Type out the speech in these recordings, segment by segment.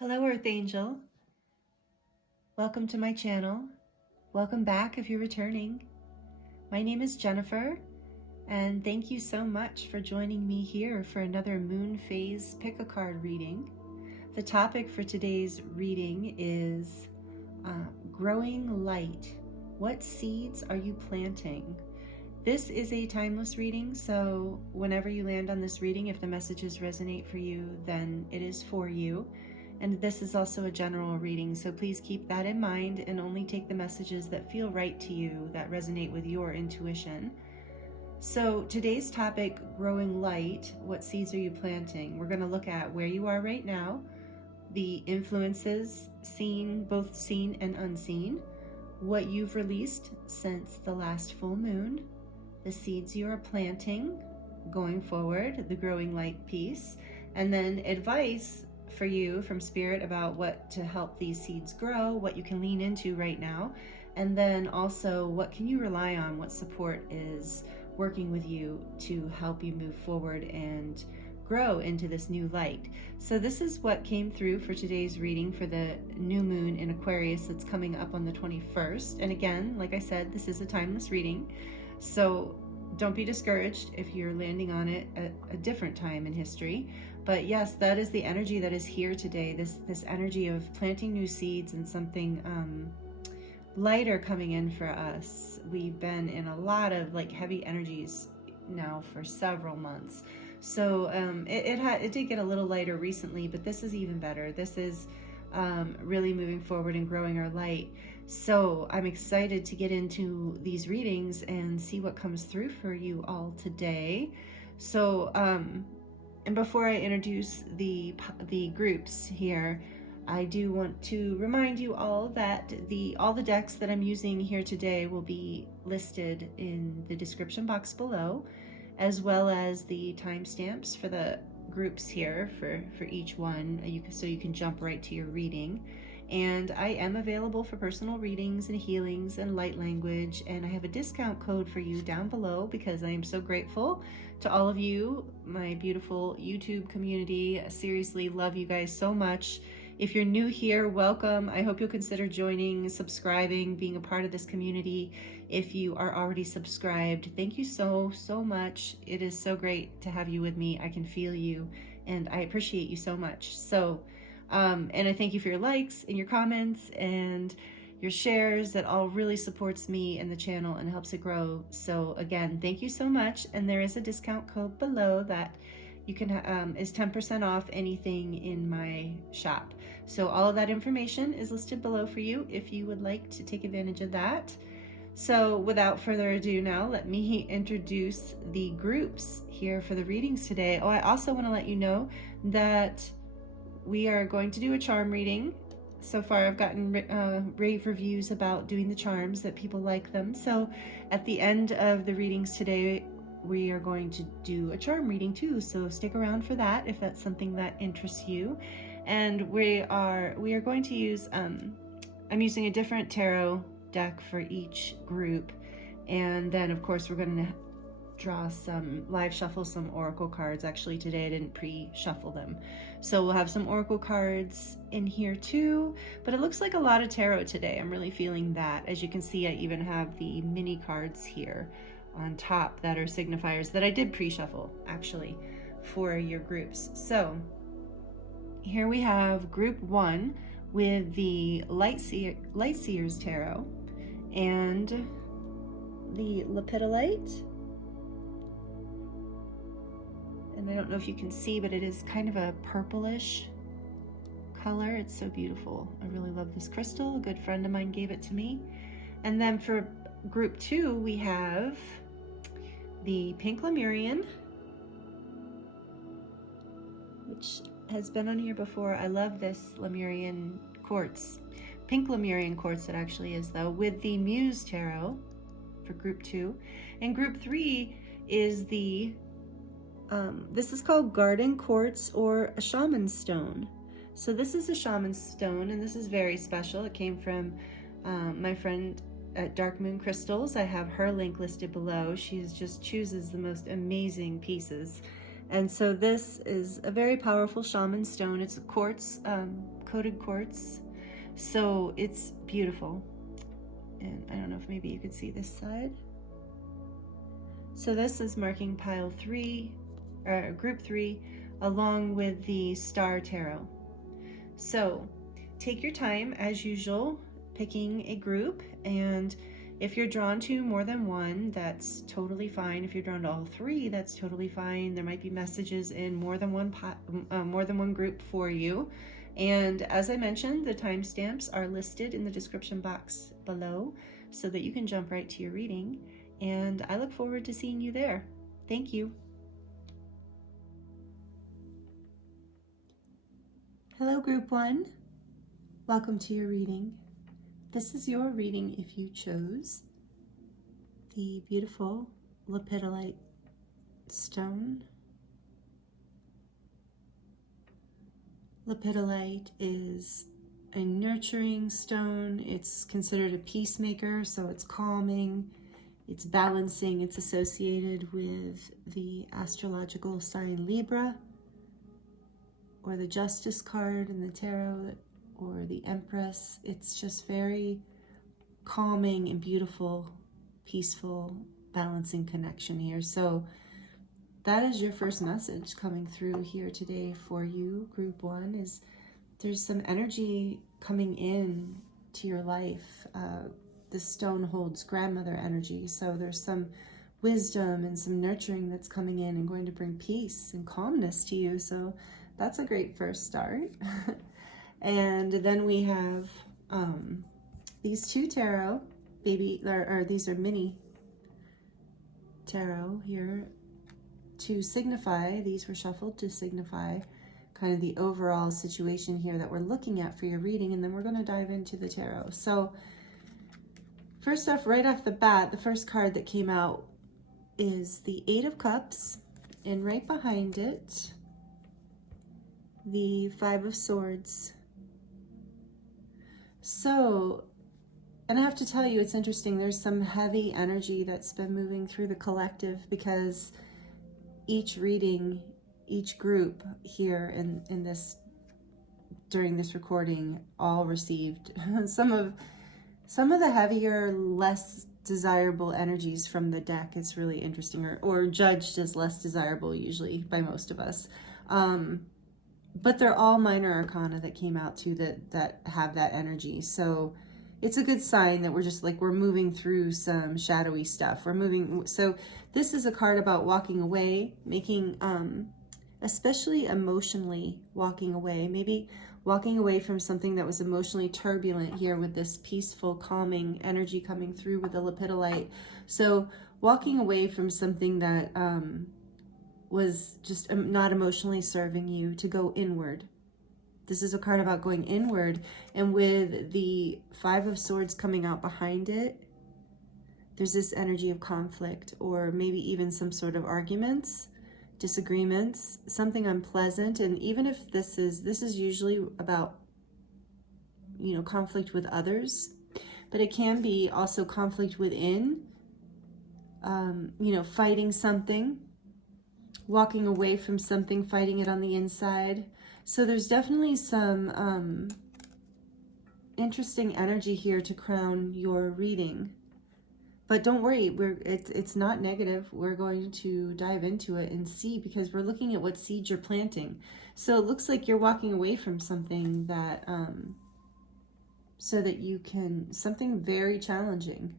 Hello, Earth Angel. Welcome to my channel. Welcome back if you're returning. My name is Jennifer, and thank you so much for joining me here for another moon phase pick a card reading. The topic for today's reading is growing light. What seeds are you planting? This is a timeless reading, so whenever you land on this reading, if the messages resonate for you, then it is for you. And this is also a general reading, so please keep that in mind and only take the messages that feel right to you, that resonate with your intuition. So today's topic, growing light, what seeds are you planting? We're going to look at where you are right now, the influences seen, both seen and unseen, what you've released since the last full moon, the seeds you are planting going forward, the growing light piece, and then advice for you from Spirit about what to help these seeds grow, what you can lean into right now, and then also what can you rely on, what support is working with you to help you move forward and grow into this new light. So this is what came through for today's reading for the new moon in Aquarius that's coming up on the 21st. And again, like I said, this is a timeless reading, so don't be discouraged if you're landing on it at a different time in history. But yes, that is the energy that is here today, this energy of planting new seeds and something lighter coming in for us. We've been in a lot of heavy energies now for several months. So it did get a little lighter recently, but this is even better. This is really moving forward and growing our light. So I'm excited to get into these readings and see what comes through for you all today. So and before I introduce the groups here, I do want to remind you all that all the decks that I'm using here today will be listed in the description box below, as well as the timestamps for the groups here for each one, so you can jump right to your reading. And I am available for personal readings and healings and light language, and I have a discount code for you down below because I am so grateful to all of you, my beautiful YouTube community. I seriously love you guys so much. If you're new here, welcome. I hope you'll consider joining, subscribing, being a part of this community. If you are already subscribed, thank you so much. It is so great to have you with me. I can feel you, and I appreciate you so much. So, and I thank you for your likes and your comments and your shares. That all really supports me and the channel and helps it grow. So again, thank you so much. And there is a discount code below that you can is 10% off anything in my shop. So all of that information is listed below for you if you would like to take advantage of that. So without further ado, now let me introduce the groups here for the readings today. Oh, I also want to let you know that we are going to do a charm reading. So far I've gotten rave reviews about doing the charms, that people like them. So at the end of the readings today, we are going to do a charm reading too, so stick around for that if that's something that interests you. And we are going to use I'm using a different tarot deck for each group, and then of course we're going to draw live shuffle some oracle cards. Actually today I didn't pre-shuffle them, so we'll have some oracle cards in here too, but it looks like a lot of tarot today. I'm really feeling that. As you can see, I even have the mini cards here on top that are signifiers that I did pre-shuffle actually for your groups. So here we have group 1 with the Light Seers Tarot and the Lepidolite. And I don't know if you can see, but it is kind of a purplish color. It's so beautiful. I really love this crystal. A good friend of mine gave it to me. And then for group 2, we have the pink Lemurian, which has been on here before. I love this Lemurian quartz, pink Lemurian quartz it actually is though, with the Muse Tarot for group 2. And group 3 is the this is called garden quartz or a shaman stone. So this is a shaman stone, and this is very special. It came from my friend at Dark Moon Crystals. I have her link listed below. She just chooses the most amazing pieces. And so this is a very powerful shaman stone. It's a quartz coated quartz. So it's beautiful. And I don't know if maybe you could see this side. So this is marking pile 3, or group 3, along with the Star Tarot. So take your time as usual, picking a group, and if you're drawn to more than one, that's totally fine. If you're drawn to all 3, that's totally fine. There might be messages in more than one group for you. And as I mentioned, the timestamps are listed in the description box below so that you can jump right to your reading. And I look forward to seeing you there. Thank you. Hello, Group 1. Welcome to your reading. This is your reading if you chose the beautiful Lepidolite stone. Lepidolite is a nurturing stone. It's considered a peacemaker, so it's calming, it's balancing. It's associated with the astrological sign Libra, or the Justice card in the tarot, or the Empress. It's just very calming and beautiful, peaceful, balancing connection here. So that is your first message coming through here today for you, Group 1, is there's some energy coming in to your life. This stone holds grandmother energy, so there's some wisdom and some nurturing that's coming in and going to bring peace and calmness to you. So that's a great first start. And then we have these 2 tarot, or these are mini tarot here to signify, these were shuffled to signify kind of the overall situation here that we're looking at for your reading, and then we're going to dive into the tarot. So first off, right off the bat, the first card that came out is the 8 of Cups, and right behind it, the 5 of Swords. So, and I have to tell you, it's interesting, there's some heavy energy that's been moving through the collective, because each reading, each group here in this, during this recording, all received some of the heavier, less desirable energies from the deck. It's really interesting, or judged as less desirable usually by most of us. But they're all minor arcana that came out too that have that energy. So it's a good sign that we're moving through some shadowy stuff. So this is a card about walking away, making, especially emotionally walking away, maybe walking away from something that was emotionally turbulent here with this peaceful, calming energy coming through with the Lepidolite. So walking away from something that was just not emotionally serving you, to go inward. This is a card about going inward, and with the 5 of Swords coming out behind it, there's this energy of conflict, or maybe even some sort of arguments, disagreements, something unpleasant. And even if this is usually about, conflict with others, but it can be also conflict within, fighting something, walking away from something, fighting it on the inside. So there's definitely some interesting energy here to crown your reading. But don't worry, it's not negative. We're going to dive into it and see, because we're looking at what seeds you're planting. So it looks like you're walking away from something that, so that you can, something very challenging,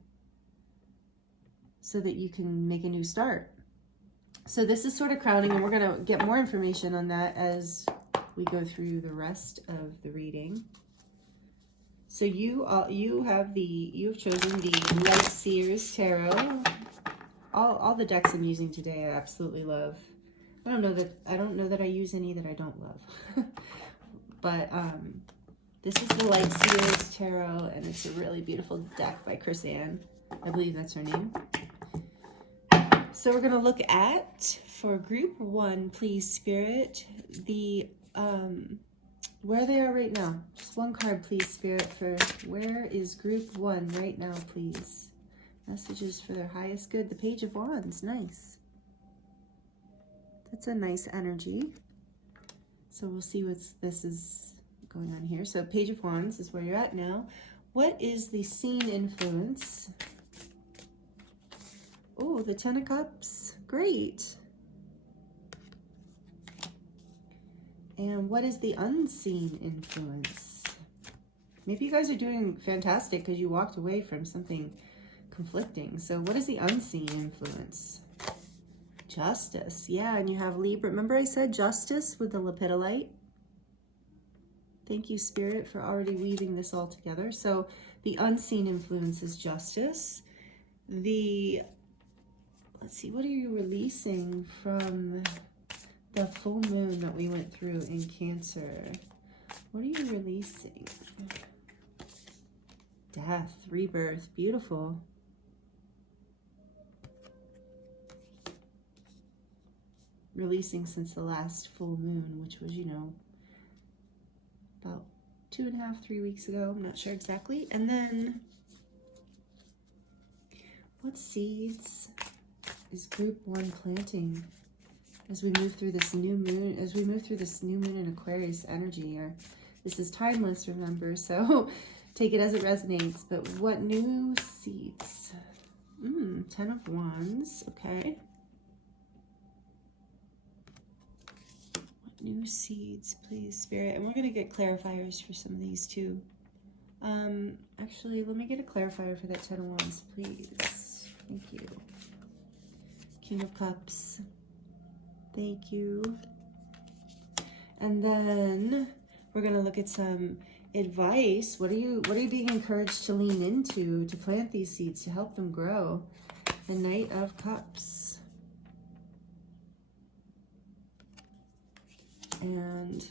so that you can make a new start. So this is sort of crowning, and we're going to get more information on that as we go through the rest of the reading. So you have chosen the Light Seers Tarot. All the decks I'm using today I absolutely love. I don't know that I use any that I don't love. But this is the Light Seers Tarot, and it's a really beautiful deck by Chris Ann. I believe that's her name. So we're going to look at, for Group 1, please, Spirit, the where they are right now. Just one card, please, Spirit, for where is Group 1 right now, please. Messages for their highest good. The Page of Wands, nice. That's a nice energy. So we'll see what this is going on here. So Page of Wands is where you're at now. What is the scene influence? Oh, the Ten of Cups. Great. And what is the unseen influence? Maybe you guys are doing fantastic because you walked away from something conflicting. So what is the unseen influence? Justice. Yeah, and you have Libra. Remember I said justice with the Lepidolite? Thank you, Spirit, for already weaving this all together. So the unseen influence is justice. Let's see, what are you releasing from the full moon that we went through in Cancer? What are you releasing? Death, rebirth, beautiful. Releasing since the last full moon, which was, you know, about 2.5, 3 weeks ago. I'm not sure exactly. And then what seeds is group 1 planting as we move through this new moon, in Aquarius energy? Or this is timeless, remember, so take it as it resonates. But what new seeds? 10 of Wands, okay. New seeds, please, Spirit. And we're going to get clarifiers for some of these too. Actually, let me get a clarifier for that 10 of Wands, please. Thank you. King of Cups. Thank you. And then we're going to look at some advice. What are you being encouraged to lean into to plant these seeds to help them grow? The Knight of Cups. And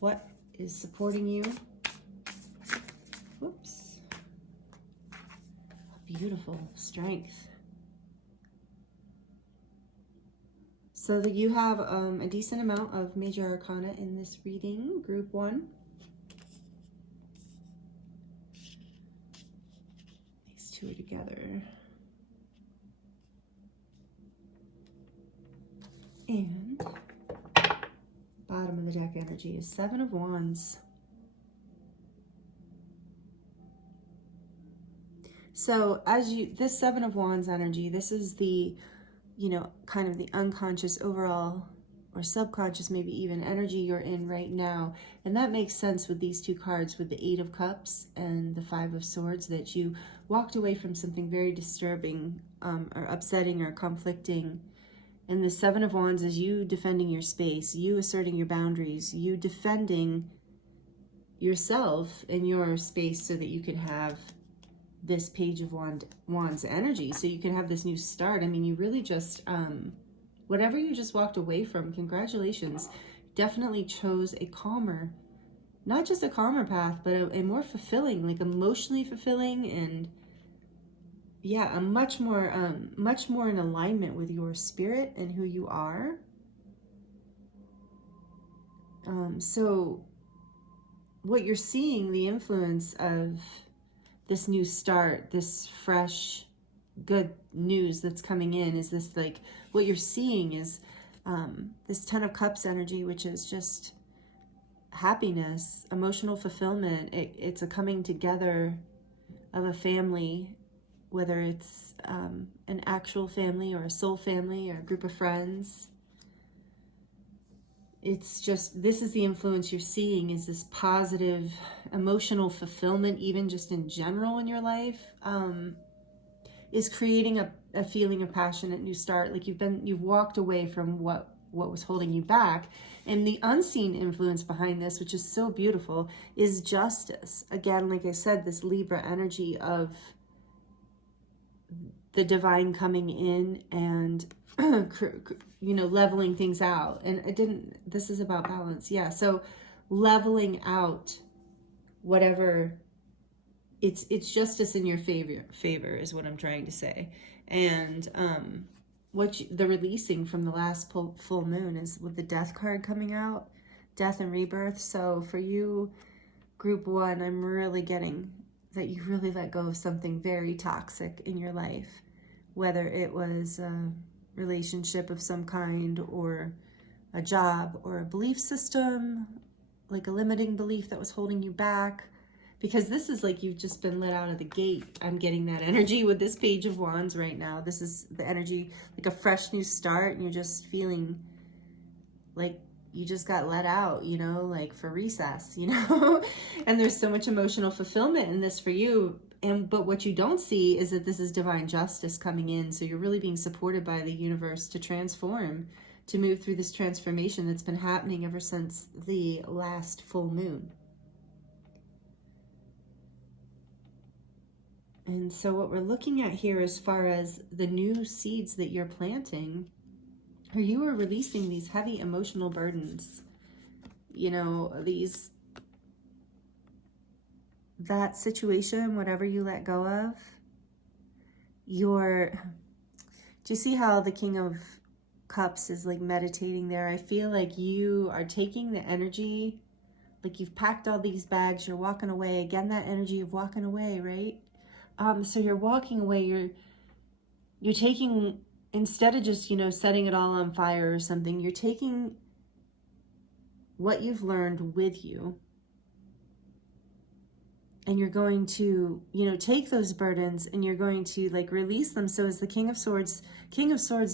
what is supporting you? Whoops. Beautiful. Strength. So that you have a decent amount of major arcana in this reading, group 1. These two are together. And bottom of the deck energy is 7 of Wands. So this 7 of Wands energy, this is the, you know, kind of the unconscious overall or subconscious, maybe even energy you're in right now. And that makes sense with these two cards, with the 8 of Cups and the 5 of Swords, that you walked away from something very disturbing or upsetting or conflicting. And the 7 of Wands is you defending your space, you asserting your boundaries, you defending yourself and your space so that you can have this Page of Wands energy, so you can have this new start. I mean, you really just, whatever you just walked away from, congratulations. Definitely chose a calmer, not just a calmer path, but a more fulfilling, like emotionally fulfilling, and yeah, a much more in alignment with your spirit and who you are. So what you're seeing, the influence of this new start, this fresh, good news that's coming in, is this, like, what you're seeing is this 10 of Cups energy, which is just happiness, emotional fulfillment. It's a coming together of a family, whether it's an actual family or a soul family or a group of friends. It's just, this is the influence you're seeing, is this positive emotional fulfillment, even just in general in your life, is creating a feeling of passionate new start. Like you've walked away from what was holding you back. And the unseen influence behind this, which is so beautiful, is justice. Again, like I said, this Libra energy of the divine coming in and you know, leveling things out. And this is about balance. Yeah. So leveling out whatever, it's justice in your favor is what I'm trying to say. And the releasing from the last full moon is with the Death card coming out, death and rebirth. So for you, group 1, I'm really getting that you really let go of something very toxic in your life, whether it was a relationship of some kind, or a job, or a belief system, like a limiting belief that was holding you back, because this is like you've just been let out of the gate. I'm getting that energy with this Page of Wands right now. This is the energy, like a fresh new start, and you're just feeling like you just got let out, you know, like for recess, you know. And there's so much emotional fulfillment in this for you. But what you don't see is that this is divine justice coming in. So you're really being supported by the universe to transform, to move through this transformation that's been happening ever since the last full moon. And so what we're looking at here as far as the new seeds that you're planting, or you are releasing these heavy emotional burdens, you know, that situation, whatever you let go of, do you see how the King of Cups is like meditating there? I feel like you are taking the energy, like you've packed all these bags, you're walking away. Again, that energy of walking away, right? So you're walking away, you're taking, instead of just, you know, setting it all on fire or something, you're taking what you've learned with you, and you're going to, you know, take those burdens and you're going to like release them. So as the King of Swords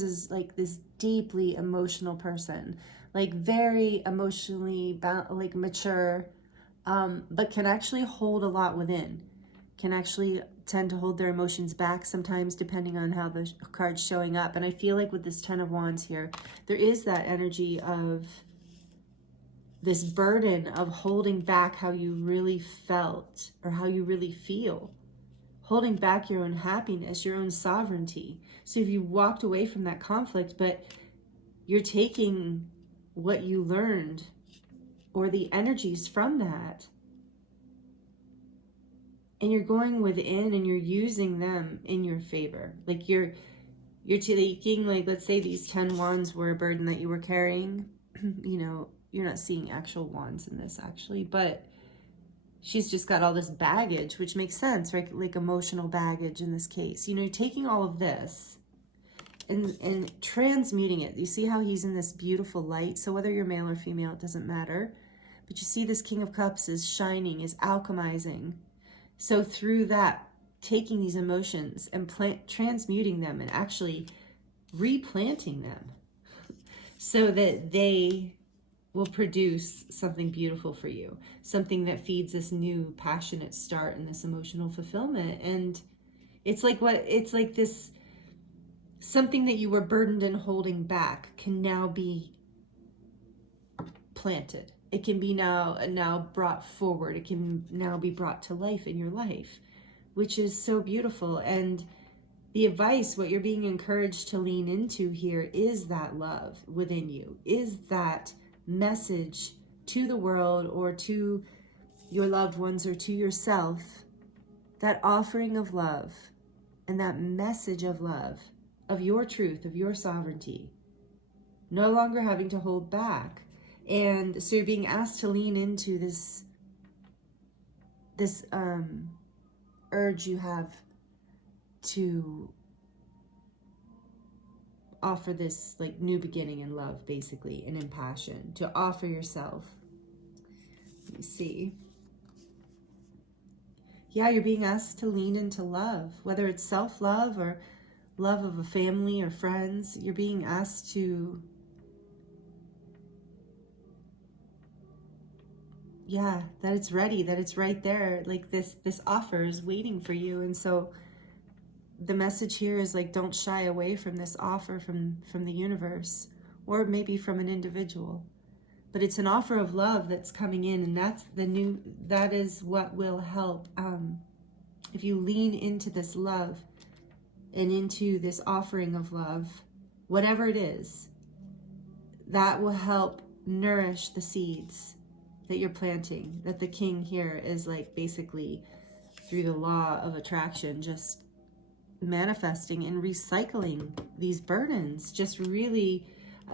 is like this deeply emotional person, like very emotionally like mature, but can actually hold a lot within, can actually tend to hold their emotions back sometimes depending on how the card's showing up. And I feel like with this Ten of Wands here, there is that energy of this burden of holding back how you really felt or how you really feel, holding back your own happiness, your own sovereignty. So if you walked away from that conflict, but you're taking what you learned or the energies from that, and you're going within and you're using them in your favor. Like you're taking, like, let's say these 10 wands were a burden that you were carrying. You know, you're not seeing actual wands in this actually, but she's just got all this baggage, which makes sense, right? Like emotional baggage in this case. You know, you're taking all of this and transmuting it. You see how he's in this beautiful light? So whether you're male or female, it doesn't matter. But you see this King of Cups is shining, is alchemizing. So through that, taking these emotions and transmuting them and actually replanting them so that they will produce something beautiful for you, something that feeds this new passionate start and this emotional fulfillment. And it's like this, something that you were burdened and holding back can now be planted. It can be now brought forward. It can now be brought to life in your life, which is so beautiful. And the advice, what you're being encouraged to lean into here, is that love within you, is that message to the world or to your loved ones or to yourself, that offering of love and that message of love, of your truth, of your sovereignty, no longer having to hold back. And so you're being asked to lean into this urge you have to offer this like new beginning in love, basically, and in passion, to offer yourself. Let me see. Yeah, you're being asked to lean into love, whether it's self-love or love of a family or friends. You're being asked to, yeah, that it's ready, that it's right there. Like this offer is waiting for you. And so the message here is like, don't shy away from this offer from the universe, or maybe from an individual. But it's an offer of love that's coming in, and that is what will help. If you lean into this love and into this offering of love, whatever it is, that will help nourish the seeds that you're planting, that the king here is like basically through the law of attraction, just manifesting and recycling these burdens. Just really,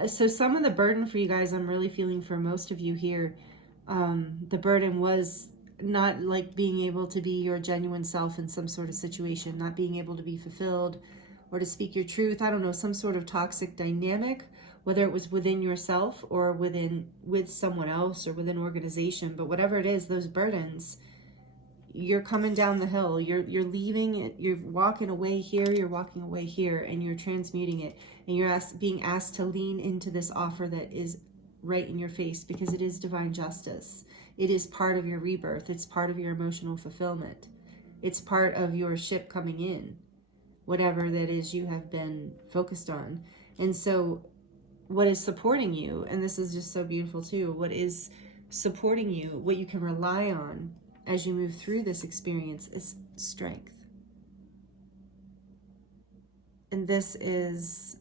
so some of the burden for you guys, I'm really feeling for most of you here, the burden was not like being able to be your genuine self in some sort of situation, not being able to be fulfilled or to speak your truth. I don't know, some sort of toxic dynamic, whether it was within yourself or with someone else or with an organization, but whatever it is, those burdens, you're coming down the hill, you're leaving it, you're walking away here, you're walking away here, and you're transmuting it, and you're being asked to lean into this offer that is right in your face, because it is divine justice. It is part of your rebirth. It's part of your emotional fulfillment. It's part of your ship coming in, whatever that is you have been focused on. And so what is supporting you, and this is just so beautiful too, what is supporting you, what you can rely on as you move through this experience, is strength. And this is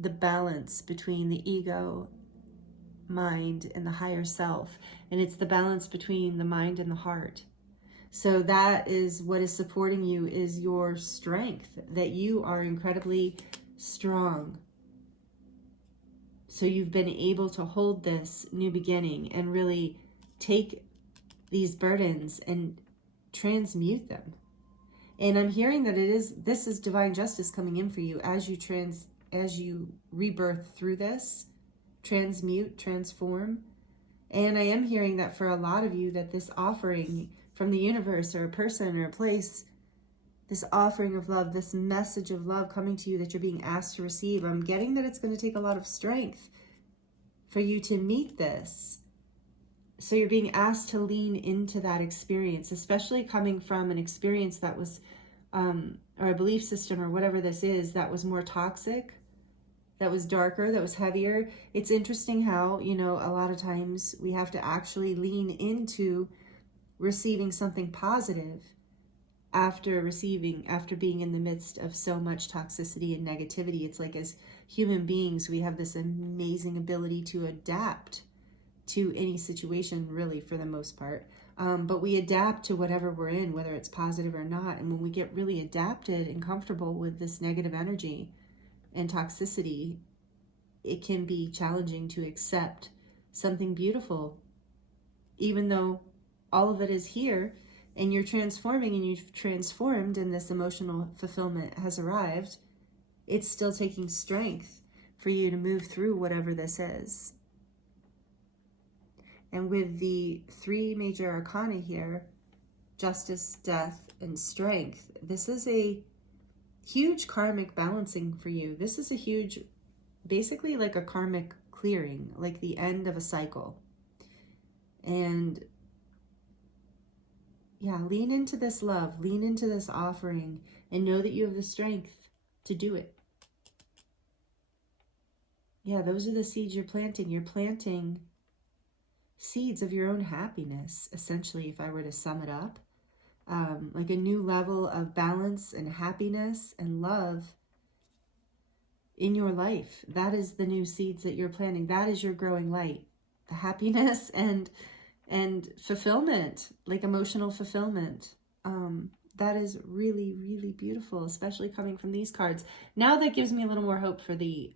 the balance between the ego, mind, and the higher self. And it's the balance between the mind and the heart. So that is what is supporting you, is your strength, that you are incredibly strong. So you've been able to hold this new beginning and really take these burdens and transmute them. And I'm hearing that this is divine justice coming in for you as you rebirth through this, transmute, transform. And I am hearing that for a lot of you, that this offering from the universe or a person or a place, this offering of love, this message of love coming to you that you're being asked to receive, I'm getting that it's going to take a lot of strength for you to meet this. So you're being asked to lean into that experience, especially coming from an experience that was, or a belief system or whatever this is, that was more toxic, that was darker, that was heavier. It's interesting how, you know, a lot of times we have to actually lean into receiving something positive after being in the midst of so much toxicity and negativity. It's like, as human beings, we have this amazing ability to adapt to any situation, really, for the most part. But we adapt to whatever we're in, whether it's positive or not. And when we get really adapted and comfortable with this negative energy and toxicity, it can be challenging to accept something beautiful, even though all of it is here and you're transforming and you've transformed and this emotional fulfillment has arrived. It's still taking strength for you to move through whatever this is. And with the three major arcana here, justice, death, and strength, this is a huge karmic balancing for you. This is a huge, basically like a karmic clearing, like the end of a cycle. And yeah, lean into this love, lean into this offering, and know that you have the strength to do it. Yeah, those are the seeds you're planting. You're planting seeds of your own happiness, essentially, if I were to sum it up. Like a new level of balance and happiness and love in your life. That is the new seeds that you're planting. That is your growing light. The happiness and fulfillment, like emotional fulfillment. That is really, really beautiful, especially coming from these cards. Now that gives me a little more hope for the,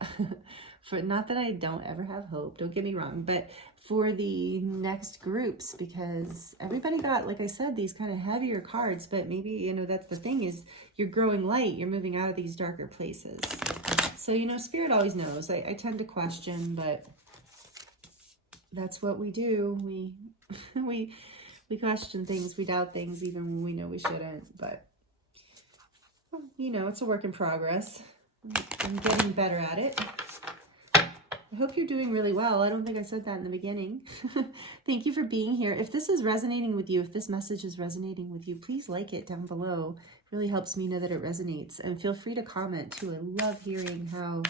for, not that I don't ever have hope, don't get me wrong, but for the next groups, because everybody got, like I said, these kind of heavier cards, but maybe, you know, that's the thing, is you're growing light, you're moving out of these darker places. So, you know, Spirit always knows. I tend to question, but that's what we do. We question things, we doubt things, even when we know we shouldn't. But, you know, it's a work in progress. I'm getting better at it. I hope you're doing really well. I don't think I said that in the beginning. Thank you for being here. If this is resonating with you, if this message is resonating with you, please like it down below. It really helps me know that it resonates. And feel free to comment too. I love hearing how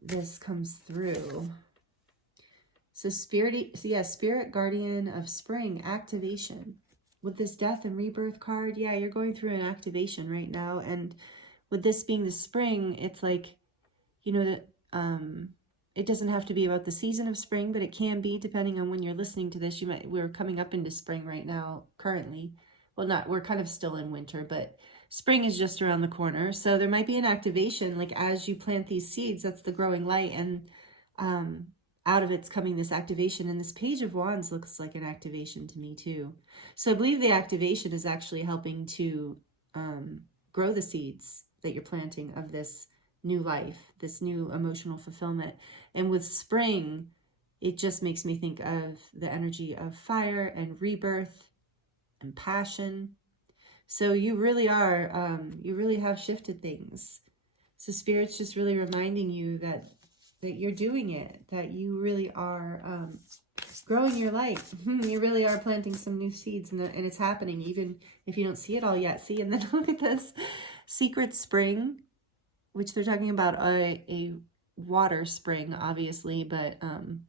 this comes through. So Spirit Guardian of Spring activation. With this death and rebirth card, yeah, you're going through an activation right now. And with this being the spring, it's like, you know, that it doesn't have to be about the season of spring, but it can be depending on when you're listening to this. We're coming up into spring right now, currently. Well, we're kind of still in winter, but spring is just around the corner. So there might be an activation, like as you plant these seeds, that's the growing light, and out of it's coming this activation. And this Page of Wands looks like an activation to me too. So I believe the activation is actually helping to grow the seeds that you're planting of this new life, this new emotional fulfillment. And with spring, it just makes me think of the energy of fire and rebirth and passion. So you really are, you really have shifted things. So Spirit's just really reminding you that you're doing it, that you really are growing your light. You really are planting some new seeds, and it's happening, even if you don't see it all yet. See, and then look at this secret spring, which they're talking about a water spring, obviously, but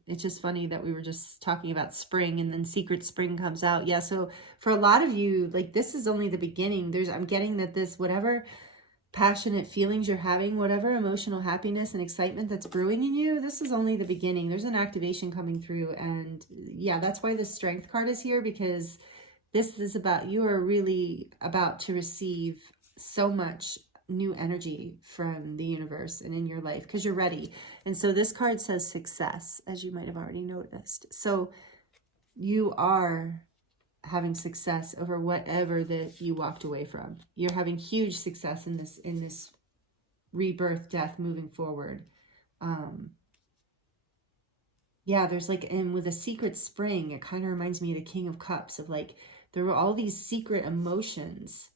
it's just funny that we were just talking about spring and then secret spring comes out. Yeah, so for a lot of you, like, this is only the beginning. I'm getting that this, whatever passionate feelings you're having, whatever emotional happiness and excitement that's brewing in you, this is only the beginning. There's an activation coming through, and yeah, that's why the Strength card is here, because this is about, you are really about to receive so much new energy from the universe and in your life, because you're ready. And so this card says success, as you might have already noticed. So you are having success over whatever that you walked away from. You're having huge success in this rebirth, death, moving forward. Yeah, there's like, and with a secret spring, it kind of reminds me of the King of Cups, of like, there were all these secret emotions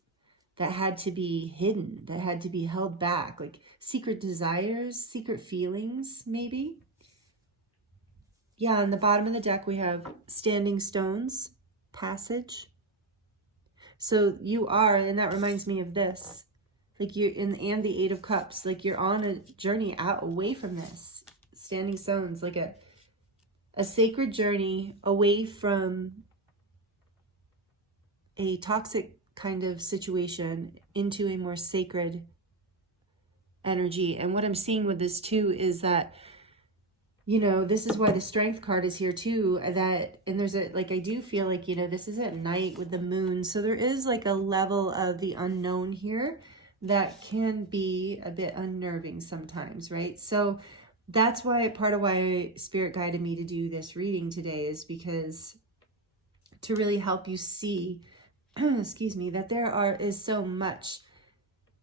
that had to be hidden, that had to be held back, like secret desires, secret feelings, maybe. Yeah, on the bottom of the deck, we have standing stones, passage. So you are, and that reminds me of this, like you, and the Eight of Cups, like you're on a journey out away from this. Standing stones, like a sacred journey away from a toxic kind of situation into a more sacred energy. And what I'm seeing with this too is that, you know, this is why the Strength card is here too, that, and there's a, like, I do feel like, you know, this is at night with the moon. So there is like a level of the unknown here that can be a bit unnerving sometimes, right? So that's why, part of why Spirit guided me to do this reading today, is because to really help you see, excuse me, that is so much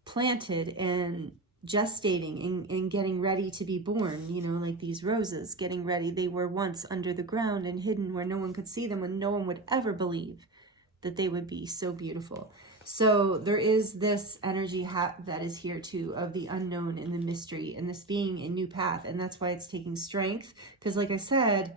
planted and gestating and getting ready to be born, you know, like these roses getting ready. They were once under the ground and hidden where no one could see them, and no one would ever believe that they would be so beautiful. So there is this energy that is here too, of the unknown and the mystery, and this being a new path. And that's why it's taking strength, because like I said,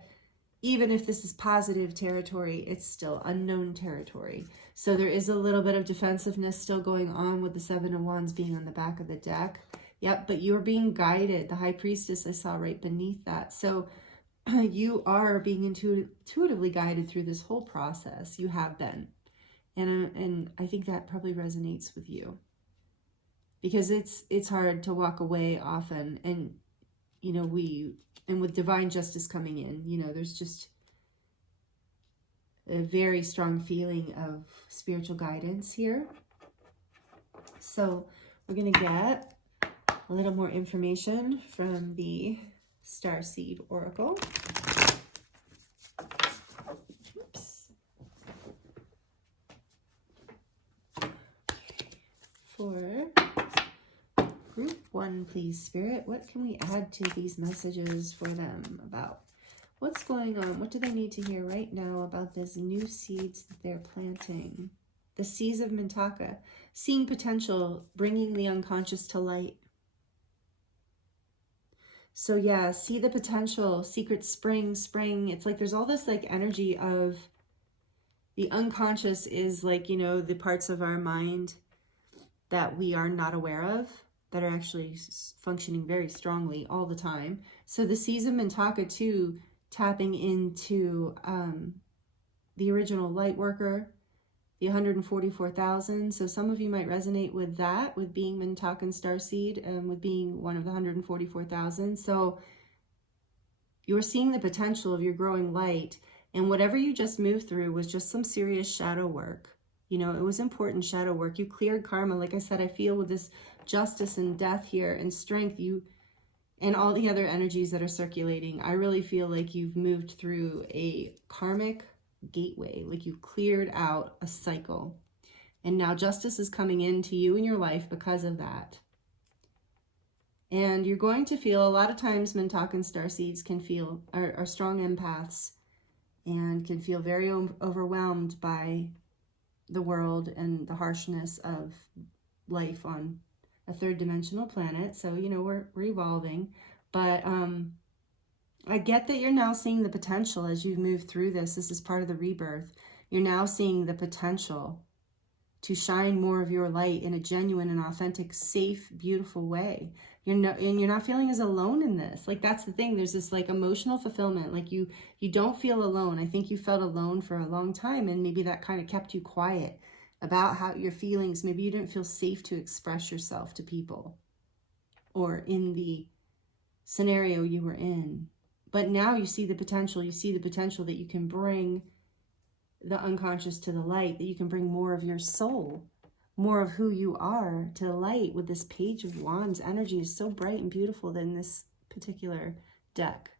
even if this is positive territory, it's still unknown territory. So there is a little bit of defensiveness still going on with the Seven of Wands being on the back of the deck. Yep, but you're being guided. The High Priestess I saw right beneath that. So you are being intuitively guided through this whole process. You have been. And I think that probably resonates with you, because it's hard to walk away often. And, you know, and with divine justice coming in, you know, there's just a very strong feeling of spiritual guidance here. So we're going to get a little more information from the Starseed Oracle. Oops. For Group 1, please, Spirit, what can we add to these messages for them about what's going on? What do they need to hear right now about these new seeds that they're planting? The Seas of Mintaka, seeing potential, bringing the unconscious to light. So yeah, see the potential, secret spring. It's like there's all this like energy of the unconscious is like, you know, the parts of our mind that we are not aware of, that are actually functioning very strongly all the time. So the Seas of Mintaka too, tapping into the original light worker, the 144,000. So some of you might resonate with that, with being Mintaka and Starseed, and with being one of the 144,000. So you're seeing the potential of your growing light, and whatever you just moved through was just some serious shadow work. You know, it was important shadow work. You cleared karma. Like I said, I feel with this justice and death here and strength, and all the other energies that are circulating, I really feel like you've moved through a karmic gateway, like you've cleared out a cycle. And now justice is coming into you in your life because of that. And you're going to feel, a lot of times Mintakan starseeds can feel, are strong empaths and can feel very overwhelmed by the world and the harshness of life on a third dimensional planet. So, you know, we're evolving. But I get that you're now seeing the potential as you move through this. This is part of the rebirth. You're now seeing the potential to shine more of your light in a genuine and authentic, safe, beautiful way. You're not feeling as alone in this. Like, that's the thing. There's this like emotional fulfillment. Like you don't feel alone. I think you felt alone for a long time, and maybe that kind of kept you quiet about how your feelings. Maybe you didn't feel safe to express yourself to people or in the scenario you were in. But now you see the potential. You see the potential that you can bring the unconscious to the light, that you can bring more of your soul, more of who you are to the light. With this Page of Wands energy is so bright and beautiful than this particular deck.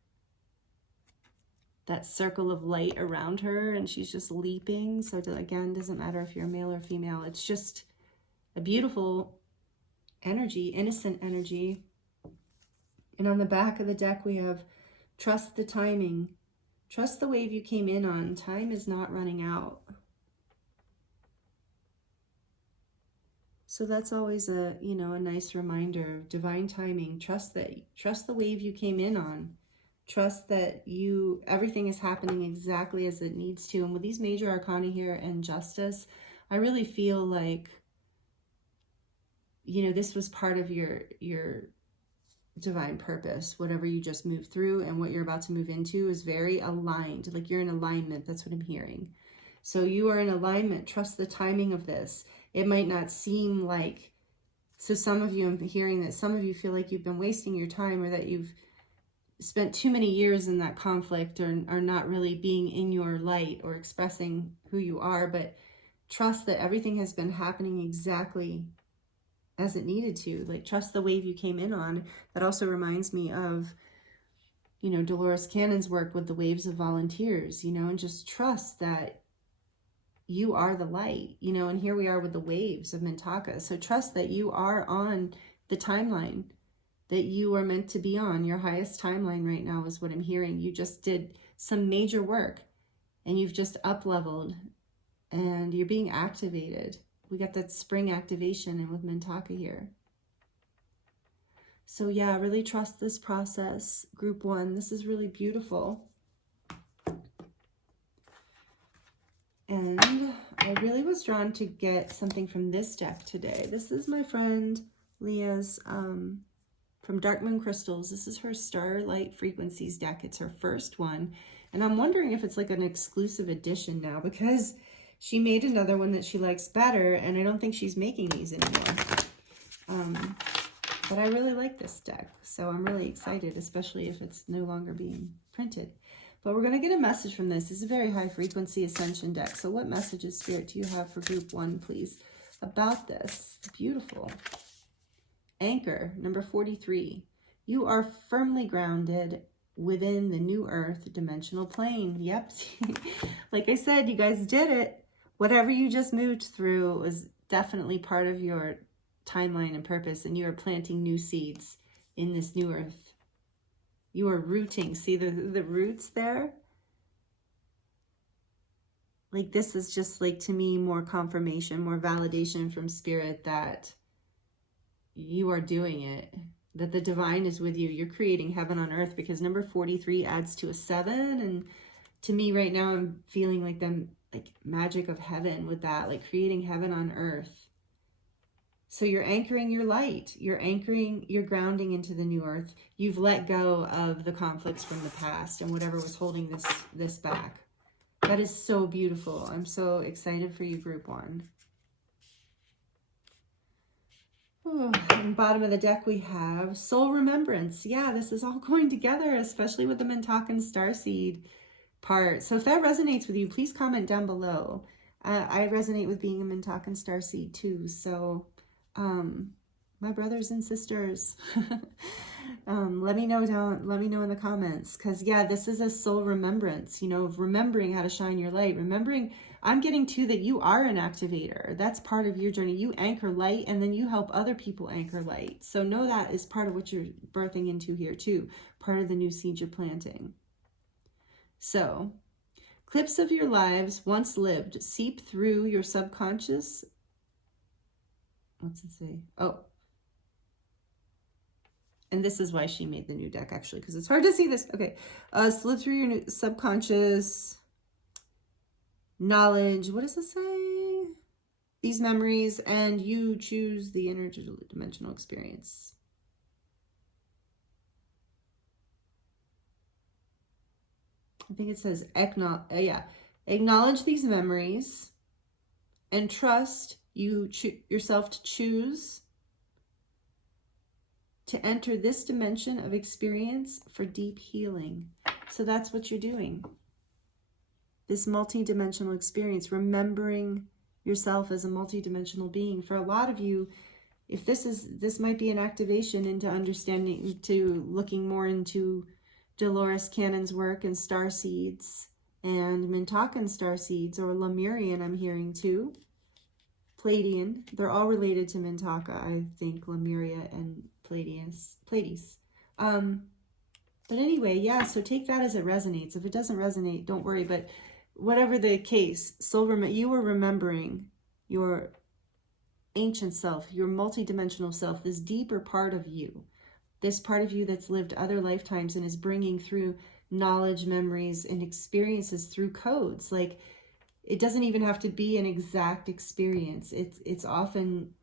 That circle of light around her, and she's just leaping. So again, doesn't matter if you're male or female. It's just a beautiful energy, innocent energy. And on the back of the deck, we have trust the timing. Trust the wave you came in on. Time is not running out. So that's always a, you know, a nice reminder of divine timing. Trust the wave you came in on. Trust that everything is happening exactly as it needs to. And with these major arcana here and justice, I really feel like, you know, this was part of your divine purpose. Whatever you just moved through and what you're about to move into is very aligned. Like, you're in alignment. That's what I'm hearing. So you are in alignment. Trust the timing of this. It might not seem like, so some of you, I'm hearing that some of you feel like you've been wasting your time, or that you've spent too many years in that conflict, or are not really being in your light or expressing who you are. But trust that everything has been happening exactly as it needed to. Like, trust the wave you came in on. That also reminds me of, you know, Dolores Cannon's work with the waves of volunteers, you know, and just trust that you are the light, you know. And here we are with the waves of Mintaka. So trust that you are on the timeline that you are meant to be on. Your highest timeline right now is what I'm hearing. You just did some major work, and you've just up-leveled, and you're being activated. We got that spring activation in with Mintaka here. So yeah, really trust this process, group one. This is really beautiful. And I really was drawn to get something from this deck today. This is my friend Leah's from Dark Moon Crystals. This is her Starlight Frequencies deck. It's her first one. And I'm wondering if it's like an exclusive edition now, because she made another one that she likes better, and I don't think she's making these anymore. But I really like this deck, so I'm really excited, especially if it's no longer being printed. But we're going to get a message from this. This is a very high frequency ascension deck. So what messages, Spirit, do you have for group one, please, about this? Beautiful. Anchor, number 43. You are firmly grounded within the new earth dimensional plane. Yep. Like I said, you guys did it. Whatever you just moved through was definitely part of your timeline and purpose, and you are planting new seeds in this new earth. You are rooting. See the roots there? Like, this is just like, to me, more confirmation, more validation from Spirit that you are doing it, that the divine is with you. You're creating heaven on earth, because number 43 adds to a 7. And to me right now, I'm feeling like them, like magic of heaven with that, like creating heaven on earth. So you're anchoring your light. You're anchoring, you're grounding into the new earth. You've let go of the conflicts from the past and whatever was holding this back. That is so beautiful. I'm so excited for you, group one. Oh, on the bottom of the deck, we have Soul Remembrance. Yeah, this is all going together, especially with the Mintakan Starseed part. So if that resonates with you, please comment down below. I resonate with being a Mintakan Starseed too. So my brothers and sisters, Let me know in the comments, because yeah, this is a soul remembrance, you know, of remembering how to shine your light, remembering. I'm getting to that you are an activator. That's part of your journey. You anchor light, and then you help other people anchor light. So know that is part of what you're birthing into here too, part of the new seed you're planting. So clips of your lives once lived seep through your subconscious. What's it say? Oh, and this is why she made the new deck, actually, because it's hard to see this. Okay. Slip through your new subconscious knowledge. What does it say? These memories, and you choose the interdimensional experience. I think it says, acknowledge these memories and trust yourself to choose to enter this dimension of experience for deep healing. So that's what you're doing. This multi-dimensional experience, remembering yourself as a multi-dimensional being. For a lot of you, if this might be an activation into understanding, to looking more into Dolores Cannon's work and starseeds and Mintakan starseeds, or Lemurian, I'm hearing too. Pleiadian, they're all related to Mintaka, I think, Lemuria and Pleiades. But anyway, yeah, so take that as it resonates. If it doesn't resonate, don't worry. But whatever the case, you were remembering your ancient self, your multidimensional self, this deeper part of you, this part of you that's lived other lifetimes and is bringing through knowledge, memories, and experiences through codes. Like, it doesn't even have to be an exact experience. It's often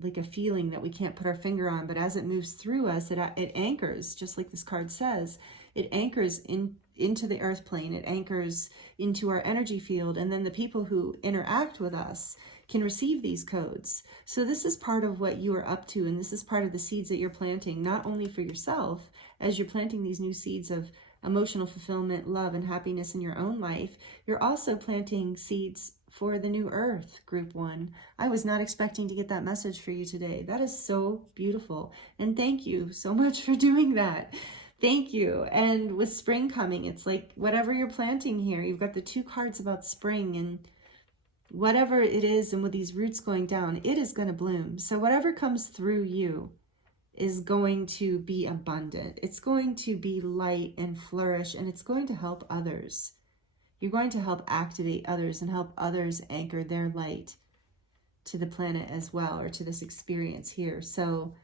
like a feeling that we can't put our finger on, but as it moves through us, it anchors, just like this card says. It anchors into the earth plane. It anchors into our energy field, and then the people who interact with us can receive these codes. So this is part of what you are up to, and this is part of the seeds that you're planting, not only for yourself, as you're planting these new seeds of emotional fulfillment, love, and happiness in your own life, you're also planting seeds for the new earth, group 1. I was not expecting to get that message for you today. That is so beautiful. And thank you so much for doing that. Thank you. And with spring coming, it's like whatever you're planting here, you've got the 2 cards about spring, and whatever it is, and with these roots going down, it is going to bloom. So whatever comes through you is going to be abundant. It's going to be light and flourish, and it's going to help others. You're going to help activate others and help others anchor their light to the planet as well, or to this experience here. So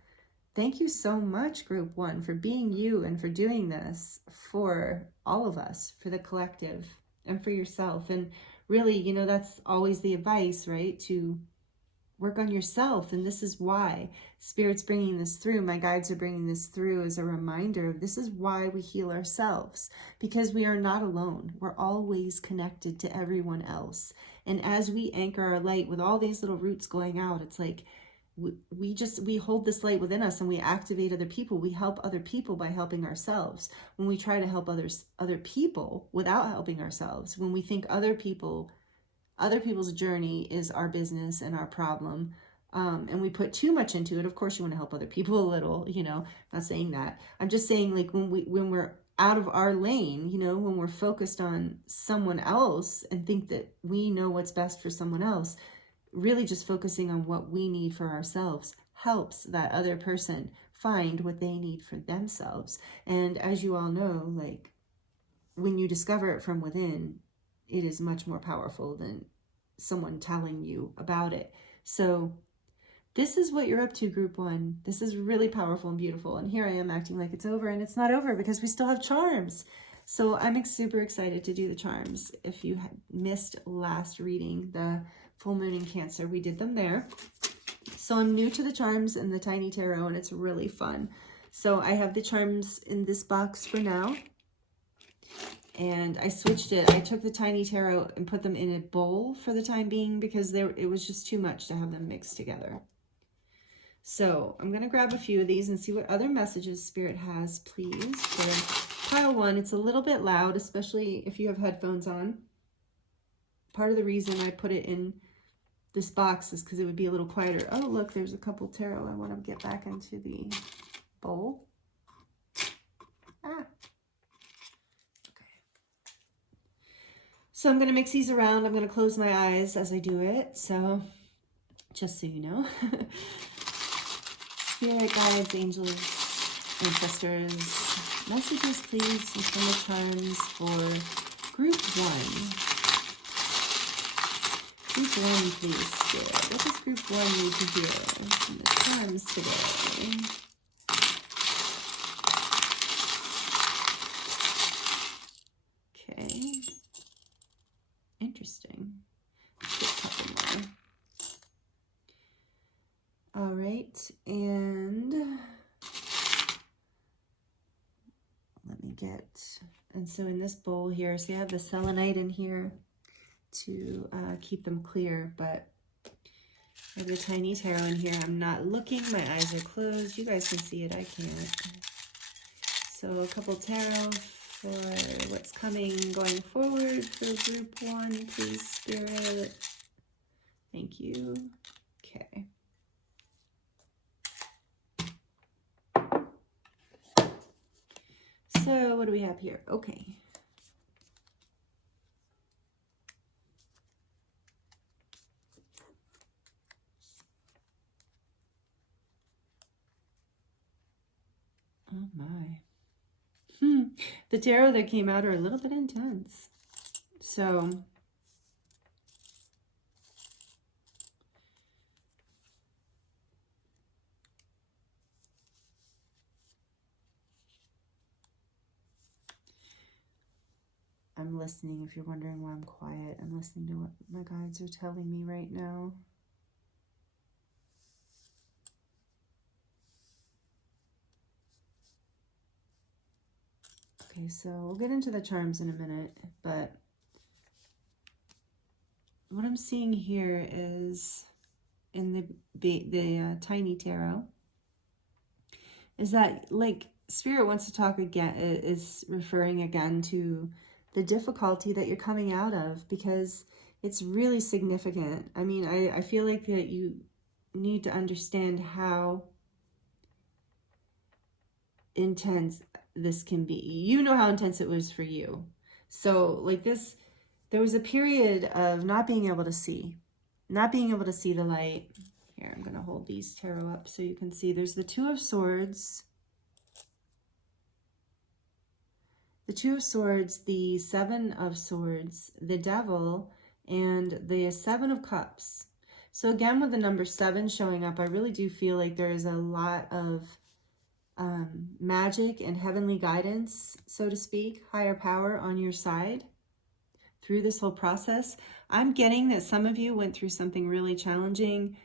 thank you so much, group 1, for being you and for doing this for all of us, for the collective, and for yourself. And really, you know, that's always the advice, right? To work on yourself. And this is why Spirit's bringing this through. My guides are bringing this through as a reminder of this is why we heal ourselves, because we are not alone. We're always connected to everyone else. And as we anchor our light with all these little roots going out, it's like we hold this light within us, and we activate other people. We help other people by helping ourselves. When we try to help other people without helping ourselves, when we think other people's journey is our business and our problem, and we put too much into it. Of course, you want to help other people a little, you know, I'm not saying that. I'm just saying, like, when we're out of our lane, you know, when we're focused on someone else and think that we know what's best for someone else, really just focusing on what we need for ourselves helps that other person find what they need for themselves. And as you all know, like, when you discover it from within, it is much more powerful than someone telling you about it. So this is what you're up to, group 1. This is really powerful and beautiful. And here I am acting like it's over, and it's not over because we still have charms. So I'm super excited to do the charms. If you had missed last reading, the full moon in Cancer, we did them there. So I'm new to the charms and the tiny tarot, and it's really fun. So I have the charms in this box for now. And I switched it. I took the tiny tarot and put them in a bowl for the time being, because it was just too much to have them mixed together. So I'm going to grab a few of these and see what other messages Spirit has, please. For pile 1, it's a little bit loud, especially if you have headphones on. Part of the reason I put it in this box is because it would be a little quieter. Oh, look, there's a couple tarot. I want to get back into the bowl. So I'm going to mix these around. I'm going to close my eyes as I do it. So just so you know. Spirit guides, angels, ancestors, messages please from the charms for group 1. Group 1 please, Spirit. What does group 1 need to hear from the charms today? Okay. Interesting. Let's get a couple more. All right, and let me get, and so in this bowl here, so you have the selenite in here to keep them clear, but I have the tiny tarot in here. I'm not looking, my eyes are closed. You guys can see it, I can't. So a couple tarot for what's coming going forward for group 1, please, Spirit. Thank you. Okay. So what do we have here? Okay. Oh my. The tarot that came out are a little bit intense. So I'm listening. If you're wondering why I'm quiet, I'm listening to what my guides are telling me right now. Okay, so we'll get into the charms in a minute, but what I'm seeing here is in the tiny tarot is that, like, Spirit wants to talk again, is referring again to the difficulty that you're coming out of, because it's really significant. I mean, I feel like that you need to understand how intense this can be. You know how intense it was for you. So like this, there was a period of not being able to see the light. Here, I'm going to hold these tarot up so you can see. There's the Two of Swords, the Two of Swords, the Seven of Swords, the Devil, and the Seven of Cups. So again, with the number 7 showing up, I really do feel like there is a lot of magic and heavenly guidance, so to speak, higher power on your side through this whole process. I'm getting that some of you went through something really challenging,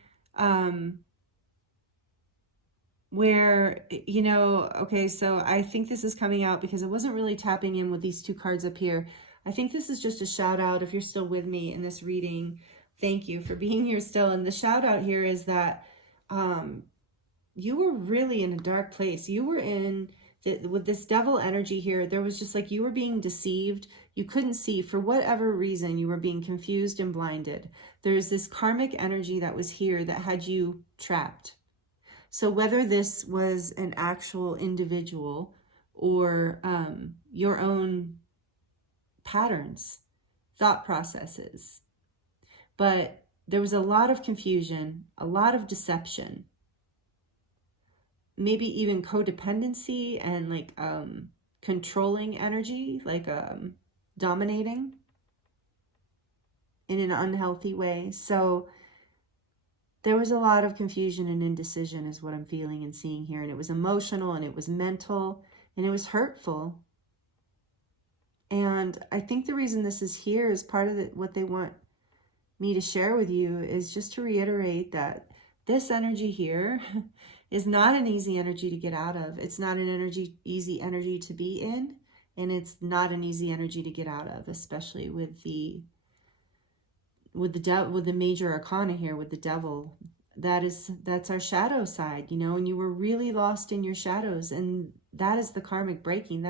where, you know, okay, so I think this is coming out because I wasn't really tapping in with these 2 cards up here. I think this is just a shout out. If you're still with me in this reading, thank you for being here still. And the shout out here is that you were really in a dark place. You were in, with this devil energy here, there was just like you were being deceived. You couldn't see for whatever reason. You were being confused and blinded. There's this karmic energy that was here that had you trapped. So whether this was an actual individual or your own patterns, thought processes, but there was a lot of confusion, a lot of deception, maybe even codependency and like controlling energy, like dominating in an unhealthy way. So there was a lot of confusion and indecision is what I'm feeling and seeing here. And it was emotional and it was mental and it was hurtful. And I think the reason this is here is part of what they want me to share with you is just to reiterate that this energy here is not an easy energy to get out of. It's not an easy energy to be in, and it's not an easy energy to get out of, especially with the major arcana here with the devil. That's our shadow side, you know, and you were really lost in your shadows, and that is the karmic breaking.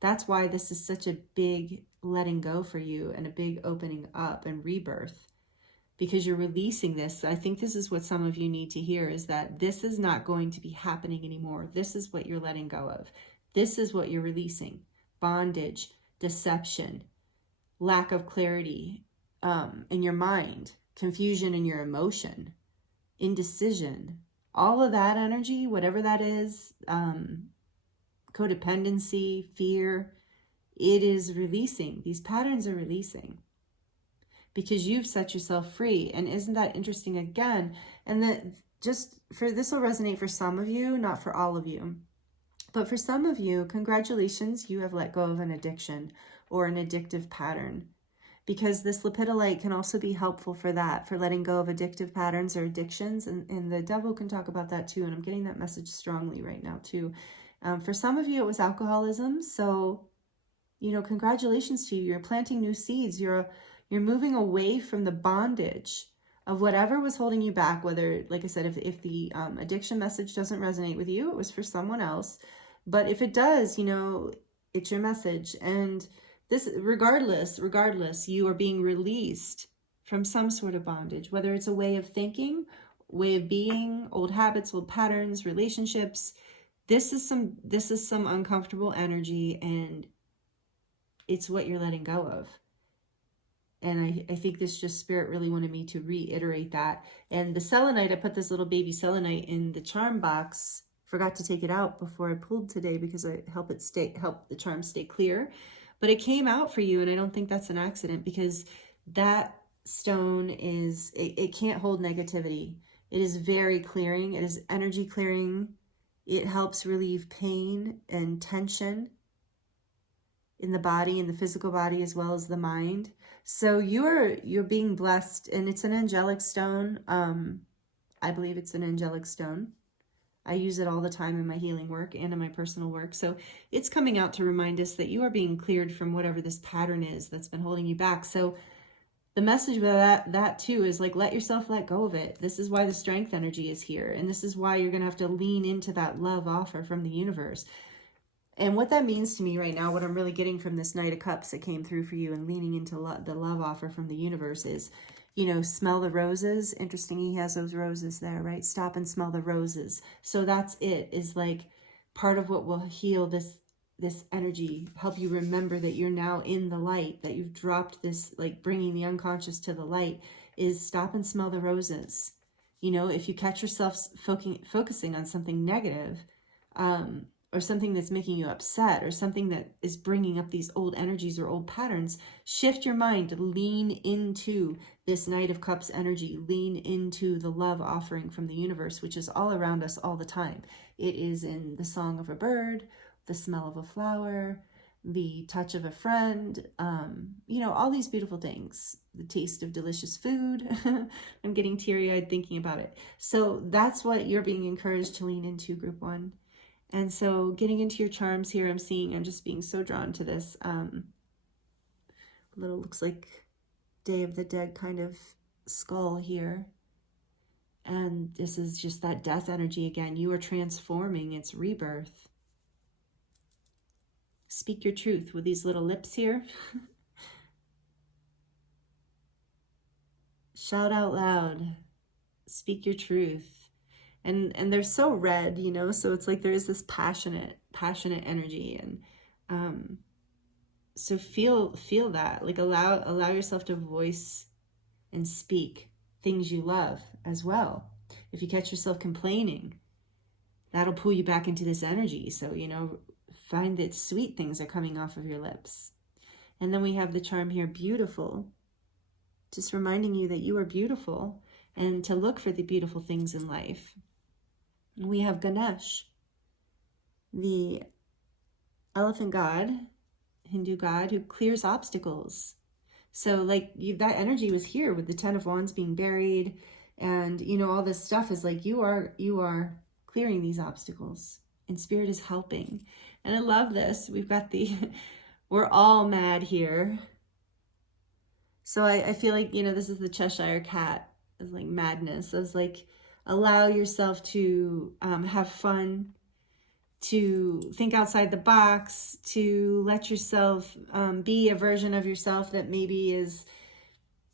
That's why this is such a big letting go for you and a big opening up and rebirth. Because you're releasing this. I think this is what some of you need to hear, is that this is not going to be happening anymore. This is what you're letting go of. This is what you're releasing. Bondage, deception, lack of clarity in your mind, confusion in your emotion, indecision, all of that energy, whatever that is, codependency, fear, it is releasing. These patterns are releasing because you've set yourself free. And isn't that interesting again? And that just for this will resonate for some of you, not for all of you. But for some of you, congratulations, you have let go of an addiction or an addictive pattern. Because this lepidolite can also be helpful for that, for letting go of addictive patterns or addictions. And the devil can talk about that too. And I'm getting that message strongly right now too. For some of you, it was alcoholism. So, you know, congratulations to you. You're planting new seeds. You're moving away from the bondage of whatever was holding you back. Whether, like I said, if the addiction message doesn't resonate with you, it was for someone else. But if it does, you know, it's your message. And this, regardless, you are being released from some sort of bondage, whether it's a way of thinking, way of being, old habits, old patterns, relationships. This is some uncomfortable energy, and it's what you're letting go of. And I think this just spirit really wanted me to reiterate that. And the selenite, I put this little baby selenite in the charm box. Forgot to take it out before I pulled today because I help the charm stay clear. But it came out for you, and I don't think that's an accident, because that stone is, it can't hold negativity. It is very clearing. It is energy clearing. It helps relieve pain and tension in the body, in the physical body, as well as the mind. So you're being blessed, and it's an angelic stone. I believe it's an angelic stone. I use it all the time in my healing work and in my personal work. So it's coming out to remind us that you are being cleared from whatever this pattern is that's been holding you back. So the message with that too is like, let yourself let go of it. This is why the strength energy is here. And this is why you're going to have to lean into that love offer from the universe. And what that means to me right now, what I'm really getting from this Knight of Cups that came through for you and leaning into the love offer from the universe is, you know, smell the roses. Interesting, he has those roses there, right? Stop and smell the roses. So that's it, is like part of what will heal this energy, help you remember that you're now in the light, that you've dropped this, like bringing the unconscious to the light, is stop and smell the roses. You know, if you catch yourself focusing on something negative, or something that's making you upset, or something that is bringing up these old energies or old patterns, shift your mind to lean into this Knight of Cups energy, lean into the love offering from the universe, which is all around us all the time. It is in the song of a bird, the smell of a flower, the touch of a friend, you know, all these beautiful things, the taste of delicious food. I'm getting teary-eyed thinking about it. So that's what you're being encouraged to lean into, group one. And so getting into your charms here, I'm just being so drawn to this little, looks like Day of the Dead kind of skull here. And this is just that death energy again. You are transforming, it's rebirth. Speak your truth with these little lips here. Shout out loud. Speak your truth. And they're so red, you know, so it's like there is this passionate energy. And so feel that, like allow yourself to voice and speak things you love as well. If you catch yourself complaining, that'll pull you back into this energy. So, you know, find that sweet things are coming off of your lips. And then we have the charm here, beautiful, just reminding you that you are beautiful and to look for the beautiful things in life. We have Ganesh, the elephant god, Hindu god, who clears obstacles. So like that energy was here with the 10 of Wands being buried, and you know, all this stuff is like you are clearing these obstacles, and spirit is helping. And I love this. We've got the we're all mad here. So I feel like, you know, this is the Cheshire cat. It's like madness. It's like allow yourself to have fun, to think outside the box, to let yourself be a version of yourself that maybe is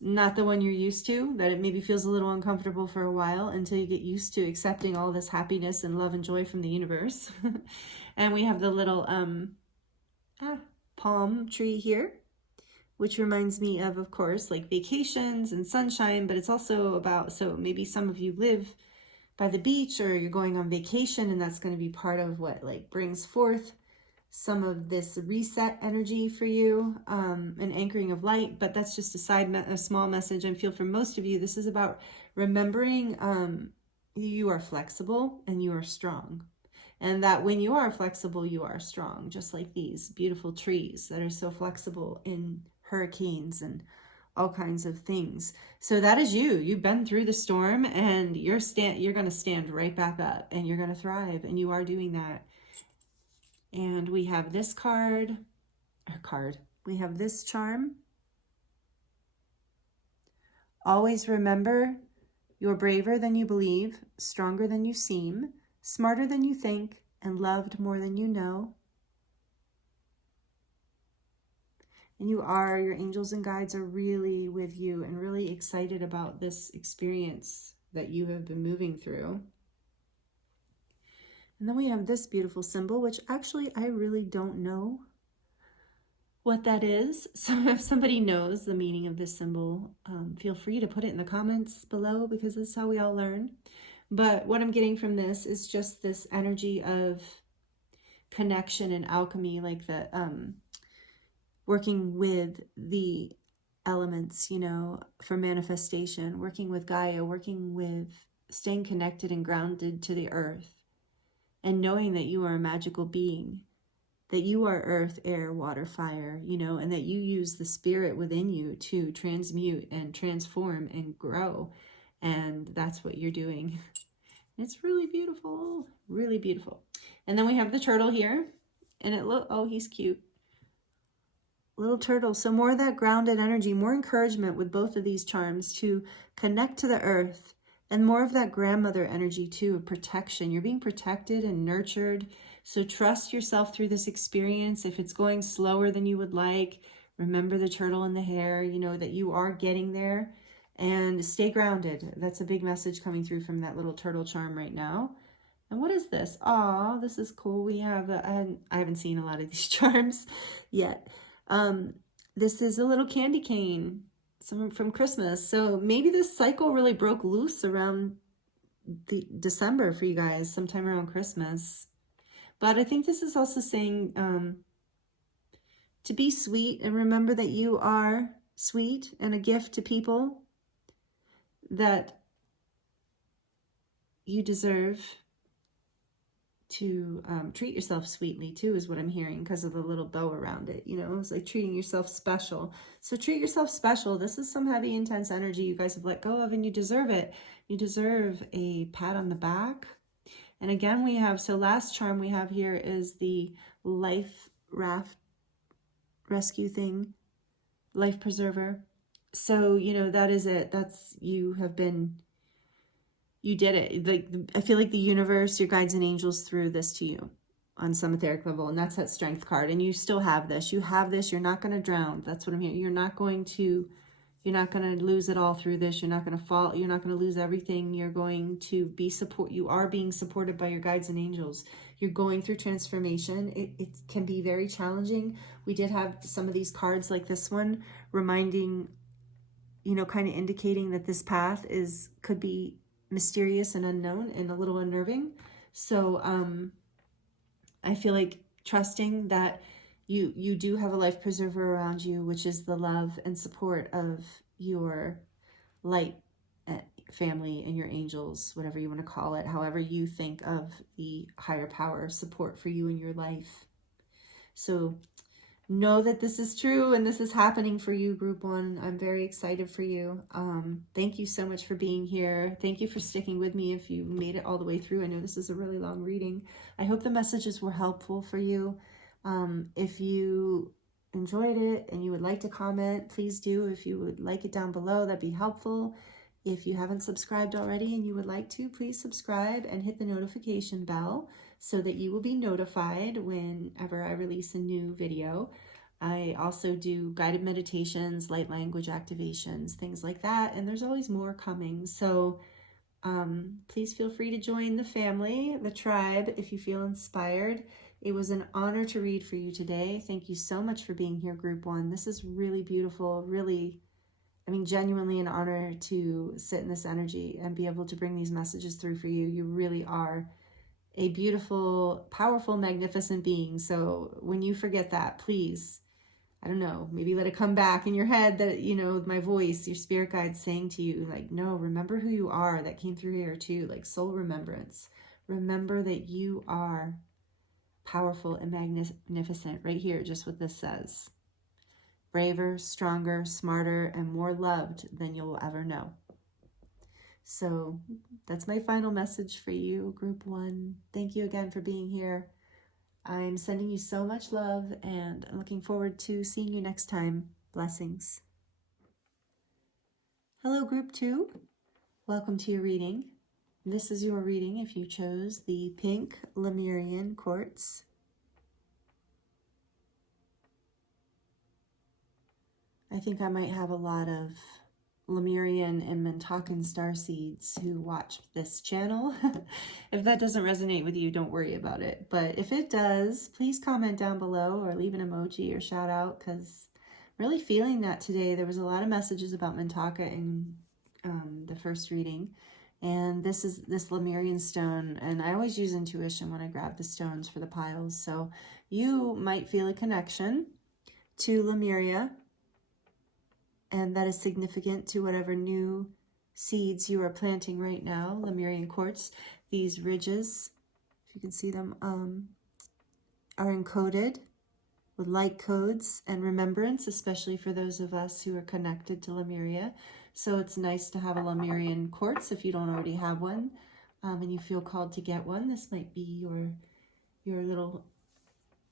not the one you're used to, that it maybe feels a little uncomfortable for a while until you get used to accepting all this happiness and love and joy from the universe. And we have the little palm tree here. which reminds me of course, like vacations and sunshine, but it's also about, so maybe some of you live by the beach or you're going on vacation, and that's going to be part of what like brings forth some of this reset energy for you, an anchoring of light. But that's just a small message. I feel for most of you, this is about remembering you are flexible and you are strong. And that when you are flexible, you are strong, just like these beautiful trees that are so flexible in hurricanes and all kinds of things. So that is you. You've been through the storm, and you're going to stand right back up, and you're going to thrive, and you are doing that. And we have this we have this charm. Always remember, you're braver than you believe, stronger than you seem, smarter than you think, and loved more than you know. And your angels and guides are really with you and really excited about this experience that you have been moving through. And then we have this beautiful symbol, which actually I really don't know what that is. So if somebody knows the meaning of this symbol, feel free to put it in the comments below, because that's how we all learn. But what I'm getting from this is just this energy of connection and alchemy, like the working with the elements, you know, for manifestation, working with Gaia, working with staying connected and grounded to the earth, and knowing that you are a magical being, that you are earth, air, water, fire, you know, and that you use the spirit within you to transmute and transform and grow. And that's what you're doing. It's really beautiful, really beautiful. And then we have the turtle here, and oh, he's cute. Little turtle. So more of that grounded energy, more encouragement with both of these charms to connect to the earth, and more of that grandmother energy too, of protection. You're being protected and nurtured. So trust yourself through this experience. If it's going slower than you would like, remember the turtle in the hair, you know that you are getting there, and stay grounded. That's a big message coming through from that little turtle charm right now. And what is this? Oh, this is cool. We have, I haven't seen a lot of these charms yet. This is a little candy cane, some from Christmas. So maybe this cycle really broke loose around the December for you guys, sometime around Christmas. But I think this is also saying to be sweet, and remember that you are sweet and a gift to people, that you deserve to treat yourself sweetly too, is what I'm hearing, because of the little bow around it. You know, it's like treating yourself special. So treat yourself special. This is some heavy, intense energy you guys have let go of, and you deserve it. You deserve a pat on the back. And again, we have, so last charm we have here is the life raft rescue thing, life preserver. So, you know, that is it. That's, you did it. Like, I feel like the universe, your guides and angels threw this to you on some etheric level, and that's that strength card. And you still have this. You have this. You're not going to drown. That's what I'm hearing. You're not going to lose it all through this. You're not going to fall. You're not going to lose everything. You're going to be you are being supported by your guides and angels. You're going through transformation. It can be very challenging. We did have some of these cards like this one reminding, you know, kind of indicating that this path could be mysterious and unknown and a little unnerving. So I feel like trusting that you do have a life preserver around you, which is the love and support of your light family and your angels, whatever you want to call it, however you think of the higher power support for you in your life. So know that this is true and this is happening for you, Group 1. I'm very excited for you. Thank you so much for being here. Thank you for sticking with me if you made it all the way through. I know this is a really long reading. I hope the messages were helpful for you. If you enjoyed it and you would like to comment, please do. If you would like it down below, that'd be helpful. If you haven't subscribed already and you would like to, please subscribe and hit the notification bell so that you will be notified whenever I release a new video. I also do guided meditations, light language activations, things like that, and there's always more coming. So please feel free to join the family, the tribe, if you feel inspired. It was an honor to read for you today. Thank you so much for being here, Group 1. This is really beautiful, really, I mean, genuinely an honor to sit in this energy and be able to bring these messages through for you. You really are a beautiful, powerful, magnificent being. So when you forget that, please, I don't know, maybe let it come back in your head that, you know, my voice, your spirit guide saying to you, like, no, remember who you are. That came through here too, like soul remembrance. Remember that you are powerful and magnificent right here, just what this says. Braver, stronger, smarter, and more loved than you'll ever know. So that's my final message for you, Group 1. Thank you again for being here. I'm sending you so much love, and I'm looking forward to seeing you next time. Blessings. Hello, Group 2. Welcome to your reading. This is your reading if you chose the pink Lemurian quartz. I think I might have a lot of Lemurian and Mintakan starseeds who watch this channel. If that doesn't resonate with you, don't worry about it. But if it does, please comment down below or leave an emoji or shout out, because I'm really feeling that today. There was a lot of messages about Mintaka in the first reading. And this is this Lemurian stone, and I always use intuition when I grab the stones for the piles. So you might feel a connection to Lemuria, and that is significant to whatever new seeds you are planting right now. Lemurian quartz, these ridges, if you can see them, are encoded with light codes and remembrance, especially for those of us who are connected to Lemuria. So it's nice to have a Lemurian quartz if you don't already have one, and you feel called to get one. This might be your little,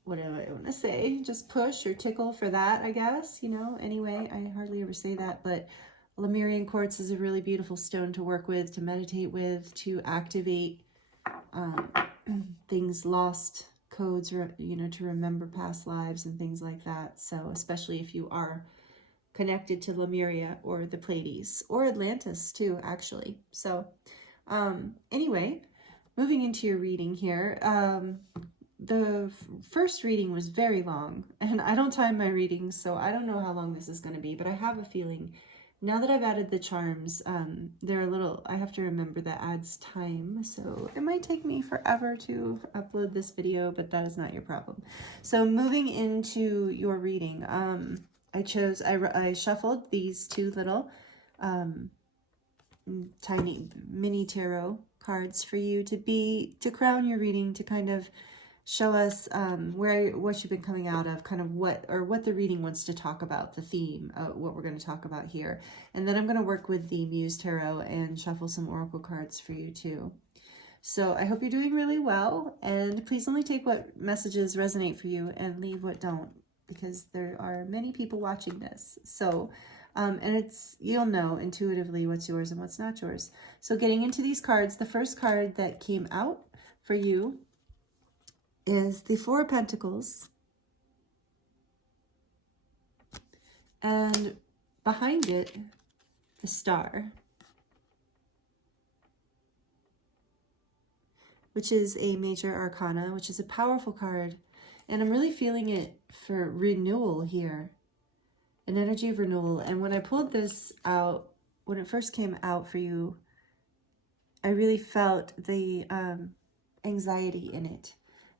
what do I want to say, just push or tickle for that, I guess, you know. Anyway, I hardly ever say that, but Lemurian quartz is a really beautiful stone to work with, to meditate with, to activate things lost, codes, you know, to remember past lives and things like that. So especially if you are connected to Lemuria or the Pleiades or Atlantis too, actually. So anyway, moving into your reading here, the first reading was very long, and I don't time my readings, so I don't know how long this is going to be, but I have a feeling now that I've added the charms, they're a little, I have to remember that adds time, so it might take me forever to upload this video, but that is not your problem. So moving into your reading, I shuffled these two little tiny mini tarot cards for you to crown your reading, to kind of show us what you've been coming out of, kind of what the reading wants to talk about, the theme of what we're going to talk about here. And then I'm going to work with the Muse Tarot and shuffle some oracle cards for you too. So I hope you're doing really well, and please only take what messages resonate for you and leave what don't, because there are many people watching this. So and you'll know intuitively what's yours and what's not yours. So getting into these cards, the first card that came out for you is the Four of Pentacles, and behind it, the Star, which is a major arcana, which is a powerful card. And I'm really feeling it for renewal here, an energy of renewal. And when I pulled this out, when it first came out for you, I really felt the anxiety in it.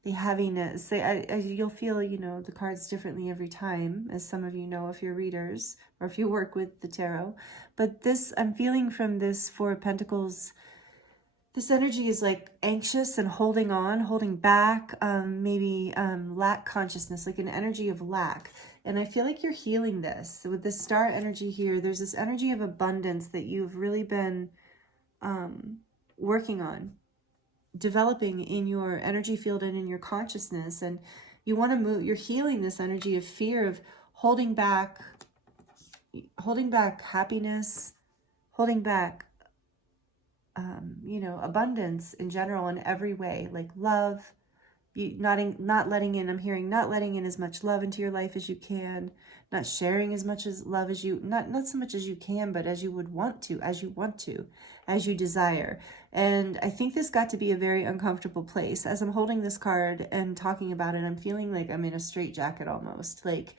The heaviness. You'll feel, you know, the cards differently every time, as some of you know if you're readers or if you work with the tarot. But this, I'm feeling from this Four of Pentacles, this energy is like anxious and holding on, holding back, maybe lack consciousness, like an energy of lack. And I feel like you're healing this. So with this Star energy here, there's this energy of abundance that you've really been working on, developing in your energy field and in your consciousness. And you want to move, you're healing this energy of fear, of holding back happiness, holding back you know, abundance in general, in every way, like love, not letting in, I'm hearing not letting in as much love into your life as you can, not sharing as much as love as you, not so much as you can, but as you would want to, as you desire. And I think this got to be a very uncomfortable place. As I'm holding this card and talking about it, I'm feeling like I'm in a straitjacket almost, like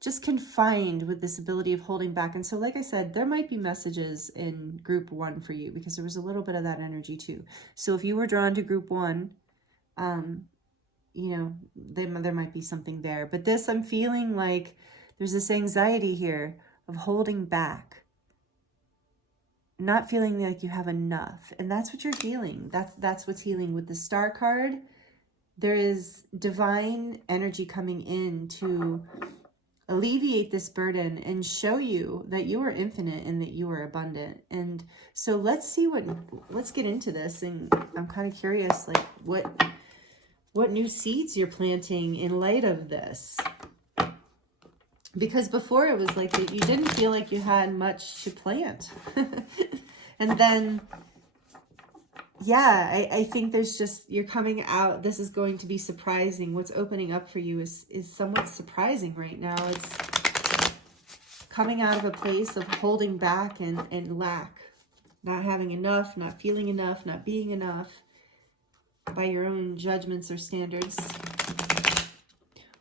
just confined with this ability of holding back. And so, like I said, there might be messages in group 1 for you, because there was a little bit of that energy too. So if you were drawn to group 1, you know, there might be something there. But this, I'm feeling like there's this anxiety here of holding back, not feeling like you have enough. And that's what you're healing. That's what's healing with the Star card. There is divine energy coming in to alleviate this burden and show you that you are infinite and that you are abundant. And so let's get into this. And I'm kind of curious, like what new seeds you're planting in light of this. Because before it was like you didn't feel like you had much to plant. And then, yeah, I think there's just, you're coming out. This is going to be surprising. What's opening up for you is somewhat surprising right now. It's coming out of a place of holding back and lack, not having enough, not feeling enough, not being enough by your own judgments or standards.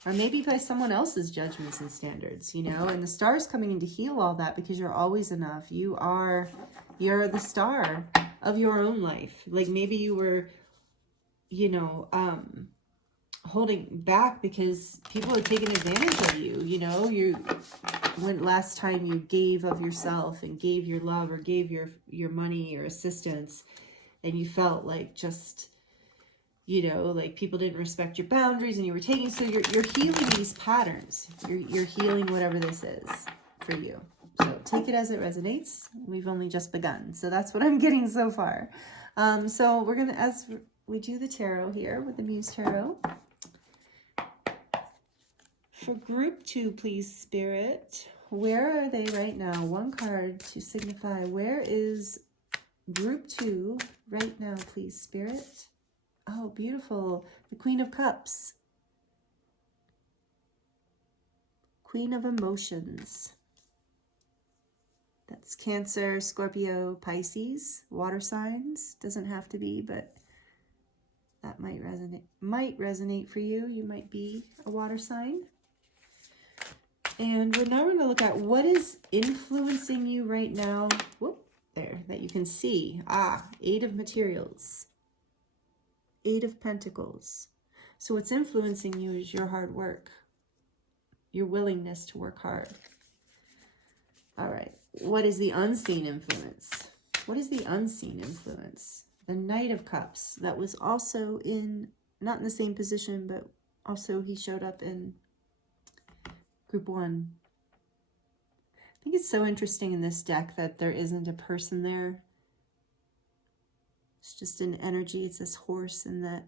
Or maybe by someone else's judgments and standards, you know. And the Star's coming in to heal all that, because you're always enough. You're the star of your own life. Like maybe you were, you know, holding back because people had taken advantage of you. You know, when last time you gave of yourself and gave your love or gave your money or assistance, and you felt like just, you know, like people didn't respect your boundaries and you were taking, so you're healing these patterns. You're healing whatever this is for you. So take it as it resonates. We've only just begun. So that's what I'm getting so far. So we're going to, as we do the tarot here with the Muse Tarot. For group 2, please, Spirit, where are they right now? One card to signify where is group 2 right now, please, Spirit. Oh, beautiful. The Queen of Cups. Queen of Emotions. That's Cancer, Scorpio, Pisces, water signs. Doesn't have to be, but that might resonate for you. You might be a water sign. And now we're going to look at what is influencing you right now. Whoop, there, that you can see. Eight of Materials. 8 of Pentacles. So what's influencing you is your hard work, your willingness to work hard. All right. What is the unseen influence? What is the unseen influence? The Knight of Cups. That was also not in the same position, but also he showed up in group 1. I think it's so interesting in this deck that there isn't a person there. It's just an energy. It's this horse in that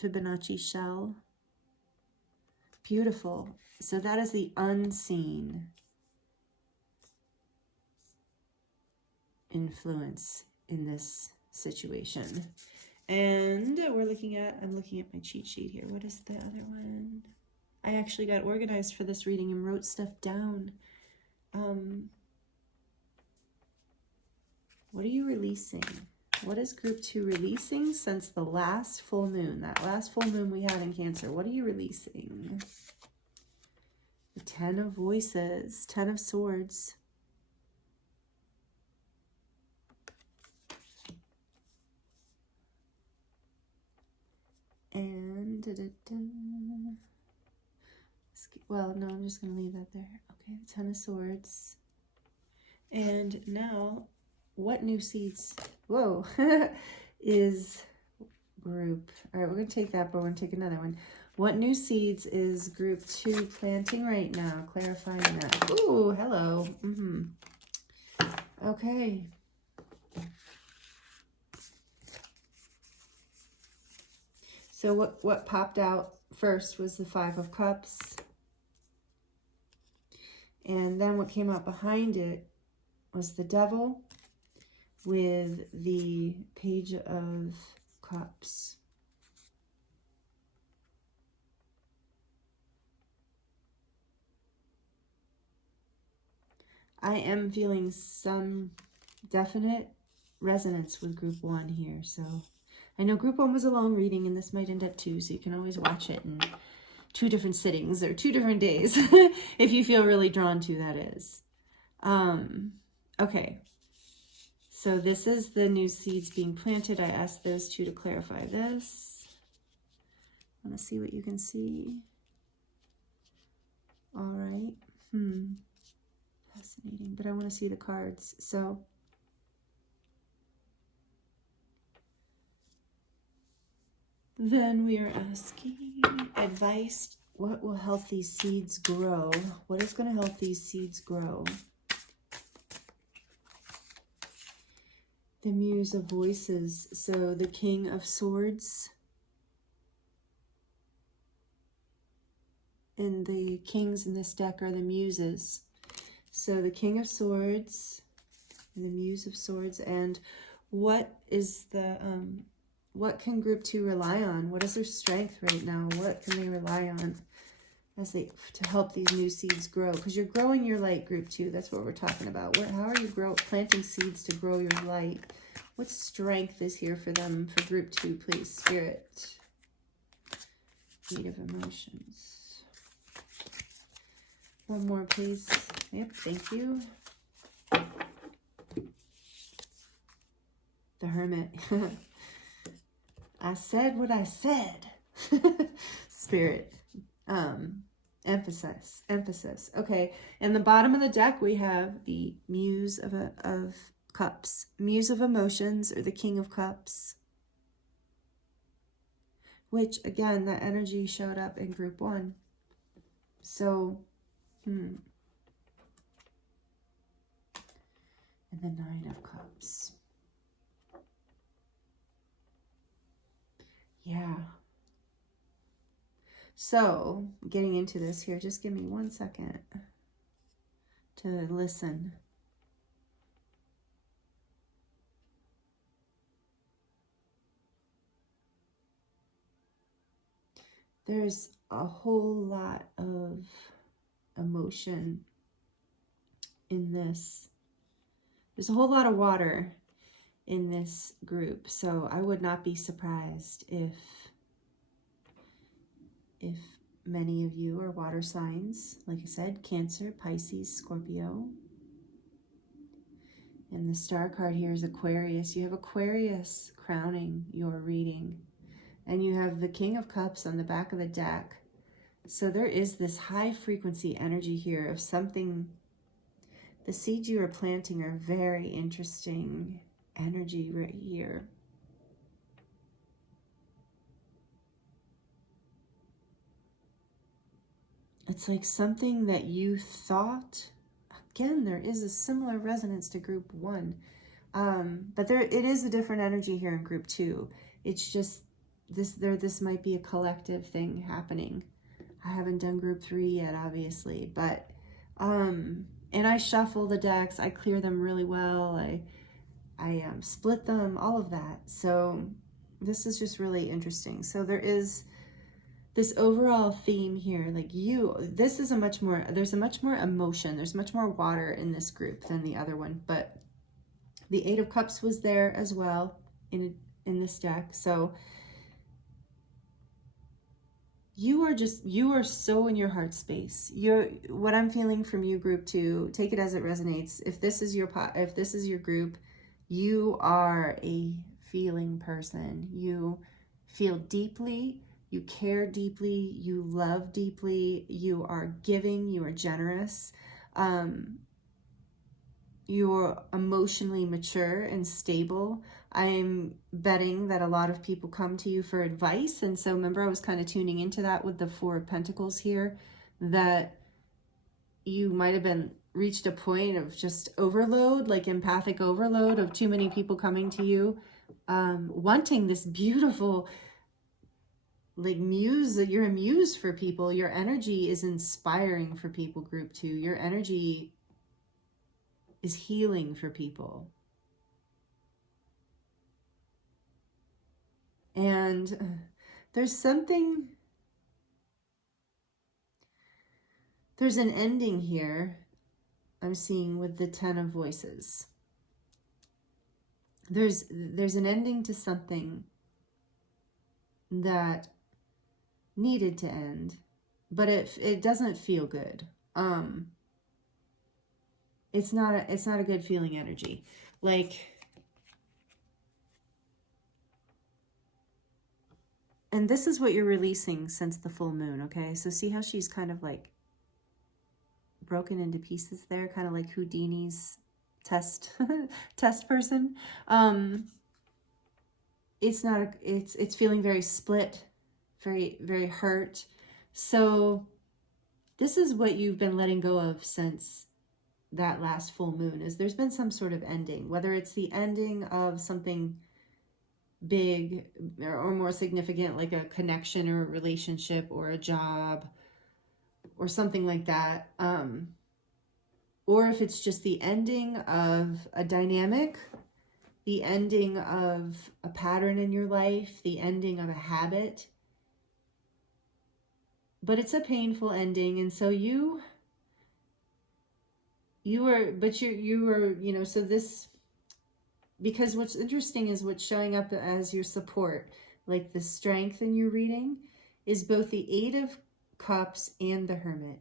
Fibonacci shell. Beautiful. So that is the unseen influence in this situation. And I'm looking at my cheat sheet here. What is the other one? I actually got organized for this reading and wrote stuff down. What are you releasing? What is group 2 releasing since the last full moon? That last full moon we had in Cancer. What are you releasing? The 10 of Voices, 10 of Swords. And, well, no, I'm just going to leave that there. Okay, the 10 of Swords. And now, what new seeds, whoa, is group, all right, we're going to take that, but we're going to take another one. What new seeds is group 2 planting right now? Clarifying that. Ooh, hello. Okay. So what popped out first was the 5 of Cups. And then what came out behind it was the Devil with the Page of Cups. I am feeling some definite resonance with group 1 here. So I know group 1 was a long reading, and this might end at 2, so you can always watch it in 2 different sittings or 2 different days if you feel really drawn to, that is. Okay. So this is the new seeds being planted. I asked those 2 to clarify this. I want to see what you can see. All right. Fascinating. But I want to see the cards. So then we are asking advice. What will help these seeds grow? What is going to help these seeds grow? The Muse of Voices. So the King of Swords. And the kings in this deck are the muses. So the King of Swords and the Muse of Swords. And what is the, what can group 2 rely on? What is their strength right now? What can they rely on as they, to help these new seeds grow? Because you're growing your light, group 2. That's what we're talking about. How are you planting seeds to grow your light? What strength is here for them, for group 2, please, Spirit? Eight of Emotions. One more, please. Yep, thank you. The Hermit. I said what I said. Spirit. Emphasis. Okay, in the bottom of the deck, we have the Muse of Cups. Muse of Emotions, or the King of Cups. Which, again, that energy showed up in group 1. So, and the Nine of Cups. Yeah. So, getting into this here, just give me 1 second to listen. There's a whole lot of emotion in this. There's a whole lot of water in this group, so I would not be surprised if many of you are water signs. Like I said, Cancer, Pisces, Scorpio. And the star card here is Aquarius. You have Aquarius crowning your reading. And you have the King of Cups on the back of the deck. So there is this high frequency energy here of something. The seeds you are planting are very interesting energy right here. It's like something that you thought, again, there is a similar resonance to group 1. But it is a different energy here in group 2. It's just, this might be a collective thing happening. I haven't done group 3 yet, obviously, but, and I shuffle the decks, I clear them really well, I split them, all of that. So this is just really interesting. So there is this overall theme here, like this is there's a much more emotion, there's much more water in this group than the other one, but the Eight of Cups was there as well in this deck. So you are so in your heart space. What I'm feeling from you, group 2, take it as it resonates. If this is your group, you are a feeling person. You feel deeply, you care deeply, you love deeply, you are giving, you are generous. You're emotionally mature and stable. I'm betting that a lot of people come to you for advice. And so remember, I was kind of tuning into that with the Four of Pentacles here, that you might have reached a point of just overload, like empathic overload of too many people coming to you, wanting this beautiful, like muse, you're a muse for people. Your energy is inspiring for people, group 2. Your energy is healing for people. And there's an ending here. I'm seeing with the Ten of Voices. There's an ending to something that needed to end, but it doesn't feel good. It's not a good feeling energy. Like, and this is what you're releasing since the full moon, okay? So see how she's kind of like broken into pieces there, kind of like Houdini's test person. It's feeling very split, very, very hurt. So this is what you've been letting go of since that last full moon, is there's been some sort of ending, whether it's the ending of something big or more significant, like a connection or a relationship or a job or something like that. Or if it's just the ending of a dynamic, the ending of a pattern in your life, the ending of a habit. But it's a painful ending. And so you know, so this, because what's interesting is what's showing up as your support, like the strength in your reading, is both the Eight of Cups and the Hermit.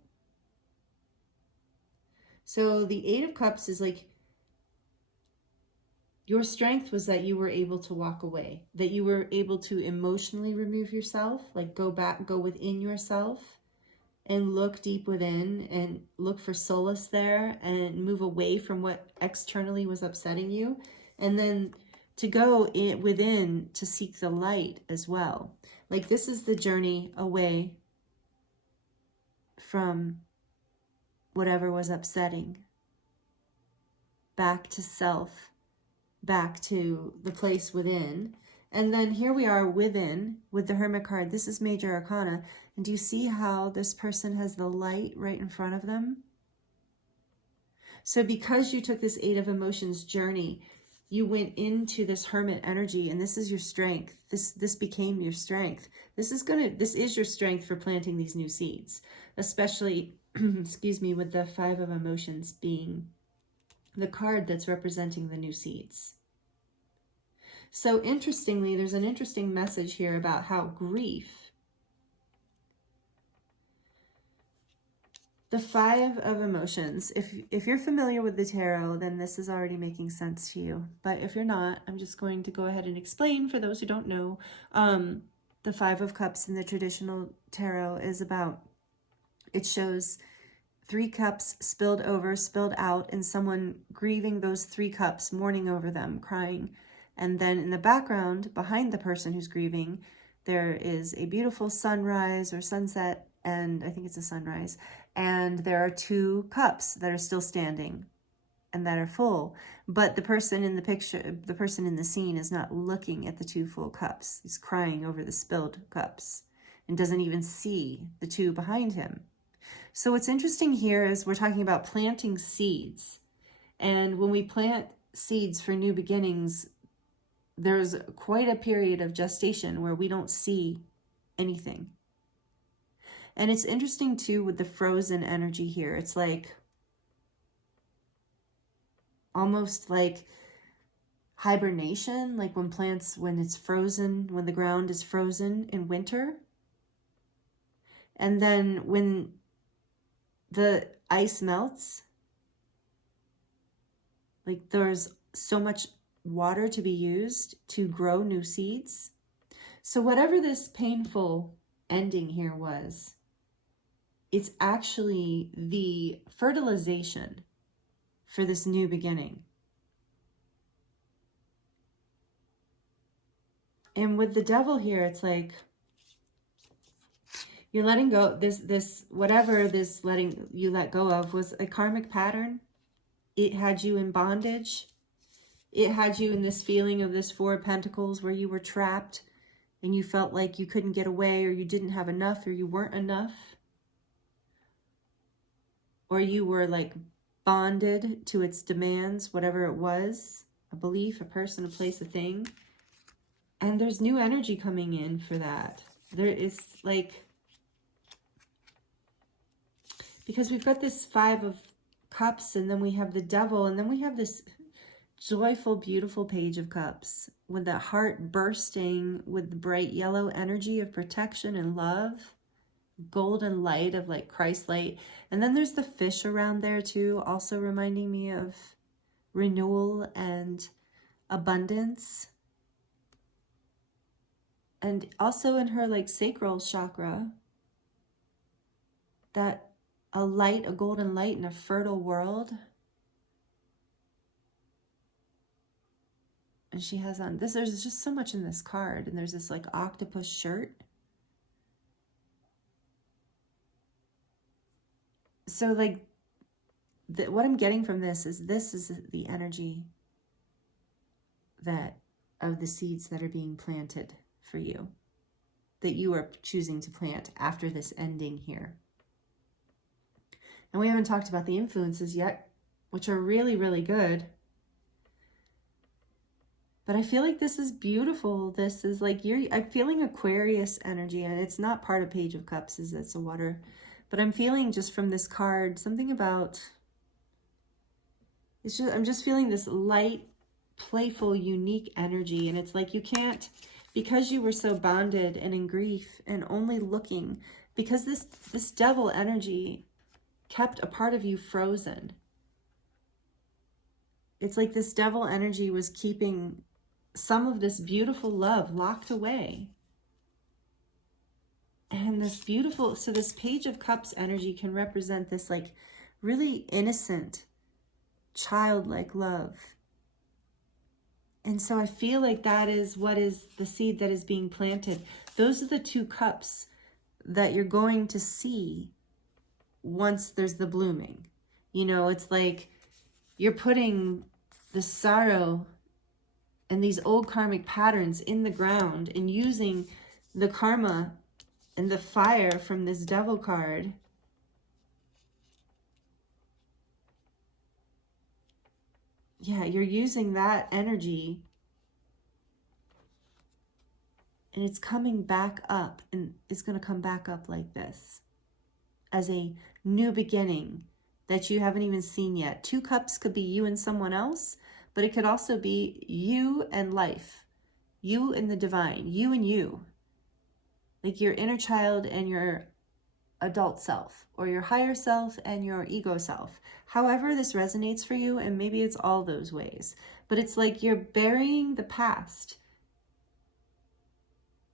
So the Eight of Cups is like, your strength was that you were able to walk away, that you were able to emotionally remove yourself, like go within yourself and look deep within and look for solace there and move away from what externally was upsetting you. And then to go within to seek the light as well. Like, this is the journey away from whatever was upsetting, back to self, back to the place within. And then here we are within with the Hermit card. This is Major Arcana. And do you see how this person has the light right in front of them? So because you took this Eight of Emotions journey, you went into this Hermit energy, and this is your strength. This became your strength. This is your strength for planting these new seeds, especially excuse me, with the Five of Emotions being the card that's representing the new seeds. So interestingly, there's an interesting message here about how grief, the Five of Emotions, if you're familiar with the tarot, then this is already making sense to you. But if you're not, I'm just going to go ahead and explain for those who don't know. The Five of Cups in the traditional tarot is about, it shows 3 cups spilled over, spilled out, and someone grieving those 3 cups, mourning over them, crying. And then in the background, behind the person who's grieving, there is a beautiful sunrise or sunset, and I think it's a sunrise. And there are 2 cups that are still standing and that are full. But the person in the picture, the person in the scene, is not looking at the 2 full cups. He's crying over the spilled cups and doesn't even see the 2 behind him. So what's interesting here is we're talking about planting seeds. And when we plant seeds for new beginnings, there's quite a period of gestation where we don't see anything. And it's interesting too with the frozen energy here. It's like almost like hibernation, like when it's frozen, when the ground is frozen in winter. And then when the ice melts, like there's so much water to be used to grow new seeds. So whatever this painful ending here was, it's actually the fertilization for this new beginning. And with the Devil here, it's like you're letting go. Whatever this letting you let go of was a karmic pattern. It had you in bondage. It had you in this feeling of this Four of Pentacles where you were trapped and you felt like you couldn't get away, or you didn't have enough, or you weren't enough. Or you were like bonded to its demands, whatever it was, a belief, a person, a place, a thing. And there's new energy coming in for that. There is like, because we've got this Five of Cups, and then we have the Devil, and then we have this joyful, beautiful Page of Cups with the heart bursting with the bright yellow energy of protection and love, golden light of like Christ light. And then there's the fish around there too, also reminding me of renewal and abundance. And also in her like sacral chakra, that a light, a golden light in a fertile world. And she has on this, there's just so much in this card. And there's this like octopus shirt. So like what I'm getting from this is the energy that of the seeds that are being planted for you, that you are choosing to plant after this ending here. And we haven't talked about the influences yet, which are really, really good. But I feel like this is beautiful. This is like I'm feeling Aquarius energy, and it's not part of Page of Cups, it's a water. But I'm feeling just from this card something about, I'm just feeling this light, playful, unique energy. And it's like you can't, because you were so bonded and in grief and only looking, because this devil energy kept a part of you frozen. It's like this devil energy was keeping some of this beautiful love locked away. And this beautiful, so this Page of Cups energy can represent this like really innocent, childlike love. And so I feel like that is what is the seed that is being planted. Those are the two cups that you're going to see once there's the blooming. You know, it's like you're putting the sorrow and these old karmic patterns in the ground and using the karma and the fire from this Devil card you're using that energy, and it's coming back up, and it's going to come back up like this as a new beginning that you haven't even seen yet. Two cups could be you and someone else, but it could also be you and life, you and the divine, you and you, like your inner child and your adult self, or your higher self and your ego self. However this resonates for you, and maybe it's all those ways, but it's like you're burying the past,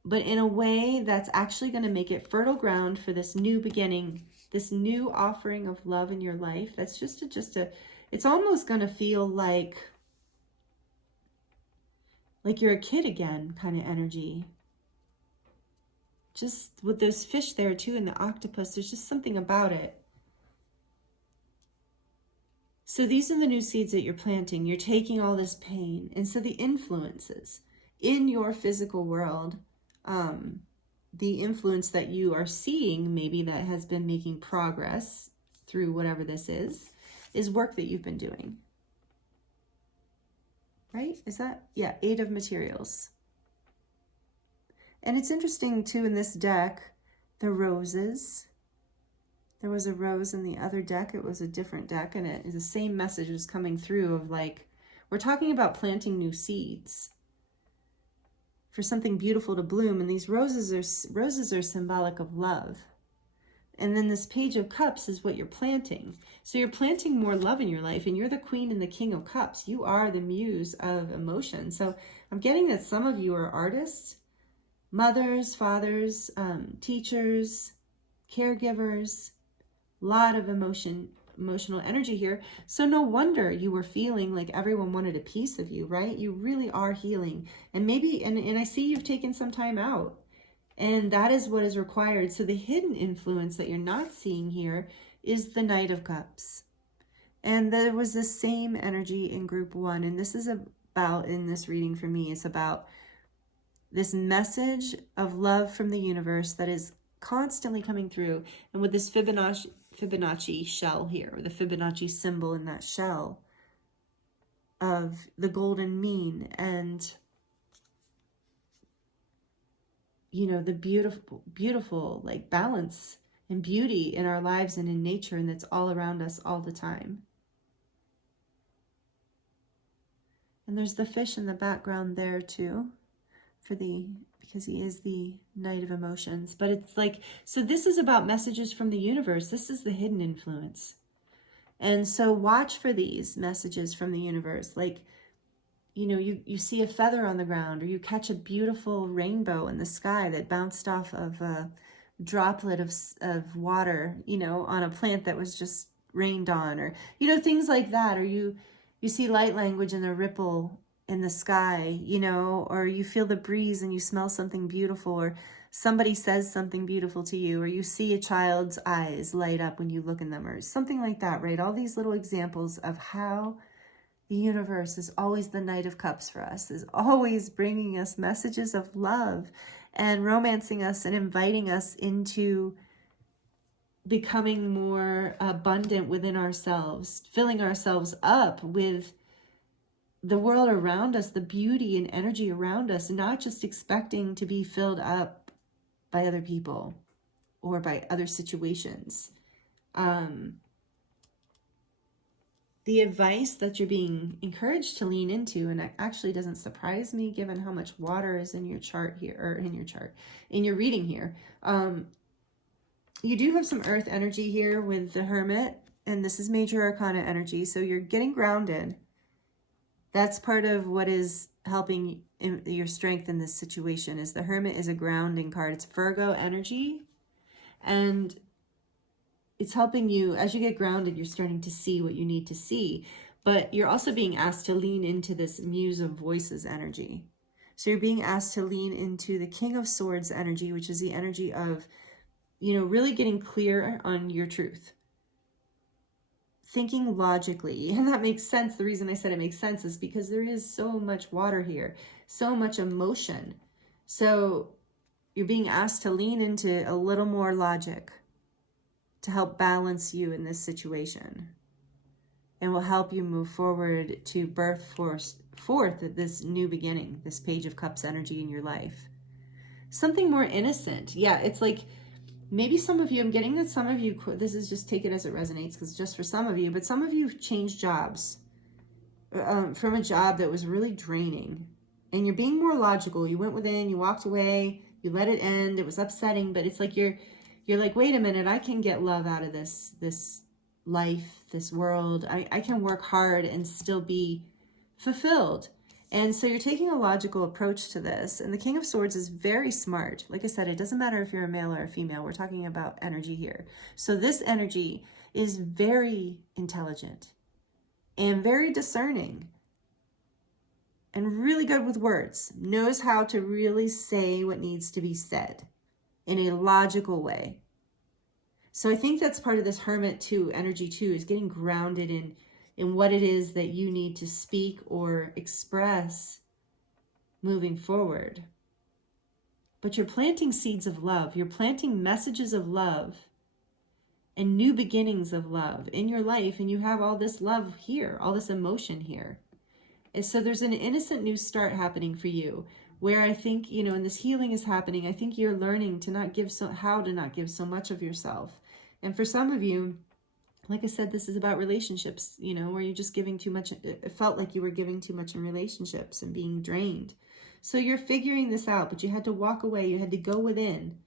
but in a way that's actually going to make it fertile ground for this new beginning, this new offering of love in your life. That's just a it's almost going to feel like you're a kid again kind of energy. Just with those fish there too, and the octopus, there's just something about it. So these are the new seeds that you're planting. You're taking all this pain. And so the influences in your physical world, the influence that you are seeing, maybe that has been making progress through whatever this is work that you've been doing. Right? Is that? Yeah, 8 of Materials. And it's interesting too in this deck, the roses. There was a rose in the other deck. It was a different deck, and it is the same message was coming through of like, we're talking about planting new seeds for something beautiful to bloom. And these roses are symbolic of love. And then this Page of Cups is what you're planting. So you're planting more love in your life, and you're the Queen and the King of Cups. You are the muse of emotion. So I'm getting that some of you are artists, mothers, fathers, teachers, caregivers, a lot of emotional energy here. So no wonder you were feeling like everyone wanted a piece of you, right? You really are healing. And maybe, and I see you've taken some time out, and that is what is required. So the hidden influence that you're not seeing here is the Knight of Cups. And there was the same energy in group 1. And this is about, in this reading for me, it's about this message of love from the universe that is constantly coming through. And with this Fibonacci shell here, or the Fibonacci symbol in that shell of the golden mean, and you know, the beautiful like balance and beauty in our lives and in nature, and that's all around us all the time. And there's the fish in the background there too, because he is the Knight of Emotions. But it's like, so this is about messages from the universe. This is the hidden influence. And so watch for these messages from the universe. Like, you know, you see a feather on the ground, or you catch a beautiful rainbow in the sky that bounced off of a droplet of water, you know, on a plant that was just rained on, or, you know, things like that. Or you see light language in a ripple in the sky, you know, or you feel the breeze and you smell something beautiful, or somebody says something beautiful to you, or you see a child's eyes light up when you look in them, or something like that, right? All these little examples of how the universe is always the Knight of Cups for us, is always bringing us messages of love and romancing us and inviting us into becoming more abundant within ourselves, filling ourselves up with the world around us, the beauty and energy around us, not just expecting to be filled up by other people or by other situations. The advice that you're being encouraged to lean into, and it actually doesn't surprise me given how much water is in your chart here, or in your reading here. You do have some earth energy here with the Hermit, and this is major arcana energy, so you're getting grounded. That's part of what is helping your strength in this situation. Is the Hermit is a grounding card. It's Virgo energy, and it's helping you. As you get grounded, you're starting to see what you need to see, but you're also being asked to lean into this Muse of Voices energy. So you're being asked to lean into the King of Swords energy, which is the energy of, you know, really getting clear on your truth. Thinking logically, and that makes sense. The reason I said it makes sense is because there is so much water here, so much emotion. So you're being asked to lean into a little more logic to help balance you in this situation, and will help you move forward to birth forth this new beginning, this Page of Cups energy in your life. Something more innocent. Yeah, it's like, maybe some of you, I'm getting that some of you, this is just, take it as it resonates, because just for some of you, but some of you changed jobs from a job that was really draining, and you're being more logical. You went within, you walked away, you let it end. It was upsetting, but it's like you're like, wait a minute, I can get love out of this life, this world. I can work hard and still be fulfilled. And so you're taking a logical approach to this. And the King of Swords is very smart. Like I said, it doesn't matter if you're a male or a female. We're talking about energy here. So this energy is very intelligent and very discerning and really good with words. Knows how to really say what needs to be said in a logical way. So I think that's part of this Hermit too, energy too, is getting grounded in what it is that you need to speak or express moving forward. But you're planting seeds of love. You're planting messages of love and new beginnings of love in your life. And you have all this love here, all this emotion here. And so there's an innocent new start happening for you, where I think, you know, and this healing is happening. I think you're learning to how to not give so much of yourself. And for some of you, like I said, this is about relationships, you know, where you're just giving too much. It felt like you were giving too much in relationships and being drained. So you're figuring this out, but you had to walk away. You had to go within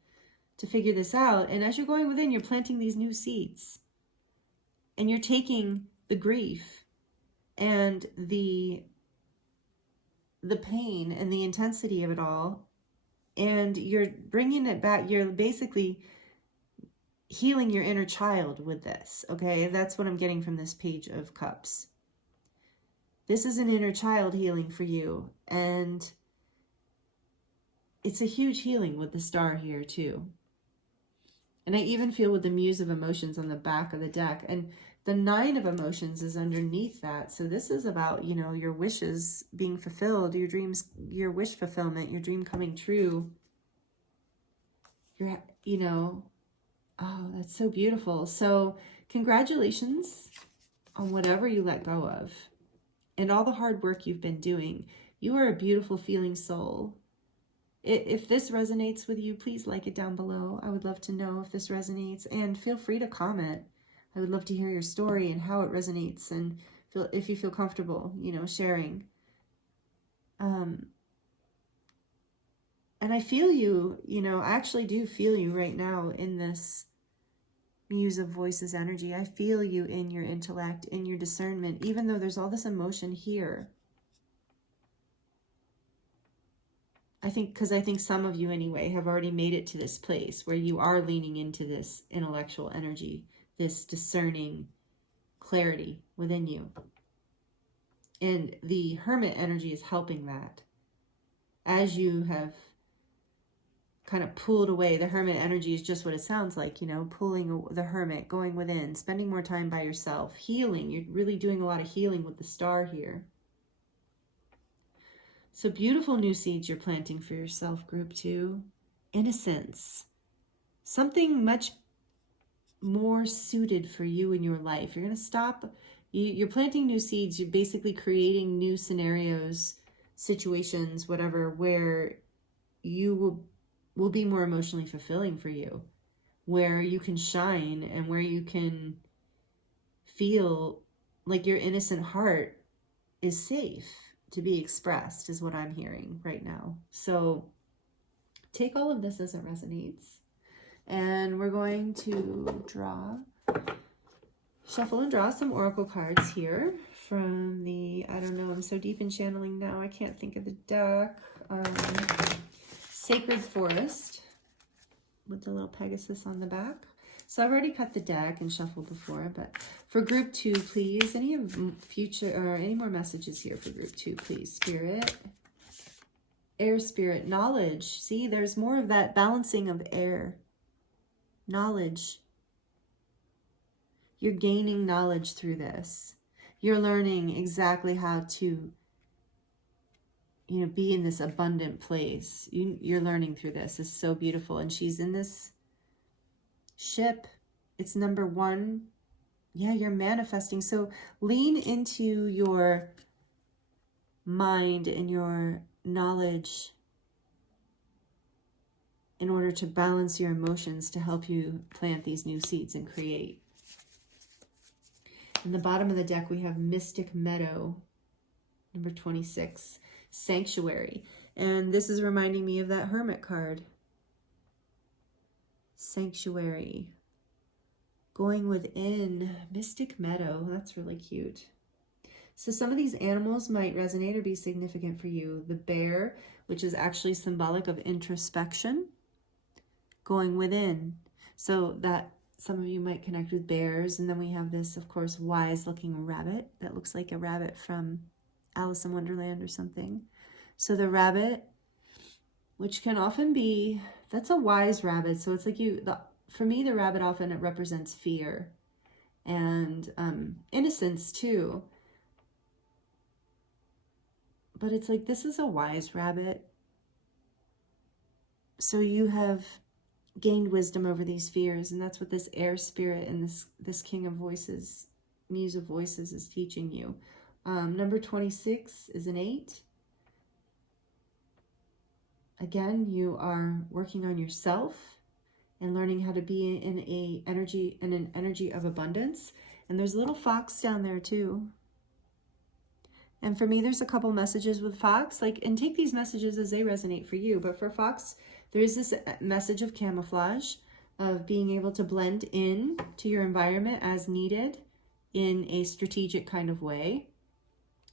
to figure this out. And as you're going within, you're planting these new seeds. And you're taking the grief and the pain and the intensity of it all, and you're bringing it back. You're basically healing your inner child with this, okay? That's what I'm getting from this Page of Cups. This is an inner child healing for you, and it's a huge healing with the star here too. And I even feel with the Muse of Emotions on the back of the deck, and the 9 of Emotions is underneath that. So this is about, you know, your wishes being fulfilled, your dreams, your wish fulfillment, your dream coming true. You know, oh, that's so beautiful. So congratulations on whatever you let go of and all the hard work you've been doing. You are a beautiful feeling soul. If this resonates with you, please like it down below. I would love to know if this resonates, and feel free to comment. I would love to hear your story and how it resonates, and if you feel comfortable, you know, sharing. And I feel you, I actually do feel you right now in this Muse of Voices energy. I feel you in your intellect, in your discernment, even though there's all this emotion here. I think some of you anyway have already made it to this place where you are leaning into this intellectual energy, this discerning clarity within you. And the Hermit energy is helping that. As you have kind of pulled away, the Hermit energy is just what it sounds like, pulling the Hermit, going within, spending more time by yourself, healing. You're really doing a lot of healing with the star here. So beautiful new seeds you're planting for yourself, group 2. Innocence. Something much more suited for you in your life. You're going to stop. You're planting new seeds. You're basically creating new scenarios, situations, whatever, where you will be more emotionally fulfilling for you, where you can shine and where you can feel like your innocent heart is safe to be expressed, is what I'm hearing right now. So take all of this as it resonates. And we're going to shuffle and draw some oracle cards here from the, I don't know, I'm so deep in channeling now, I can't think of the deck. Sacred Forest with the little Pegasus on the back. So I've already cut the deck and shuffled before, but for group 2, please, any more messages here for group 2, please. Spirit, air spirit, knowledge. See, there's more of that balancing of air. Knowledge. You're gaining knowledge through this. You're learning exactly how to be in this abundant place. You're learning through this. It's so beautiful. And she's in this ship. It's number 1. Yeah, you're manifesting. So lean into your mind and your knowledge in order to balance your emotions to help you plant these new seeds and create. In the bottom of the deck, we have Mystic Meadow, number 26. Sanctuary. And this is reminding me of that Hermit card. Sanctuary. Going within. Mystic Meadow. That's really cute. So some of these animals might resonate or be significant for you. The bear, which is actually symbolic of introspection. Going within. So that some of you might connect with bears. And then we have this, of course, wise looking rabbit that looks like a rabbit from Alice in Wonderland or something. So the rabbit, which can often be, that's a wise rabbit. So it's like for me, the rabbit often, it represents fear and innocence too. But it's like, this is a wise rabbit. So you have gained wisdom over these fears. And that's what this air spirit and this King of Voices, Muse of Voices is teaching you. Number 26 is an 8. Again, you are working on yourself and learning how to be in an energy of abundance. And there's a little fox down there too. And for me, there's a couple messages with fox, and take these messages as they resonate for you. But for fox, there is this message of camouflage, of being able to blend in to your environment as needed in a strategic kind of way.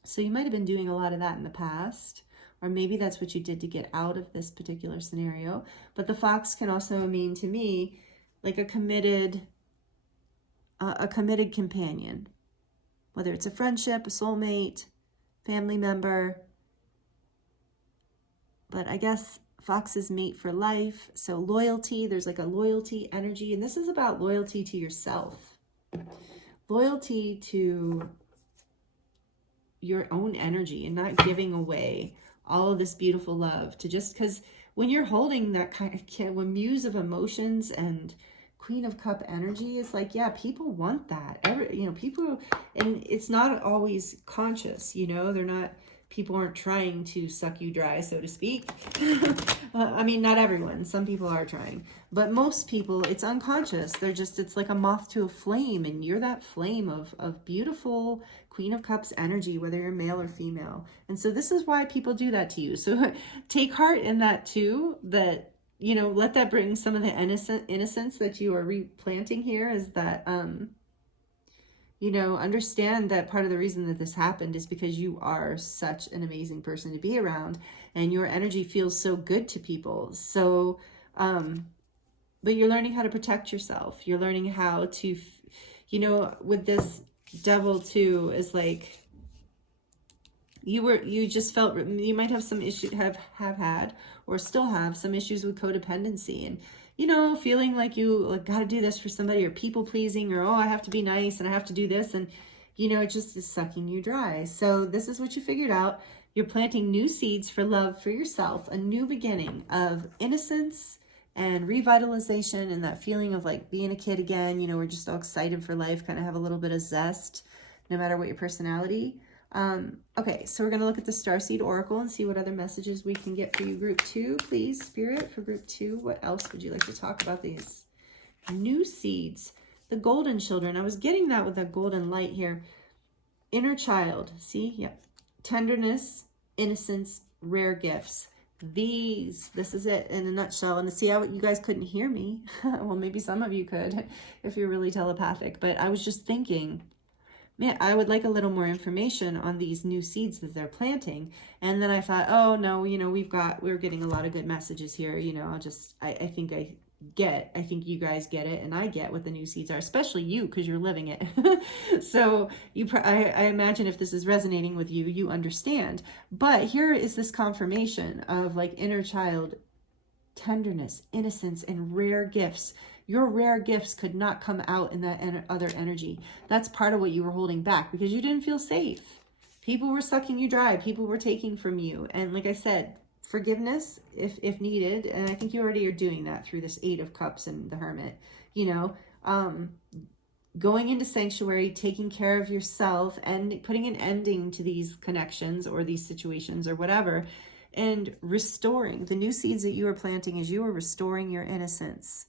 So you might have been doing a lot of that in the past, or maybe that's what you did to get out of this particular scenario. But the fox can also mean to me like a committed companion, whether it's a friendship, a soulmate, family member. But I guess foxes mate for life. So loyalty, there's like a loyalty energy. And this is about loyalty to yourself. Loyalty to your own energy and not giving away all of this beautiful love to just, because when you're holding that kind of, when Muse of Emotions and Queen of Cup energy, it's like, yeah, people want that. People, and it's not always conscious, they're not people aren't trying to suck you dry, so to speak. I mean, not everyone. Some people are trying. But most people, it's unconscious. They're just, it's like a moth to a flame. And you're that flame of beautiful Queen of Cups energy, whether you're male or female. And so this is why people do that to you. So take heart in that too, that, you know, let that bring some of the innocence that you are replanting here, is that, you know, understand that part of the reason that this happened is because you are such an amazing person to be around, and your energy feels so good to people. So, but you're learning how to protect yourself. You're learning how to, you know, with this devil too, is like, you just felt, you might have some issue, have had, or still have some issues with codependency, and, you know, feeling like you like got to do this for somebody, or people pleasing, or, oh, I have to be nice and I have to do this. And, you know, it just is sucking you dry. So this is what you figured out. You're planting new seeds for love for yourself, a new beginning of innocence and revitalization, and that feeling of like being a kid again. You know, we're just all excited for life, kind of have a little bit of zest, no matter what your personality. Okay, so we're going to look at the Starseed Oracle and see what other messages we can get for you, Group 2, please, Spirit, for Group 2. What else would you like to talk about these new seeds? The golden children. I was getting that with that golden light here. Inner child. See? Yep. Tenderness, innocence, rare gifts. This is it in a nutshell. And to see how you guys couldn't hear me. Well, maybe some of you could if you're really telepathic. But I was just thinking, man, I would like a little more information on these new seeds that they're planting. And then I thought, oh no, you know, we're getting a lot of good messages here. You know, I think you guys get it, and I get what the new seeds are, especially you, because you're living it. So I imagine if this is resonating with you, you understand. But here is this confirmation of like inner child, tenderness, innocence, and rare gifts. Your rare gifts could not come out in that other energy. That's part of what you were holding back, because you didn't feel safe. People were sucking you dry. People were taking from you. And like I said, forgiveness if needed. And I think you already are doing that through this 8 of Cups and the Hermit. You know, going into sanctuary, taking care of yourself, and putting an ending to these connections or these situations or whatever. And restoring. The new seeds that you are planting is you are restoring your innocence.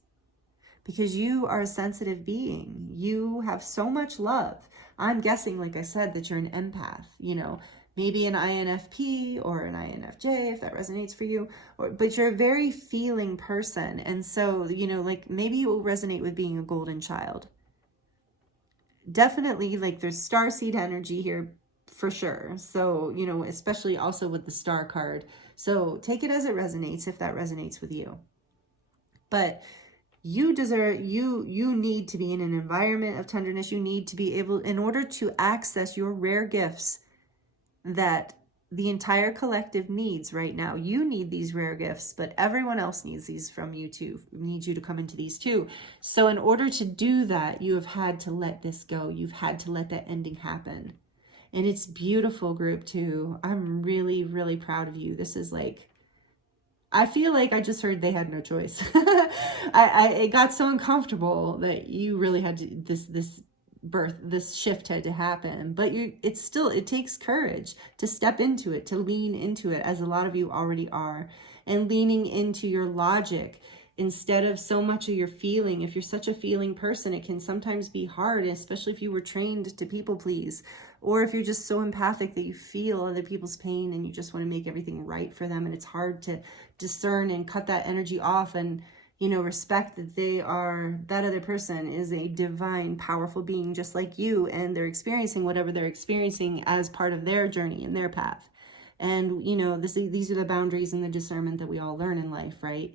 Because you are a sensitive being. You have so much love. I'm guessing, like I said, that you're an empath, you know, maybe an INFP or an INFJ, if that resonates for you, but you're a very feeling person. And so, you know, like maybe you will resonate with being a golden child. Definitely, like there's starseed energy here for sure. So, you know, especially also with the star card. So take it as it resonates, if that resonates with you. But you deserve, you need to be in an environment of tenderness. You need to be able, in order to access your rare gifts that the entire collective needs right now. You need these rare gifts, but everyone else needs these from you too, needs you to come into these too. So in order to do that, you have had to let this go. You've had to let that ending happen. And it's beautiful, Group 2. I'm really, really proud of you. This is like, I feel like I just heard they had no choice. It got so uncomfortable that you really had to, this shift had to happen. But it takes courage to step into it, to lean into it, as a lot of you already are, and leaning into your logic instead of so much of your feeling. If you're such a feeling person, it can sometimes be hard, especially if you were trained to people please, or if you're just so empathic that you feel other people's pain and you just want to make everything right for them. And it's hard to discern and cut that energy off and, you know, respect that that other person is a divine, powerful being just like you, and they're experiencing whatever they're experiencing as part of their journey and their path. And, you know, these are the boundaries and the discernment that we all learn in life, right?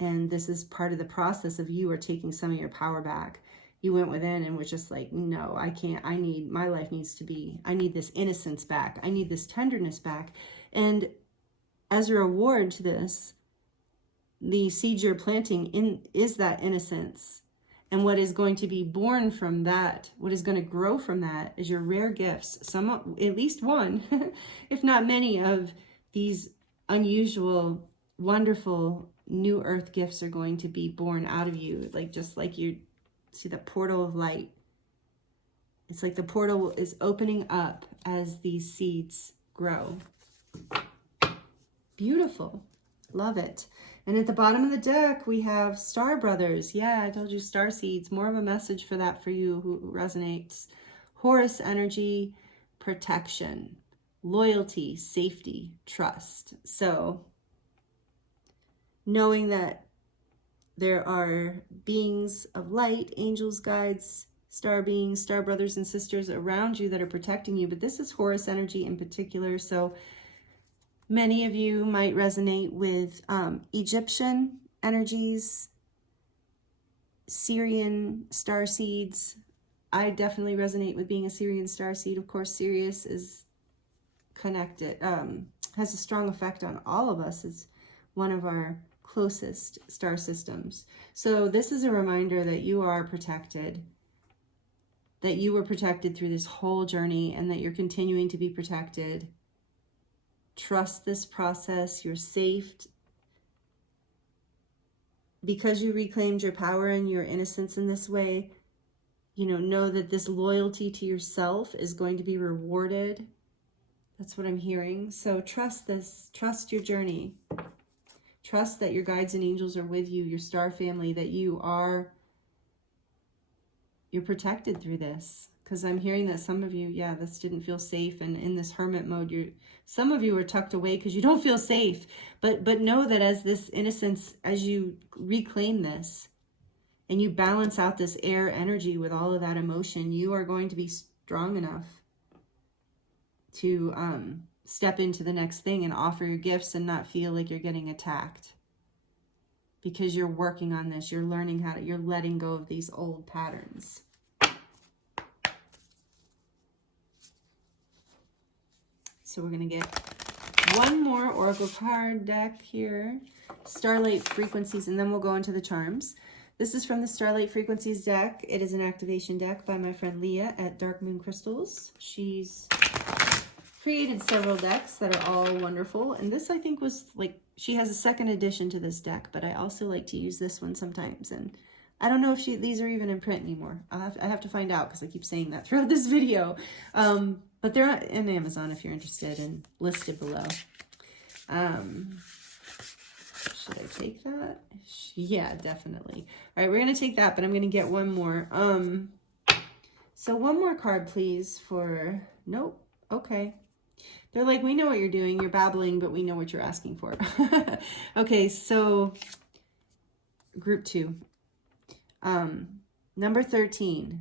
And this is part of the process of you are taking some of your power back. You went within and was just like, no, I can't. My life needs to be, I need this innocence back. I need this tenderness back. And as a reward to this, the seed you're planting is that innocence. And what is going to be born from that, what is going to grow from that, is your rare gifts. At least one, if not many, of these unusual, wonderful new earth gifts are going to be born out of you. Like, just like you see the portal of light. It's like the portal is opening up as these seeds grow. Beautiful. Love it. And at the bottom of the deck, we have Star Brothers. Yeah, I told you star seeds. More of a message for that for you who resonates. Horus energy, protection, loyalty, safety, trust. So knowing that there are beings of light, angels, guides, star beings, star brothers and sisters around you that are protecting you. But this is Horus energy in particular. So many of you might resonate with Egyptian energies, Syrian star seeds. I definitely resonate with being a Syrian star seed. Of course, Sirius is connected, has a strong effect on all of us. It's one of our closest star systems. So this is a reminder that you are protected, that you were protected through this whole journey, and that you're continuing to be protected. Trust this process. You're safe because you reclaimed your power and your innocence in this way. You know that this loyalty to yourself is going to be rewarded. That's what I'm hearing. So trust this. Trust your journey. Trust that your guides and angels are with you, your star family, that you're protected through this. Because I'm hearing that some of you, this didn't feel safe, and in this hermit mode, some of you are tucked away because you don't feel safe. But know that as this innocence, as you reclaim this, and you balance out this air energy with all of that emotion, you are going to be strong enough to step into the next thing and offer your gifts and not feel like you're getting attacked. Because you're working on this, you're learning you're letting go of these old patterns. So we're going to get one more Oracle card deck here. Starlight Frequencies, and then we'll go into the charms. This is from the Starlight Frequencies deck. It is an activation deck by my friend Leah at Dark Moon Crystals. She's created several decks that are all wonderful. And this, I think, was like, she has a second edition to this deck, but I also like to use this one sometimes. And I don't know if these are even in print anymore. I have to find out because I keep saying that throughout this video. But they're on Amazon if you're interested, and listed below. Should I take that? Yeah, definitely. All right, we're going to take that, but I'm going to get one more. So one more card, please, for... Nope. Okay. They're like, we know what you're doing. You're babbling, but we know what you're asking for. Okay, so group 2. Number 13.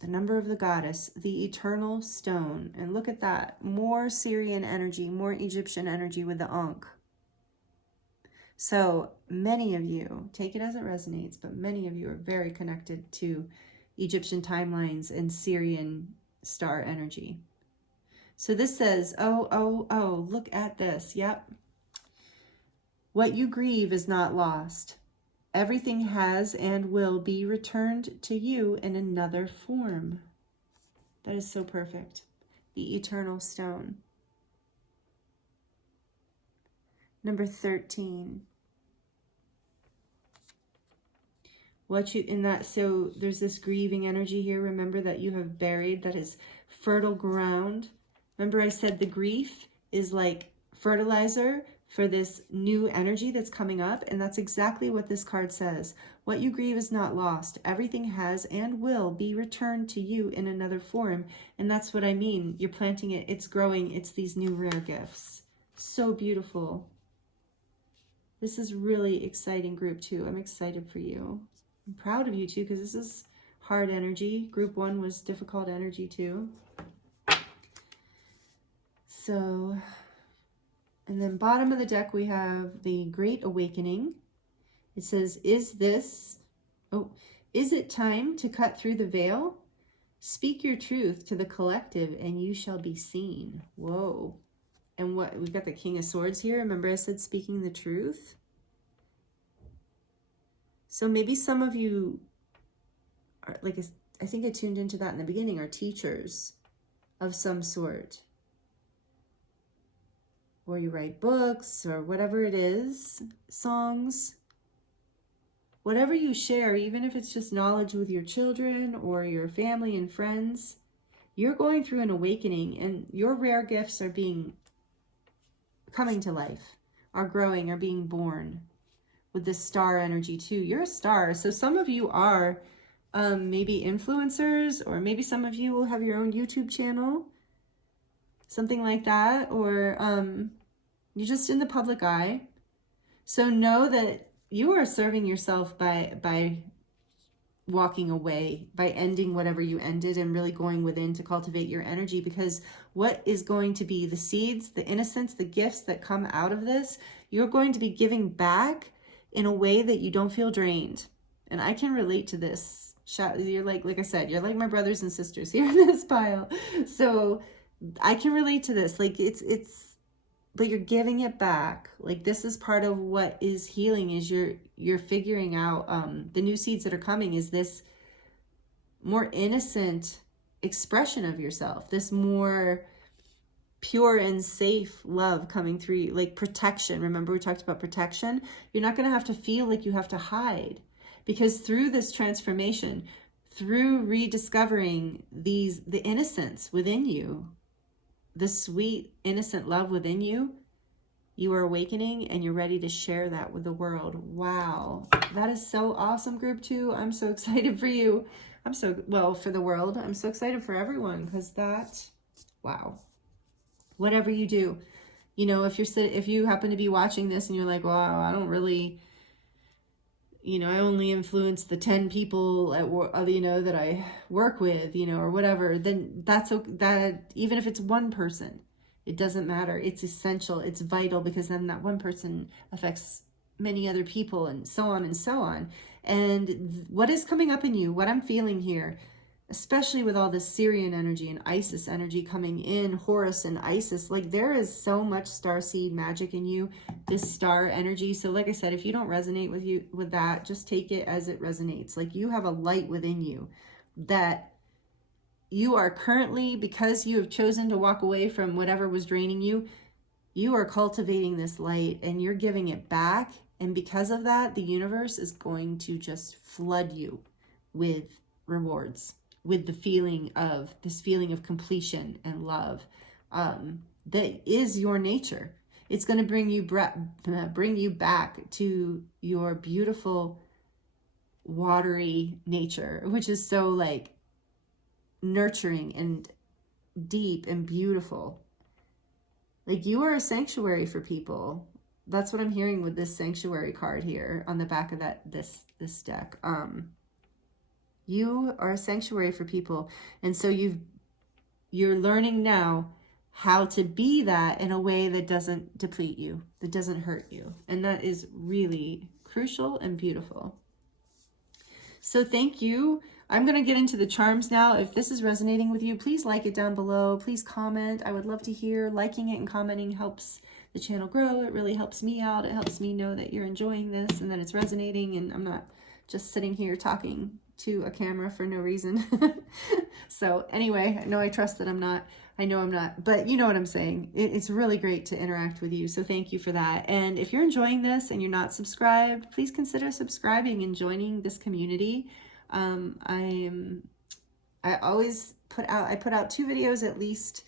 The number of the goddess, the eternal stone. And look at that. More Syrian energy, more Egyptian energy with the Ankh. So many of you, take it as it resonates, but many of you are very connected to Egyptian timelines and Syrian star energy. So this says, oh, look at this. Yep. What you grieve is not lost. Everything has and will be returned to you in another form. That is so perfect. The eternal stone. Number 13. So there's this grieving energy here. Remember that you have buried, that is fertile ground. Remember I said the grief is like fertilizer for this new energy that's coming up, and that's exactly what this card says. What you grieve is not lost. Everything has and will be returned to you in another form, and that's what I mean. You're planting it, it's growing, it's these new rare gifts. So beautiful. This is really exciting, group 2. I'm excited for you. I'm proud of you too, because this is hard energy. Group 1 was difficult energy too. So... And then bottom of the deck, we have the Great Awakening. It says, is it time to cut through the veil? Speak your truth to the collective and you shall be seen. Whoa. And what, we've got the King of Swords here. Remember I said speaking the truth? So maybe some of you are, like, I think I tuned into that in the beginning, are teachers of some sort. Or you write books, or whatever it is, songs. Whatever you share, even if it's just knowledge with your children or your family and friends, You're going through an awakening, and your rare gifts are coming to life, are growing, are being born with this star energy too. You're a star. So some of you are maybe influencers, or maybe some of you will have your own YouTube channel, something like that, or you're just in the public eye. So know that you are serving yourself by walking away, by ending whatever you ended and really going within to cultivate your energy, because what is going to be the seeds, the innocence, the gifts that come out of this, you're going to be giving back in a way that you don't feel drained. And I can relate to this. You're like I said, you're like my brothers and sisters here in this pile. So I can relate to this. Like but you're giving it back. Like this is part of what is healing, is you're figuring out the new seeds that are coming is this more innocent expression of yourself, this more pure and safe love coming through you, like protection. Remember we talked about protection? You're not going to have to feel like you have to hide, because through this transformation, through rediscovering the innocence within you, the sweet, innocent love within you, you are awakening and you're ready to share that with the world. Wow. That is so awesome, group 2. I'm so excited for you. For the world. I'm so excited for everyone, because wow. Whatever you do, if you happen to be watching this and you're like, wow, I don't really, I only influence the 10 people at work, that I work with, or whatever, then that even if it's one person, it doesn't matter. It's essential. It's vital, because then that one person affects many other people, and so on and so on. And what is coming up in you, what I'm feeling here, especially with all this Syrian energy and Isis energy coming in, Horus and Isis, like there is so much starseed magic in you, this star energy. So like I said, if you don't resonate with that, just take it as it resonates. Like you have a light within you that you are currently, because you have chosen to walk away from whatever was draining you, you are cultivating this light and you're giving it back. And because of that, the universe is going to just flood you with rewards, with this feeling of completion and love that is your nature. It's going to bring you back to your beautiful watery nature, which is so like nurturing and deep and beautiful. Like you are a sanctuary for people. That's what I'm hearing with this sanctuary card here on the back of this deck. You are a sanctuary for people. And so you're learning now how to be that in a way that doesn't deplete you, that doesn't hurt you. And that is really crucial and beautiful. So thank you. I'm going to get into the charms now. If this is resonating with you, please like it down below. Please comment. I would love to hear. Liking it and commenting helps the channel grow. It really helps me out. It helps me know that you're enjoying this and that it's resonating, and I'm not just sitting here talking to a camera for no reason. So anyway, I know I trust that I'm not. I know I'm not, but you know what I'm saying. It's really great to interact with you. So thank you for that. And if you're enjoying this and you're not subscribed, please consider subscribing and joining this community. I always put out 2 videos at least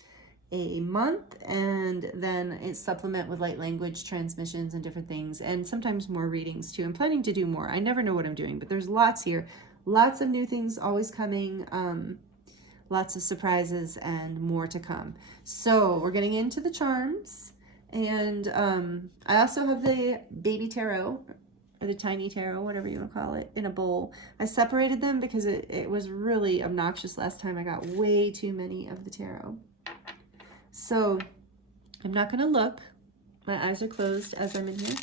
a month, and then it's supplement with light language transmissions and different things, and sometimes more readings too. I'm planning to do more. I never know what I'm doing, but there's lots here. Lots of new things always coming. Lots of surprises and more to come. So we're getting into the charms, and I also have the baby tarot, or the tiny tarot, whatever you want to call it, in a bowl. I separated them because it was really obnoxious last time. I got way too many of the tarot. So I'm not going to look. My eyes are closed as I'm in here.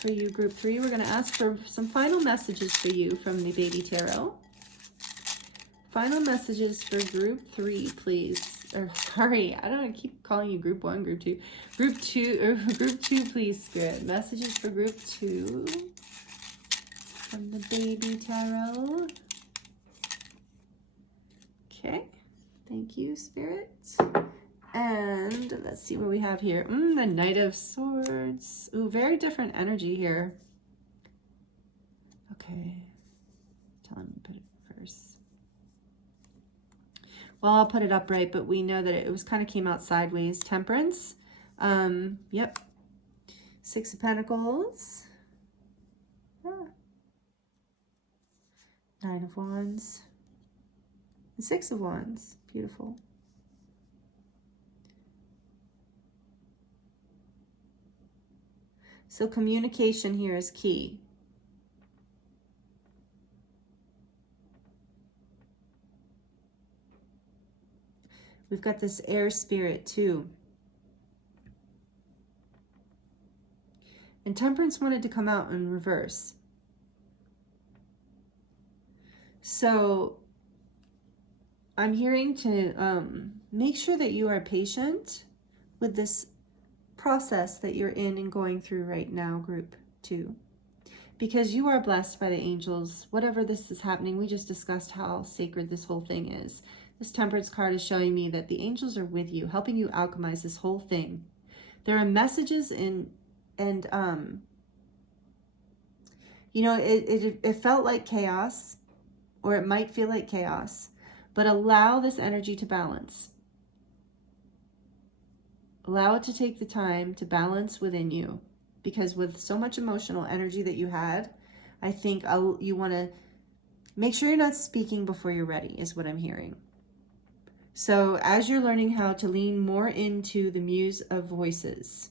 For you, group 3, we're going to ask for some final messages for you from the baby tarot. Final messages for group 3, please. Or sorry, I don't want to keep calling you group 1, group 2. Group 2, please, Spirit. Messages for group 2 from the baby tarot. Okay. Thank you, Spirit. And let's see what we have here. The Knight of Swords. Ooh, very different energy here. Okay. Tell him to put it first. well, I'll put it upright, but we know that it was kind of came out sideways. Temperance. Yep. Six of Pentacles. Nine of Wands. And Six of Wands. Beautiful. So communication here is key. We've got this air spirit too. And Temperance wanted to come out in reverse. So I'm hearing to make sure that you are patient with this process that you're in and going through right now, group 2. Because you are blessed by the angels. Whatever this is happening, we just discussed how sacred this whole thing is. This Temperance card is showing me that the angels are with you, helping you alchemize this whole thing. There are messages in, and you know, it felt like chaos, or it might feel like chaos, but allow this energy to balance. Allow it to take the time to balance within you, because with so much emotional energy that you had, I think you want to make sure you're not speaking before you're ready, is what I'm hearing. So as you're learning how to lean more into the Muse of Voices,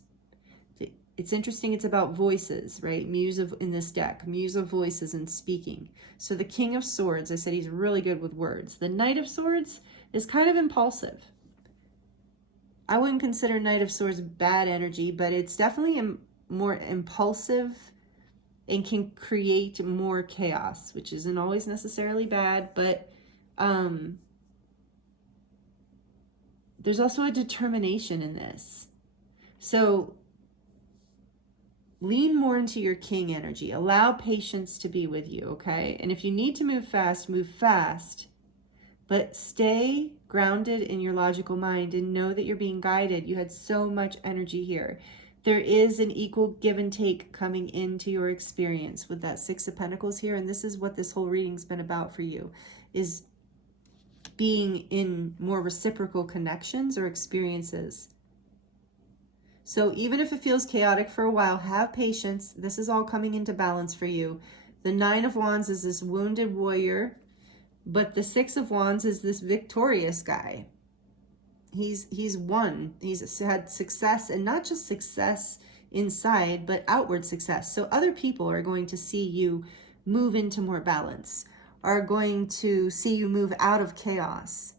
it's interesting, it's about voices, right? Muse of, in this deck, Muse of Voices and speaking. So the King of Swords, I said he's really good with words. The Knight of Swords is kind of impulsive. I wouldn't consider Knight of Swords bad energy, but it's definitely more impulsive and can create more chaos, which isn't always necessarily bad, but there's also a determination in this. So lean more into your king energy. Allow patience to be with you, okay? And if you need to move fast, but stay grounded in your logical mind and know that you're being guided. You had so much energy here. There is an equal give and take coming into your experience with that Six of Pentacles here. And this is what this whole reading's been about for you, is being in more reciprocal connections or experiences. So even if it feels chaotic for a while, have patience. This is all coming into balance for you. The Nine of Wands is this wounded warrior, but the Six of Wands is this victorious guy. He's won. He's had success, and not just success inside, but outward success. So other people are going to see you move into more balance, are going to see you move out of chaos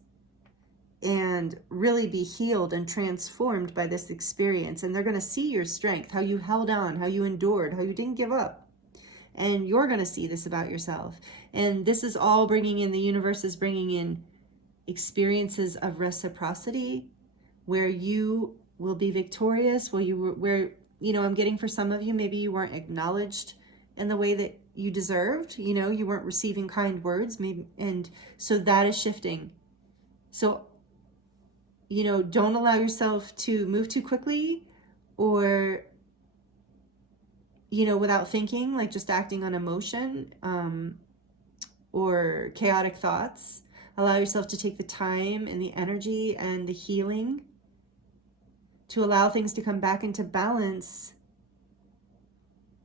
and really be healed and transformed by this experience. And they're going to see your strength, how you held on, how you endured, how you didn't give up. And you're going to see this about yourself. And this is all bringing in, the universe is bringing in experiences of reciprocity where you will be victorious, where you know, I'm getting for some of you, maybe you weren't acknowledged in the way that you deserved, you know, you weren't receiving kind words, maybe, and so that is shifting. So, you know, don't allow yourself to move too quickly, or you know, without thinking, like just acting on emotion or chaotic thoughts. Allow yourself to take the time and the energy and the healing to allow things to come back into balance,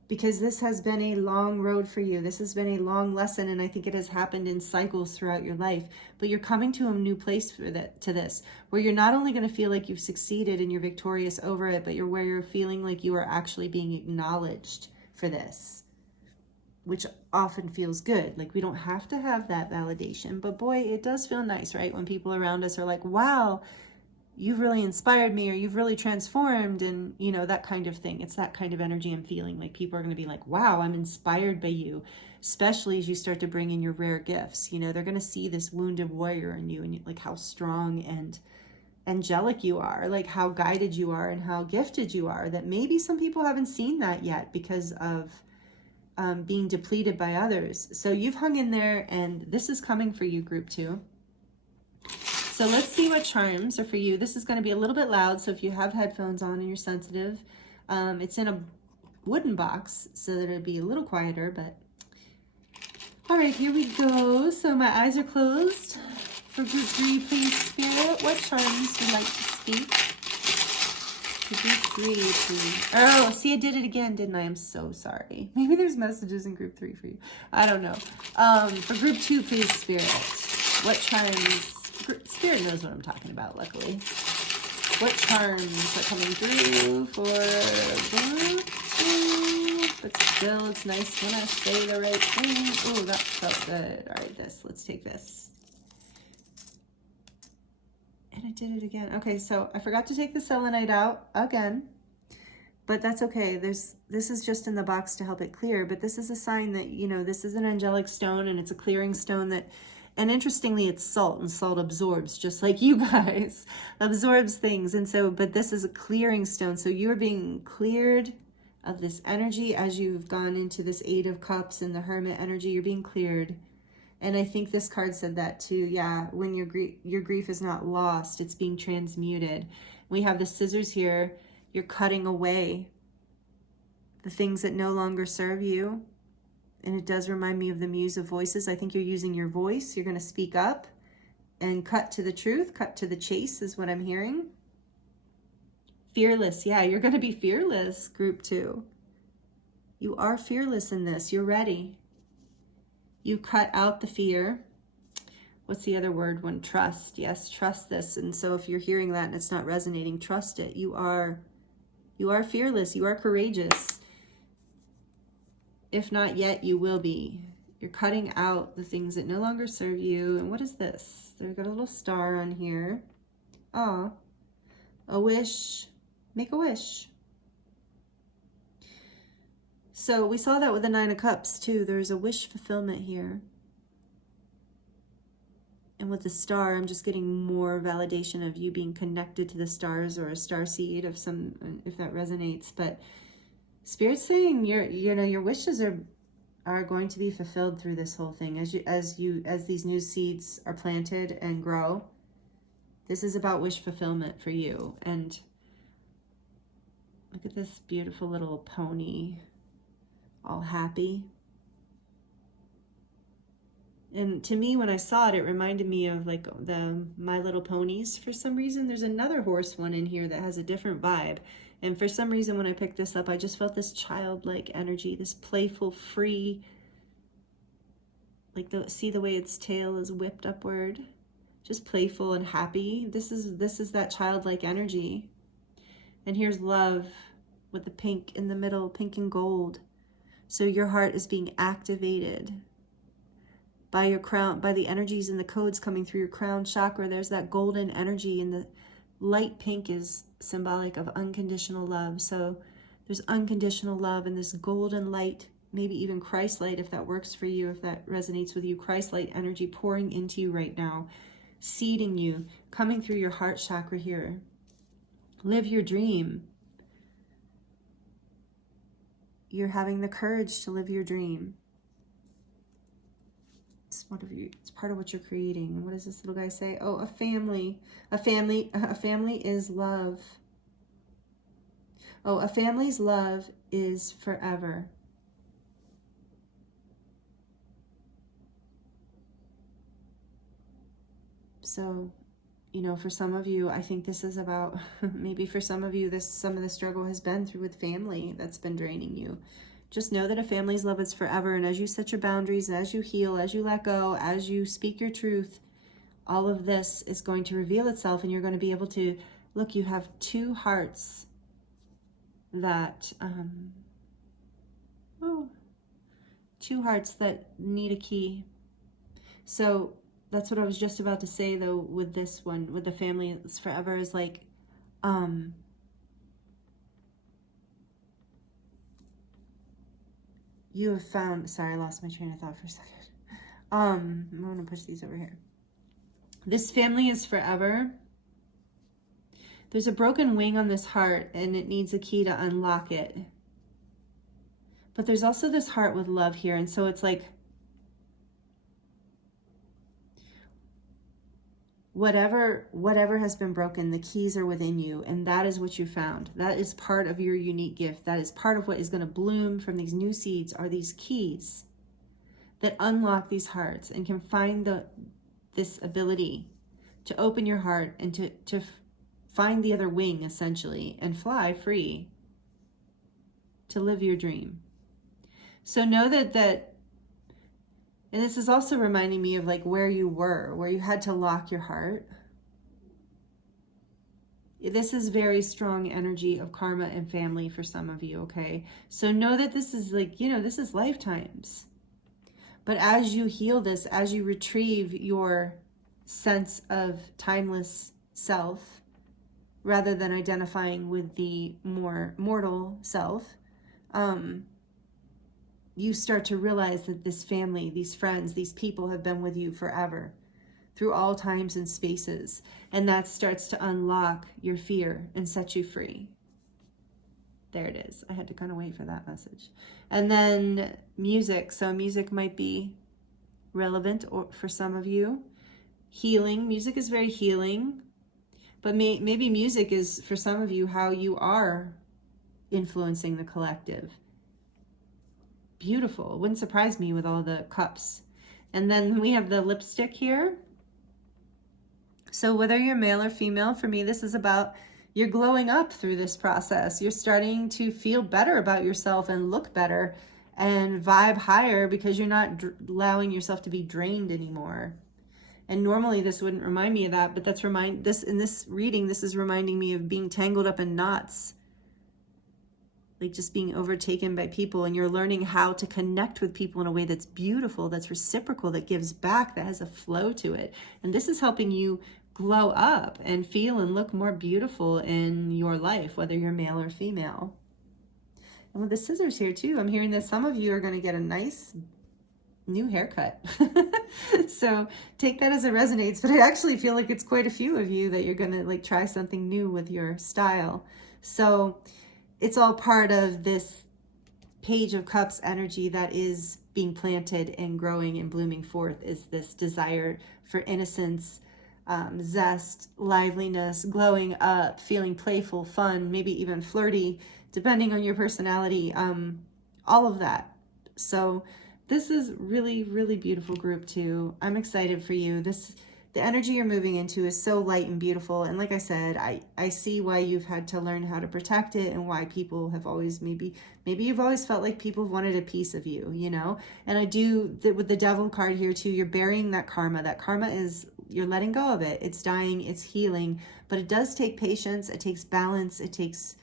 because this has been a long road for you. This has been a long lesson, and I think it has happened in cycles throughout your life. But you're coming to a new place for that, to this, where you're not only going to feel like you've succeeded and you're victorious over it, but where you're feeling like you are actually being acknowledged for this, which often feels good. Like, we don't have to have that validation, but boy, it does feel nice, right? When people around us are like, wow, you've really inspired me, or you've really transformed, and you know, that kind of thing. It's that kind of energy I'm feeling. Like, people are going to be like, wow, I'm inspired by you, especially as you start to bring in your rare gifts. You know, they're going to see this wounded warrior in you, and like how strong and angelic you are, like how guided you are and how gifted you are, that maybe some people haven't seen that yet because of being depleted by others. So you've hung in there, and this is coming for you, group 2. So let's see what charms are for you. This is going to be a little bit loud, so if you have headphones on and you're sensitive, it's in a wooden box, so that it'll be a little quieter, but all right, here we go. So my eyes are closed. For group 3, please, Spirit, what charms would like to speak? For group 3, please. Oh, see, I did it again, didn't I? I'm so sorry. Maybe there's messages in group 3 for you. I don't know. For group 2, please, Spirit. What charms? Spirit knows what I'm talking about, luckily. What charms are coming through for group 2? But still, it's nice when I say the right thing. Ooh, that felt good. All right, let's take this. And I did it again. Okay, so I forgot to take the selenite out again, but that's okay. This is just in the box to help it clear, but this is a sign that, you know, this is an angelic stone and it's a clearing stone that, and interestingly, it's salt, and salt absorbs, just like you guys, absorbs things. And so, but this is a clearing stone. So you're being cleared of this energy as you've gone into this 8 of Cups and the Hermit energy. You're being cleared. And I think this card said that too. Yeah, when your grief is not lost, it's being transmuted. We have the scissors here. You're cutting away the things that no longer serve you. And it does remind me of the Muse of Voices. I think you're using your voice. You're going to speak up and cut to the truth, cut to the chase is what I'm hearing. Fearless. Yeah, you're going to be fearless, group 2. You are fearless in this. You're ready. You cut out the fear. What's the other word one? Trust. Yes, trust this. And so if you're hearing that and it's not resonating, trust it. You are fearless. You are courageous. If not yet, you will be. You're cutting out the things that no longer serve you. And what is this? There's got a little star on here. Ah, a wish. Make a wish. So we saw that with the 9 of Cups too. There's a wish fulfillment here. And with the star, I'm just getting more validation of you being connected to the stars or a star seed of some, if that resonates. But Spirit's saying your wishes are going to be fulfilled through this whole thing as these new seeds are planted and grow. This is about wish fulfillment for you. And look at this beautiful little pony, all happy. And to me, when I saw it, it reminded me of like the My Little Ponies for some reason. There's another horse one in here that has a different vibe. And for some reason, when I picked this up, I just felt this childlike energy, this playful, free, like see the way its tail is whipped upward, just playful and happy. This is that childlike energy. And here's love with the pink in the middle, pink and gold. So your heart is being activated by your crown, by the energies and the codes coming through your crown chakra. There's that golden energy, and the light pink is symbolic of unconditional love. So there's unconditional love and this golden light, maybe even Christ light, if that works for you, if that resonates with you, Christ light energy pouring into you right now, seeding you, coming through your heart chakra here. Live your dream. You're having the courage to live your dream. It's part of what you're creating. And what does this little guy say? Oh, a family. A family is love. Oh, a family's love is forever. So, you know, for some of you, I think this is about, maybe for some of you, some of the struggle has been through with family that's been draining you. Just know that a family's love is forever. And as you set your boundaries, as you heal, as you let go, as you speak your truth, all of this is going to reveal itself, and you're going to be able to, look, you have 2 hearts that, 2 hearts that need a key. So that's what I was just about to say, though, with this one, with the family is forever, is like, you have found, sorry, I lost my train of thought for a second. I'm going to push these over here. This family is forever. There's a broken wing on this heart, and it needs a key to unlock it. But there's also this heart with love here, and so it's like, whatever has been broken, the keys are within you, and that is what you found. That is part of your unique gift. That is part of what is going to bloom from these new seeds, are these keys that unlock these hearts and can find this ability to open your heart and to find the other wing, essentially, and fly free to live your dream. So know that, and this is also reminding me of like where you were, where you had to lock your heart. This is very strong energy of karma and family for some of you, okay? So know that this is like, you know, this is lifetimes. But as you heal this, as you retrieve your sense of timeless self, rather than identifying with the more mortal self, you start to realize that this family, these friends, these people have been with you forever, through all times and spaces. And that starts to unlock your fear and set you free. There it is. I had to kind of wait for that message. And then music. So music might be relevant for some of you. Healing. Music is very healing. But maybe music is, for some of you, how you are influencing the collective. Beautiful. It wouldn't surprise me with all the cups. And then we have the lipstick here. So whether you're male or female, for me, this is about you're glowing up through this process. You're starting to feel better about yourself and look better and vibe higher because you're not allowing yourself to be drained anymore. And normally this wouldn't remind me of that, but that's in this reading, this is reminding me of being tangled up in knots, like just being overtaken by people, and you're learning how to connect with people in a way that's beautiful, that's reciprocal, that gives back, that has a flow to it. And this is helping you glow up and feel and look more beautiful in your life, whether you're male or female. And with the scissors here too, I'm hearing that some of you are going to get a nice new haircut. So take that as it resonates, but I actually feel like it's quite a few of you that you're going to like try something new with your style. So it's all part of this Page of Cups energy that is being planted and growing and blooming forth, is this desire for innocence, zest, liveliness, glowing up, feeling playful, fun, maybe even flirty, depending on your personality, all of that. So this is really, really beautiful group too. I'm excited for you. The energy you're moving into is so light and beautiful. And like I said, I see why you've had to learn how to protect it, and why people have always, maybe you've always felt like people wanted a piece of you, you know? And I do, with the Devil card here too, you're burying that karma. That karma is, you're letting go of it. It's dying, it's healing, but it does take patience. It takes balance. It takes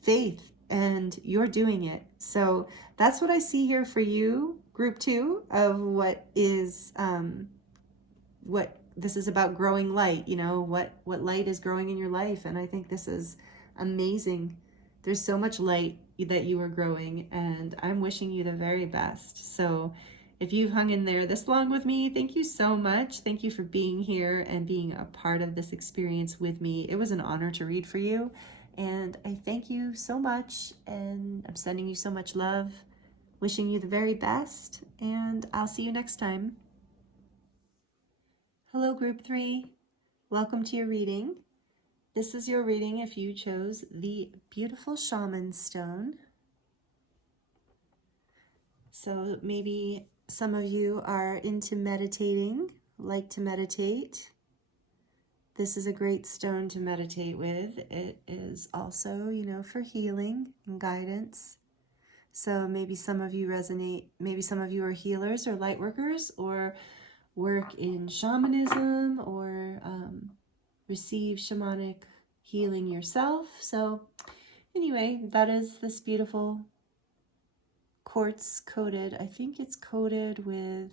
faith, and you're doing it. So that's what I see here for you, group 2, of what is, what this is about, growing light, you know, what light is growing in your life. And I think this is amazing. There's so much light that you are growing, and I'm wishing you the very best. So if you've hung in there this long with me, thank you so much. Thank you for being here and being a part of this experience with me. It was an honor to read for you, and I thank you so much, and I'm sending you so much love, wishing you the very best, and I'll see you next time. Hello, group 3. Welcome to your reading. This is your reading if you chose the beautiful Shaman stone. So maybe some of you are into meditating, like to meditate. This is a great stone to meditate with. It is also, you know, for healing and guidance. So maybe some of you resonate, maybe some of you are healers or light workers, or work in shamanism, or receive shamanic healing yourself. So anyway, that is this beautiful quartz coated, I think it's coated with,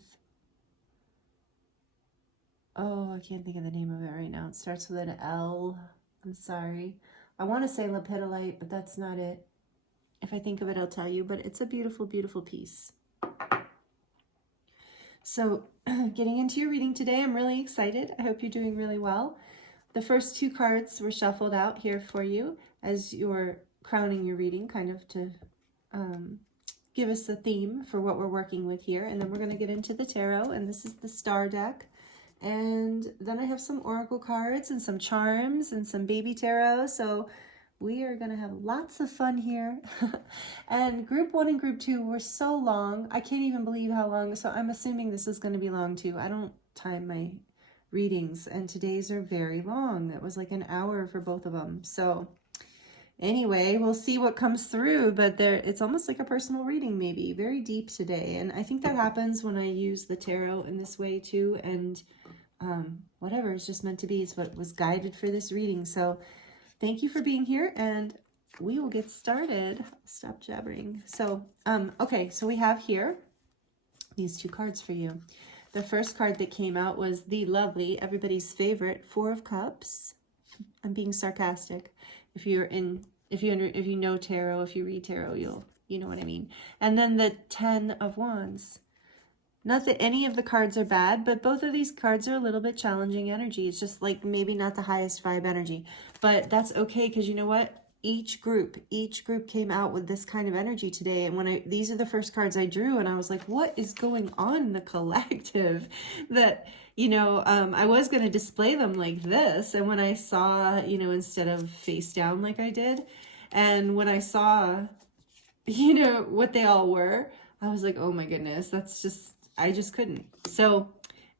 oh, I can't think of the name of it right now. It starts with an L. I'm sorry. I want to say lepidolite, but that's not it. If I think of it, I'll tell you, but it's a beautiful, beautiful piece. So getting into your reading today, I'm really excited. I hope you're doing really well. The first 2 cards were shuffled out here for you as you're crowning your reading, kind of to give us a theme for what we're working with here. And then we're going to get into the tarot, and this is the star deck. And then I have some oracle cards and some charms and some baby tarot. So We are going to have lots of fun here. And group 1 and group 2 were so long. I can't even believe how long. So I'm assuming this is going to be long too. I don't time my readings, and today's are very long. It was like an hour for both of them. So anyway, we'll see what comes through, but it's almost like a personal reading, maybe very deep today. And I think that happens when I use the tarot in this way too. And whatever is just meant to be is what was guided for this reading. So thank you for being here, and we will get started. Stop jabbering. So, okay, so we have here these 2 cards for you. The first card that came out was the lovely, everybody's favorite, 4 of Cups. I'm being sarcastic. If you know tarot, if you read tarot, you know what I mean. And then the 10 of Wands. Not that any of the cards are bad, but both of these cards are a little bit challenging energy. It's just like maybe not the highest vibe energy, but that's okay, because you know what? Each group came out with this kind of energy today. And when these are the first cards I drew, and I was like, what is going on in the collective? That, you know, I was going to display them like this. And when I saw, you know, instead of face down like I did, and when I saw, you know, what they all were, I was like, oh my goodness, I just couldn't. So,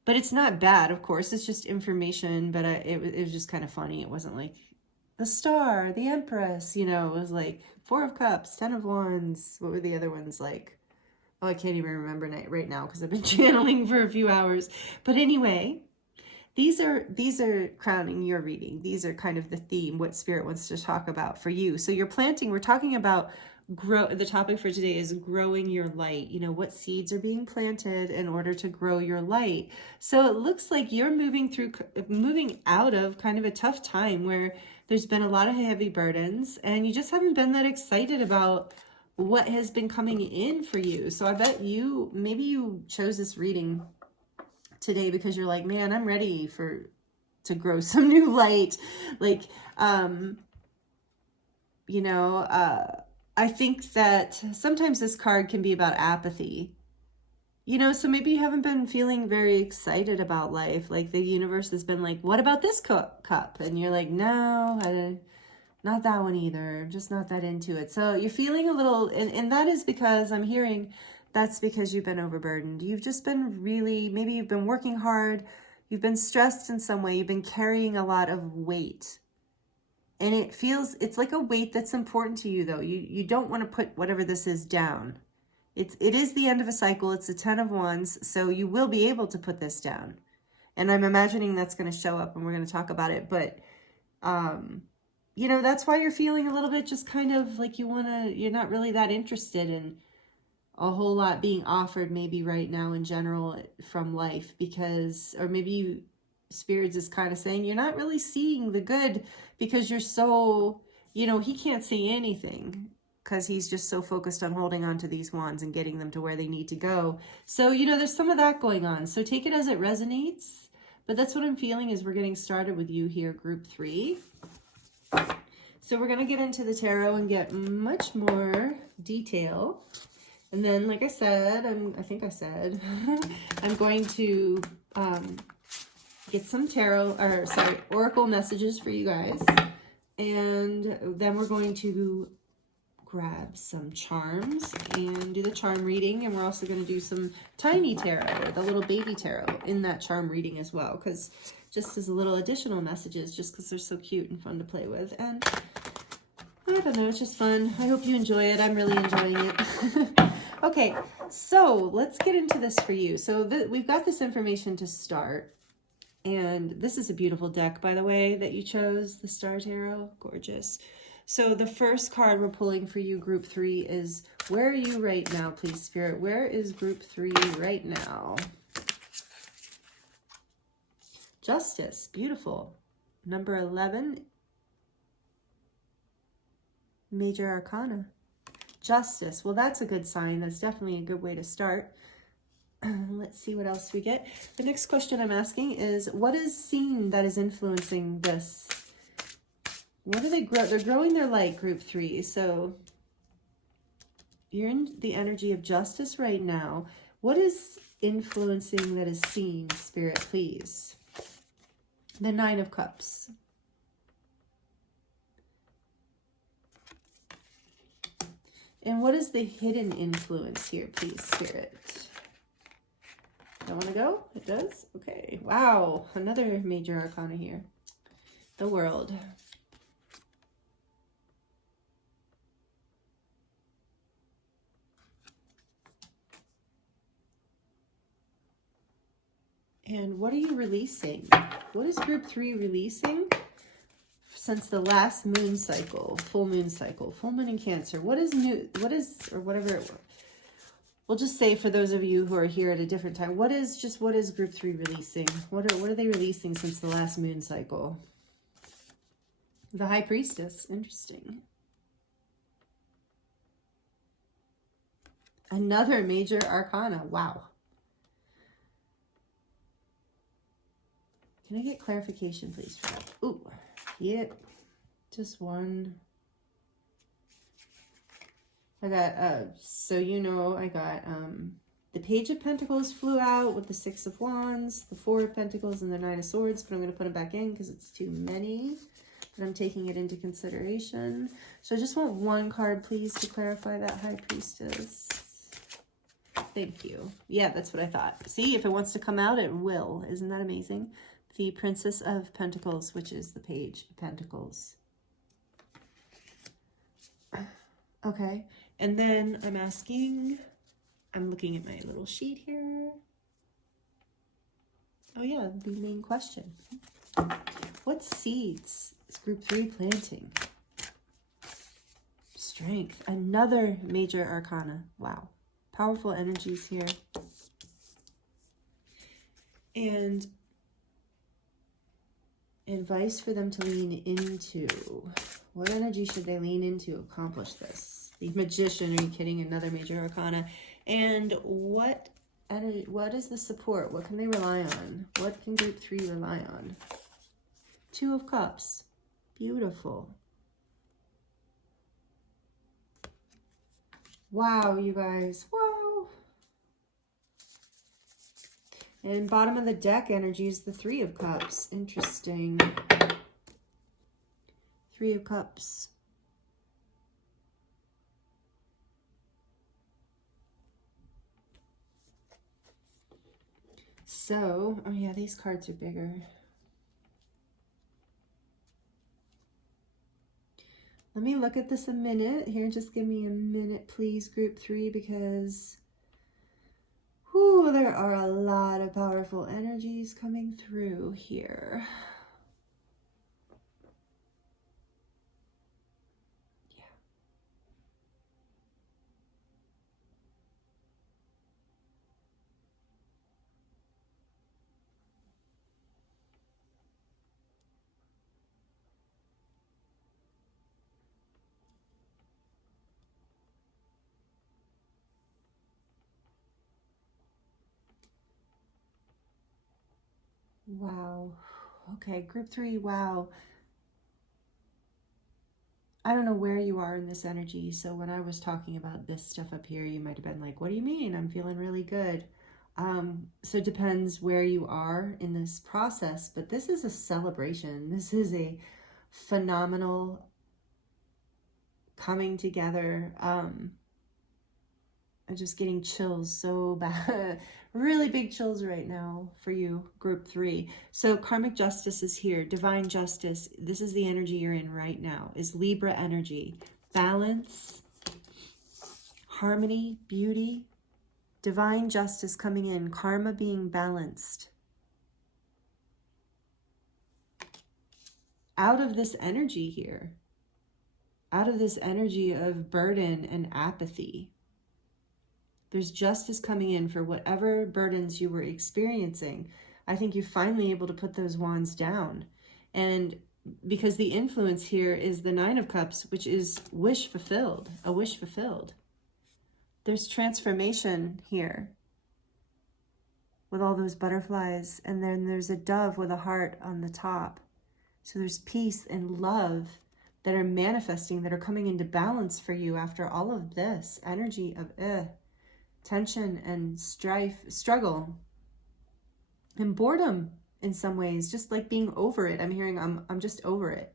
but it's not bad, of course. It's just information, but it was just kind of funny. It wasn't like the Star, the Empress, you know, it was like 4 of Cups, 10 of Wands. What were the other ones like? Oh, I can't even remember right now because I've been channeling for a few hours. But anyway, these are crowning your reading. These are kind of the theme, what Spirit wants to talk about for you. So you're planting, we're talking about the topic for today is growing your light. You know, what seeds are being planted in order to grow your light. So it looks like you're moving out of kind of a tough time where there's been a lot of heavy burdens, and you just haven't been that excited about what has been coming in for you. So I bet maybe you chose this reading today because you're like, man, I'm ready to grow some new light. Like, you know, I think that sometimes this card can be about apathy. You know, so maybe you haven't been feeling very excited about life. Like the universe has been like, what about this cup? And you're like, no, not that one either. I'm just not that into it. So you're feeling a little, and that is because I'm hearing that's because you've been overburdened. You've just been maybe you've been working hard. You've been stressed in some way. You've been carrying a lot of weight. And it's like a weight that's important to you, though. You don't want to put whatever this is down. It is the end of a cycle. It's the 10 of Wands, so you will be able to put this down. And I'm imagining that's going to show up, and we're going to talk about it. But, you know, that's why you're feeling a little bit just kind of like you're not really that interested in a whole lot being offered maybe right now in general from life, or maybe Spirits is kind of saying you're not really seeing the good because you're so, you know, he can't see anything because he's just so focused on holding on to these wands and getting them to where they need to go. So, you know, there's some of that going on. So take it as it resonates. But that's what I'm feeling as we're getting started with you here, group 3. So we're going to get into the tarot and get much more detail. And then, like I said, I think I said, I'm going to get some oracle messages for you guys. And then we're going to grab some charms and do the charm reading. And we're also going to do some tiny tarot, the little baby tarot, in that charm reading as well. Because just as a little additional messages, just because they're so cute and fun to play with. And I don't know, it's just fun. I hope you enjoy it. I'm really enjoying it. Okay, so let's get into this for you. So we've got this information to start. And this is a beautiful deck, by the way, that you chose, the Star Tarot. Gorgeous. So the first card we're pulling for you, group 3, is, where are you right now, please, Spirit? Where is group 3 right now? Justice. Beautiful. Number 11. Major Arcana. Justice. Well, that's a good sign. That's definitely a good way to start. Let's see what else we get. The next question I'm asking is, what is seen that is influencing this? What do they grow? They're growing their light, group 3. So you're in the energy of justice right now. What is influencing that is seen, Spirit, please? The 9 of Cups. And what is the hidden influence here, please, Spirit? Don't want to go? It does? Okay. Wow. Another major arcana here. The World. And what are you releasing? What is group 3 releasing since the last moon cycle, full moon in Cancer? What is new? What is, or whatever it was. We'll just say for those of you who are here at a different time, what is group 3 releasing? What are they releasing since the last moon cycle? The High Priestess. Interesting. Another major arcana. Wow. Can I get clarification, please, for that? Ooh, yep. Just one. I got, so you know, I got the Page of Pentacles flew out with the 6 of Wands, the 4 of Pentacles, and the 9 of Swords, but I'm going to put them back in because it's too many. But I'm taking it into consideration. So I just want one card, please, to clarify that High Priestess. Thank you. Yeah, that's what I thought. See, if it wants to come out, it will. Isn't that amazing? The Princess of Pentacles, which is the Page of Pentacles. Okay, and then I'm looking at my little sheet here. Oh yeah, the main question. What seeds is group 3 planting? Strength, another major arcana. Wow, powerful energies here. And advice for them to lean into. What energy should they lean into to accomplish this? The Magician, are you kidding? Another major arcana. And what is the support? What can they rely on? What can group 3 rely on? 2 of Cups. Beautiful. Wow, you guys. Wow. And bottom of the deck energy is the 3 of Cups. Interesting. 3 of Cups. So, oh yeah, these cards are bigger. Let me look at this a minute. Here, just give me a minute, please, group 3, because whew, there are a lot of powerful energies coming through here. Wow. Okay, group 3, wow. I don't know where you are in this energy, so when I was talking about this stuff up here, you might have been like, what do you mean? I'm feeling really good. So it depends where you are in this process, but this is a celebration. This is a phenomenal coming together. I'm just getting chills so bad. Really big chills right now for you, group 3. So karmic justice is here. Divine justice. This is the energy you're in right now. Is Libra energy. Balance, harmony, beauty, divine justice coming in. Karma being balanced. Out of this energy here. Out of this energy of burden and apathy. There's justice coming in for whatever burdens you were experiencing. I think you're finally able to put those wands down. And because the influence here is the 9 of Cups, which is wish fulfilled, a wish fulfilled. There's transformation here with all those butterflies. And then there's a dove with a heart on the top. So there's peace and love that are manifesting, that are coming into balance for you after all of this energy of tension and strife, struggle, and boredom in some ways, just like being over it. I'm hearing I'm just over it.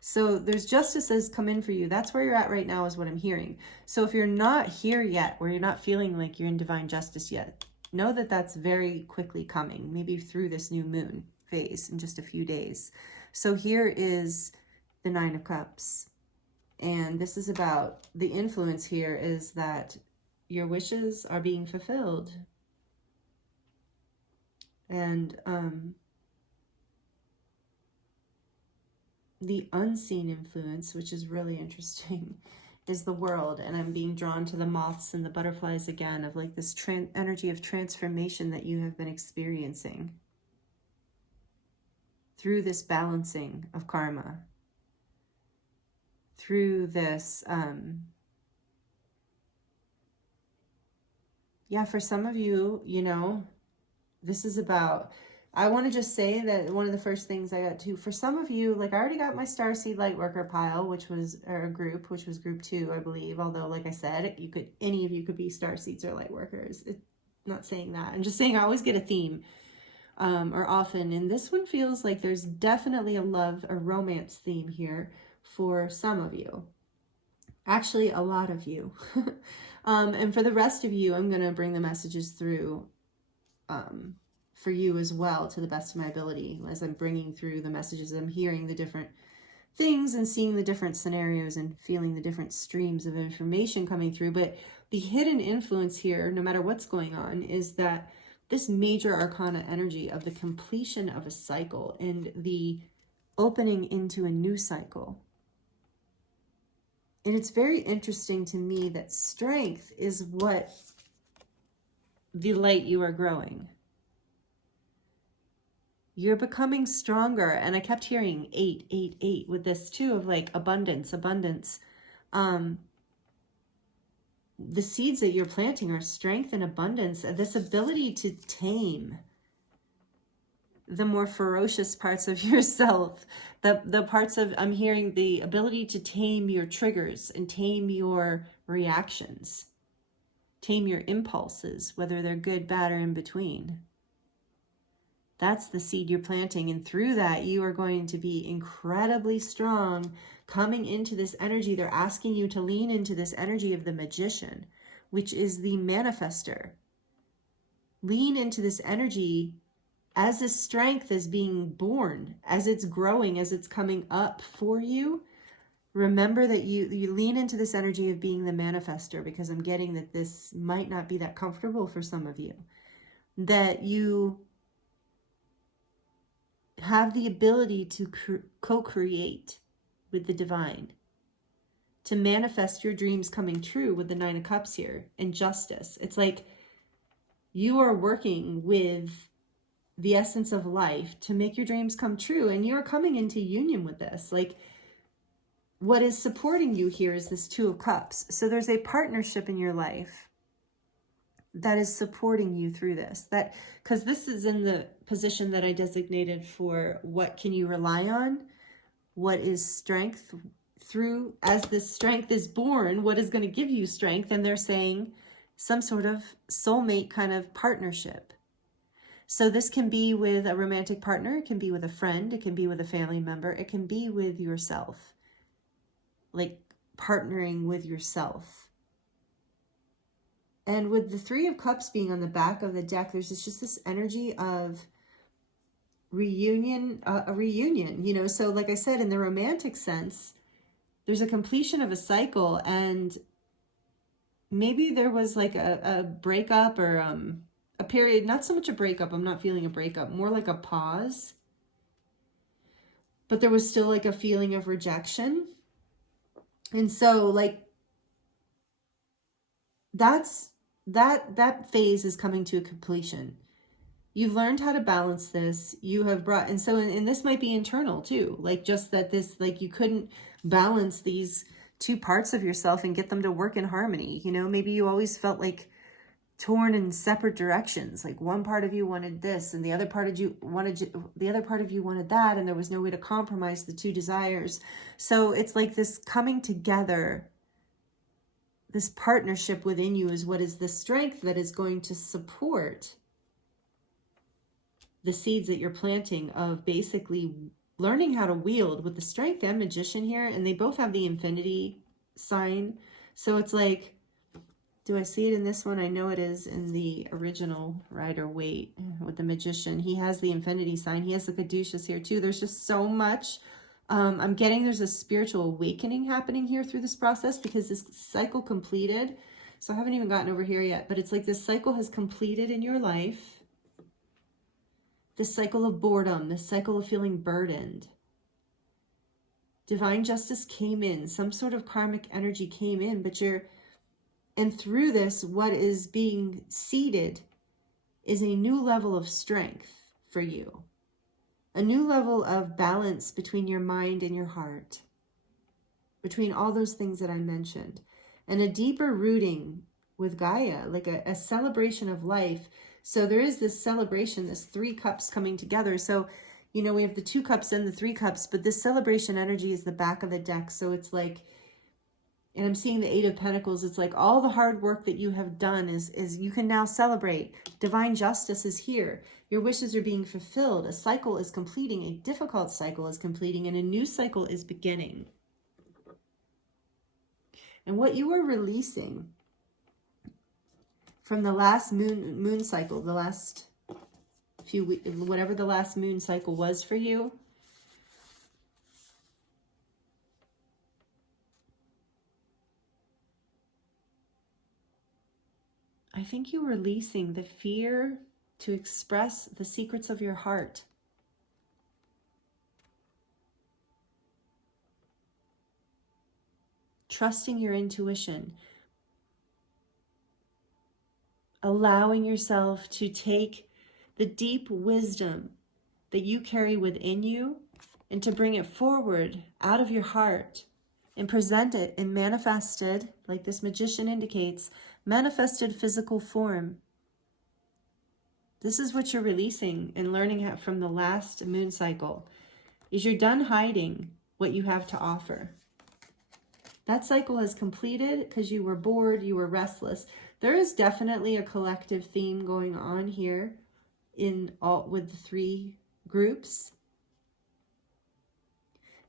So there's justice that has come in for you. That's where you're at right now is what I'm hearing. So if you're not here yet, where you're not feeling like you're in divine justice yet, know that that's very quickly coming, maybe through this new moon phase in just a few days. So here is the Nine of Cups. And this is about the influence here is that your wishes are being fulfilled. And the unseen influence, which is really interesting, is the world. And I'm being drawn to the moths and the butterflies again, of like this energy of transformation that you have been experiencing through this balancing of karma, through this, yeah, for some of you, you know, this is about, I want to just say that one of the first things I got to, for some of you, like I already got my Starseed Lightworker pile, which was, or a group, which was group 2, I believe. Although, like I said, you could, any of you could be Starseeds or Lightworkers. Not saying that. I'm just saying I always get a theme, or often. And this one feels like there's definitely a love or romance theme here for some of you. Actually, a lot of you. And for the rest of you, I'm going to bring the messages through, for you as well, to the best of my ability, as I'm bringing through the messages. I'm hearing the different things and seeing the different scenarios and feeling the different streams of information coming through. But the hidden influence here, no matter what's going on, is that this major arcana energy of the completion of a cycle and the opening into a new cycle. And it's very interesting to me that strength is what the light you are growing. You're becoming stronger. And I kept hearing 8, 8, 8 with this too, of like abundance, abundance. The seeds that you're planting are strength and abundance, this ability to tame the more ferocious parts of yourself, the parts of, I'm hearing the ability to tame your triggers and tame your reactions, tame your impulses, whether they're good, bad, or in between. That's the seed you're planting. And through that, you are going to be incredibly strong coming into this energy. They're asking you to lean into this energy of the magician, which is the manifester. Lean into this energy as this strength is being born, as it's growing, as it's coming up for you. Remember that you lean into this energy of being the manifester, because I'm getting that this might not be that comfortable for some of you. That you have the ability to co-create with the divine, to manifest your dreams coming true with the Nine of Cups here, and justice. It's like you are working with the essence of life to make your dreams come true, and you're coming into union with this. Like, what is supporting you here is this Two of Cups. So there's a partnership in your life that is supporting you through this. That, because this is in the position that I designated for what can you rely on, what is strength through, as this strength is born, what is going to give you strength. And they're saying some sort of soulmate kind of partnership. So this can be with a romantic partner, it can be with a friend, it can be with a family member, it can be with yourself, like partnering with yourself. And with the Three of Cups being on the back of the deck, there's just this energy of reunion, a reunion, you know. So like I said, in the romantic sense, there's a completion of a cycle, and maybe there was like a breakup or a period, not so much a breakup, I'm not feeling a breakup, more like a pause. But there was still like a feeling of rejection. And so like that phase is coming to a completion. You've learned how to balance this. You have brought, and so, and this might be internal too, like just that this, like you couldn't balance these two parts of yourself and get them to work in harmony. You know, maybe you always felt like torn in separate directions. Like one part of you wanted this and the other part of you wanted that, and there was no way to compromise the two desires. So it's like this coming together, this partnership within you is what is the strength that is going to support the seeds that you're planting of basically learning how to wield with the Strength and Magician here, and they both have the infinity sign. So it's like, do I see it in this one? I know it is in the original Rider-Waite with the Magician. He has the infinity sign. He has the Caduceus here too. There's just so much. I'm getting there's a spiritual awakening happening here through this process, because this cycle completed. So I haven't even gotten over here yet, but it's like this cycle has completed in your life. This cycle of boredom, this cycle of feeling burdened. Divine justice came in. Some sort of karmic energy came in, but and through this, what is being seeded is a new level of strength for you. A new level of balance between your mind and your heart. Between all those things that I mentioned. And a deeper rooting with Gaia, like a celebration of life. So there is this celebration, this 3 cups coming together. So, you know, we have the 2 cups and the 3 cups, but this celebration energy is the back of the deck. So it's like, and I'm seeing the 8 of Pentacles. It's like all the hard work that you have done is you can now celebrate. Divine justice is here. Your wishes are being fulfilled. A cycle is completing. A difficult cycle is completing, and a new cycle is beginning. And what you are releasing from the last moon cycle, the last few weeks, whatever the last moon cycle was for you, I think you're releasing the fear to express the secrets of your heart. Trusting your intuition. Allowing yourself to take the deep wisdom that you carry within you and to bring it forward out of your heart and present it and manifest it, like this Magician indicates, manifested physical form. This is what you're releasing and learning how from the last moon cycle, is you're done hiding what you have to offer. That cycle has completed because you were bored, you were restless. There is definitely a collective theme going on here with the 3 groups.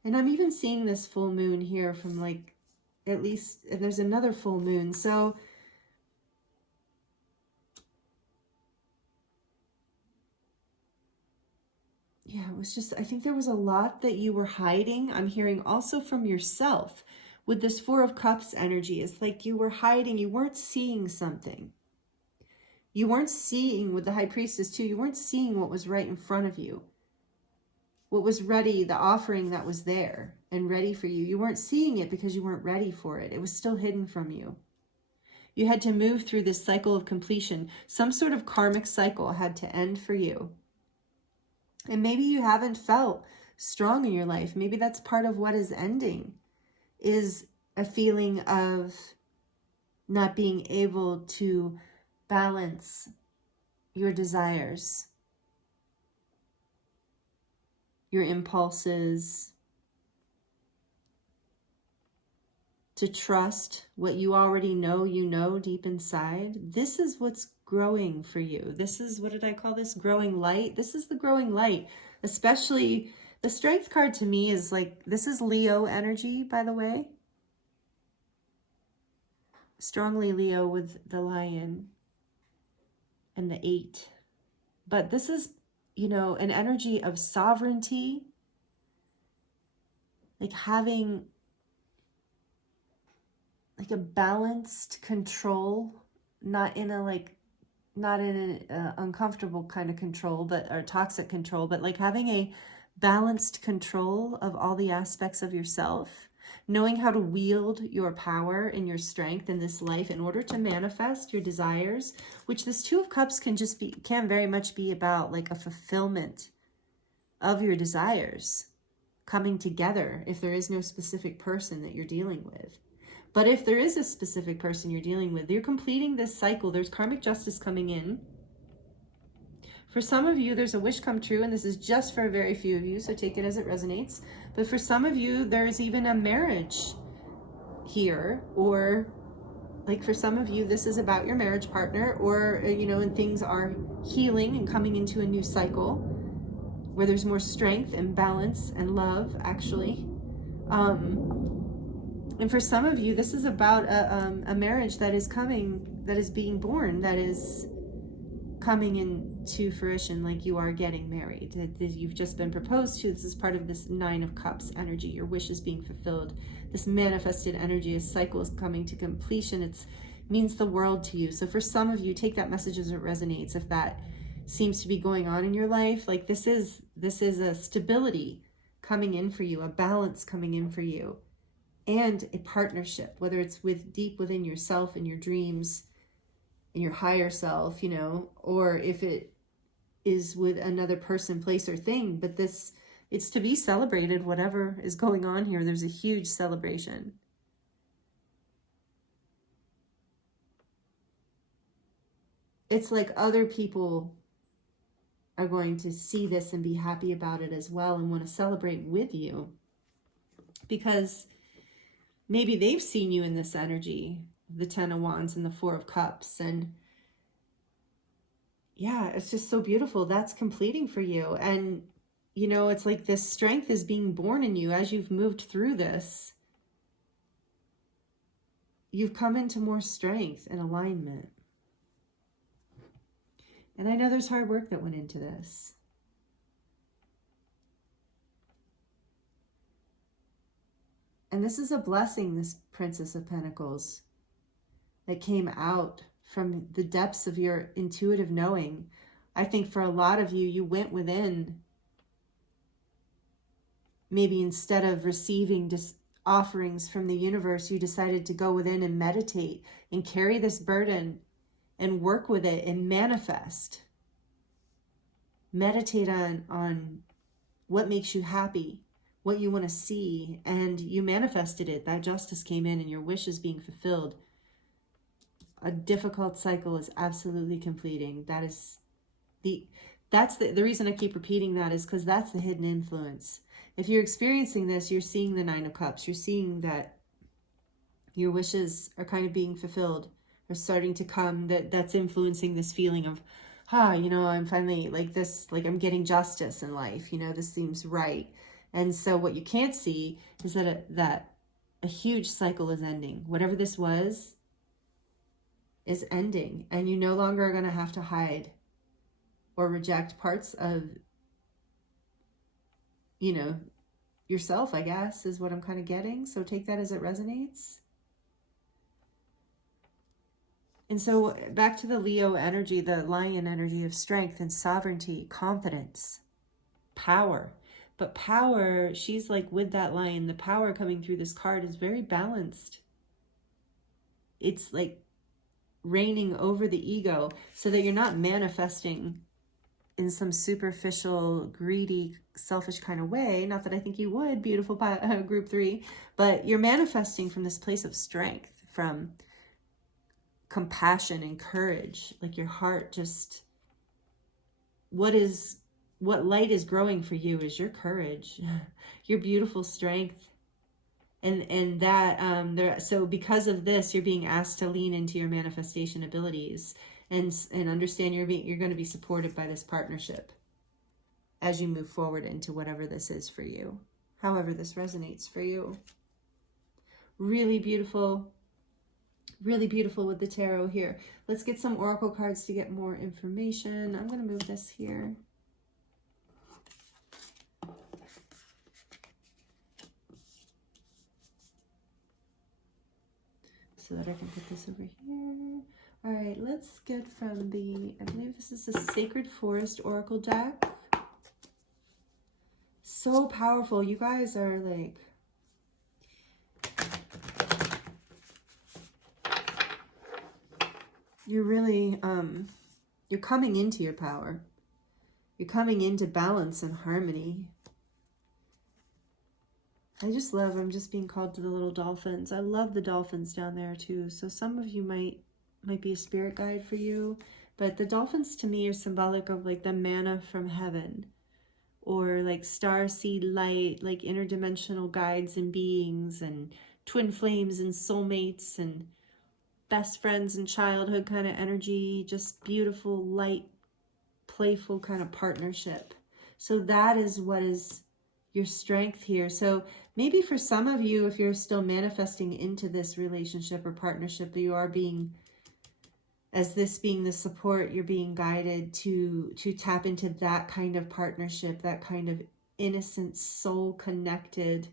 And I'm even seeing this full moon here from like, at least, there's another full moon. So yeah, it was just, I think there was a lot that you were hiding. I'm hearing also from yourself with this 4 of Cups energy. It's like you were hiding, you weren't seeing something. You weren't seeing, with the High Priestess too, you weren't seeing what was right in front of you. What was ready, the offering that was there and ready for you. You weren't seeing it because you weren't ready for it. It was still hidden from you. You had to move through this cycle of completion. Some sort of karmic cycle had to end for you. And maybe you haven't felt strong in your life. Maybe that's part of what is ending, is a feeling of not being able to balance your desires, your impulses, to trust what you already know, you know deep inside. This is what's growing for you. This is, what did I call this? Growing light. This is the growing light. Especially the Strength card to me is like, this is Leo energy, by the way. Strongly Leo with the Lion and the 8. But this is, you know, an energy of sovereignty. Like having like a balanced control, not in an uncomfortable kind of control, or toxic control, but like having a balanced control of all the aspects of yourself, knowing how to wield your power and your strength in this life in order to manifest your desires, which this 2 of Cups can very much be about, like a fulfillment of your desires coming together if there is no specific person that you're dealing with. But if there is a specific person you're dealing with, you're completing this cycle. There's karmic justice coming in. For some of you, there's a wish come true, and this is just for a very few of you, so take it as it resonates. But for some of you, there's even a marriage here, or like for some of you, this is about your marriage partner, or, you know, and things are healing and coming into a new cycle where there's more strength and balance and love, actually. And for some of you, this is about a marriage that is coming, that is being born, that is coming into fruition, like you are getting married. You've just been proposed to. This is part of this Nine of Cups energy. Your wish is being fulfilled. This manifested energy, a cycle is coming to completion. It means the world to you. So for some of you, take that message as it resonates. If that seems to be going on in your life, like this is a stability coming in for you, a balance coming in for you, and a partnership, whether it's with deep within yourself and your dreams, in your higher self, you know, or if it is with another person, place, or thing. But this, it's to be celebrated, whatever is going on here. There's a huge celebration. It's like other people are going to see this and be happy about it as well and want to celebrate with you, because maybe they've seen you in this energy, the Ten of Wands and the Four of Cups. And yeah, it's just so beautiful. That's completing for you. And, you know, it's like this strength is being born in you as you've moved through this. You've come into more strength and alignment. And I know there's hard work that went into this. And this is a blessing, this Princess of Pentacles, that came out from the depths of your intuitive knowing. I think for a lot of you, you went within. Maybe instead of receiving offerings from the universe, you decided to go within and meditate and carry this burden and work with it and manifest. Meditate on what makes you happy, what you want to see, and you manifested it. That justice came in and your wish is being fulfilled. A difficult cycle is absolutely completing. That's the reason I keep repeating that, is because that's the hidden influence. If you're experiencing this, you're seeing the Nine of Cups. You're seeing that your wishes are kind of being fulfilled, or starting to come, that's influencing this feeling of, you know, I'm finally like this, like I'm getting justice in life, you know, this seems right. And so what you can't see is that a huge cycle is ending. Whatever this was is ending, and you no longer are going to have to hide or reject parts of, you know, yourself, I guess, is what I'm kind of getting. So take that as it resonates. And so back to the Leo energy, the lion energy of strength and sovereignty, confidence, power. But power, she's like with that lion, the power coming through this card is very balanced. It's like reigning over the ego, so that you're not manifesting in some superficial, greedy, selfish kind of way. Not that I think you would, beautiful group 3, but you're manifesting from this place of strength, from compassion and courage. Like your heart just, what light is growing for you is your courage, your beautiful strength. And that, so because of this, you're being asked to lean into your manifestation abilities and understand you're going to be supported by this partnership as you move forward into whatever this is for you, however this resonates for you. Really beautiful with the tarot here. Let's get some oracle cards to get more information. I'm going to move this here. So that I can put this over here. All right, let's get from the, I believe this is the Sacred Forest Oracle deck. So powerful. You guys are like, you're really, you're coming into your power. You're coming into balance and harmony. I'm just being called to the little dolphins. I love the dolphins down there too. So some of you might be a spirit guide for you, but the dolphins to me are symbolic of like the manna from heaven, or like starseed light, like interdimensional guides and beings and twin flames and soulmates and best friends and childhood kind of energy, just beautiful, light, playful kind of partnership. So that is what is your strength here. So maybe for some of you, if you're still manifesting into this relationship or partnership, you are being, as this being the support, you're being guided to tap into that kind of partnership, that kind of innocent, soul connected,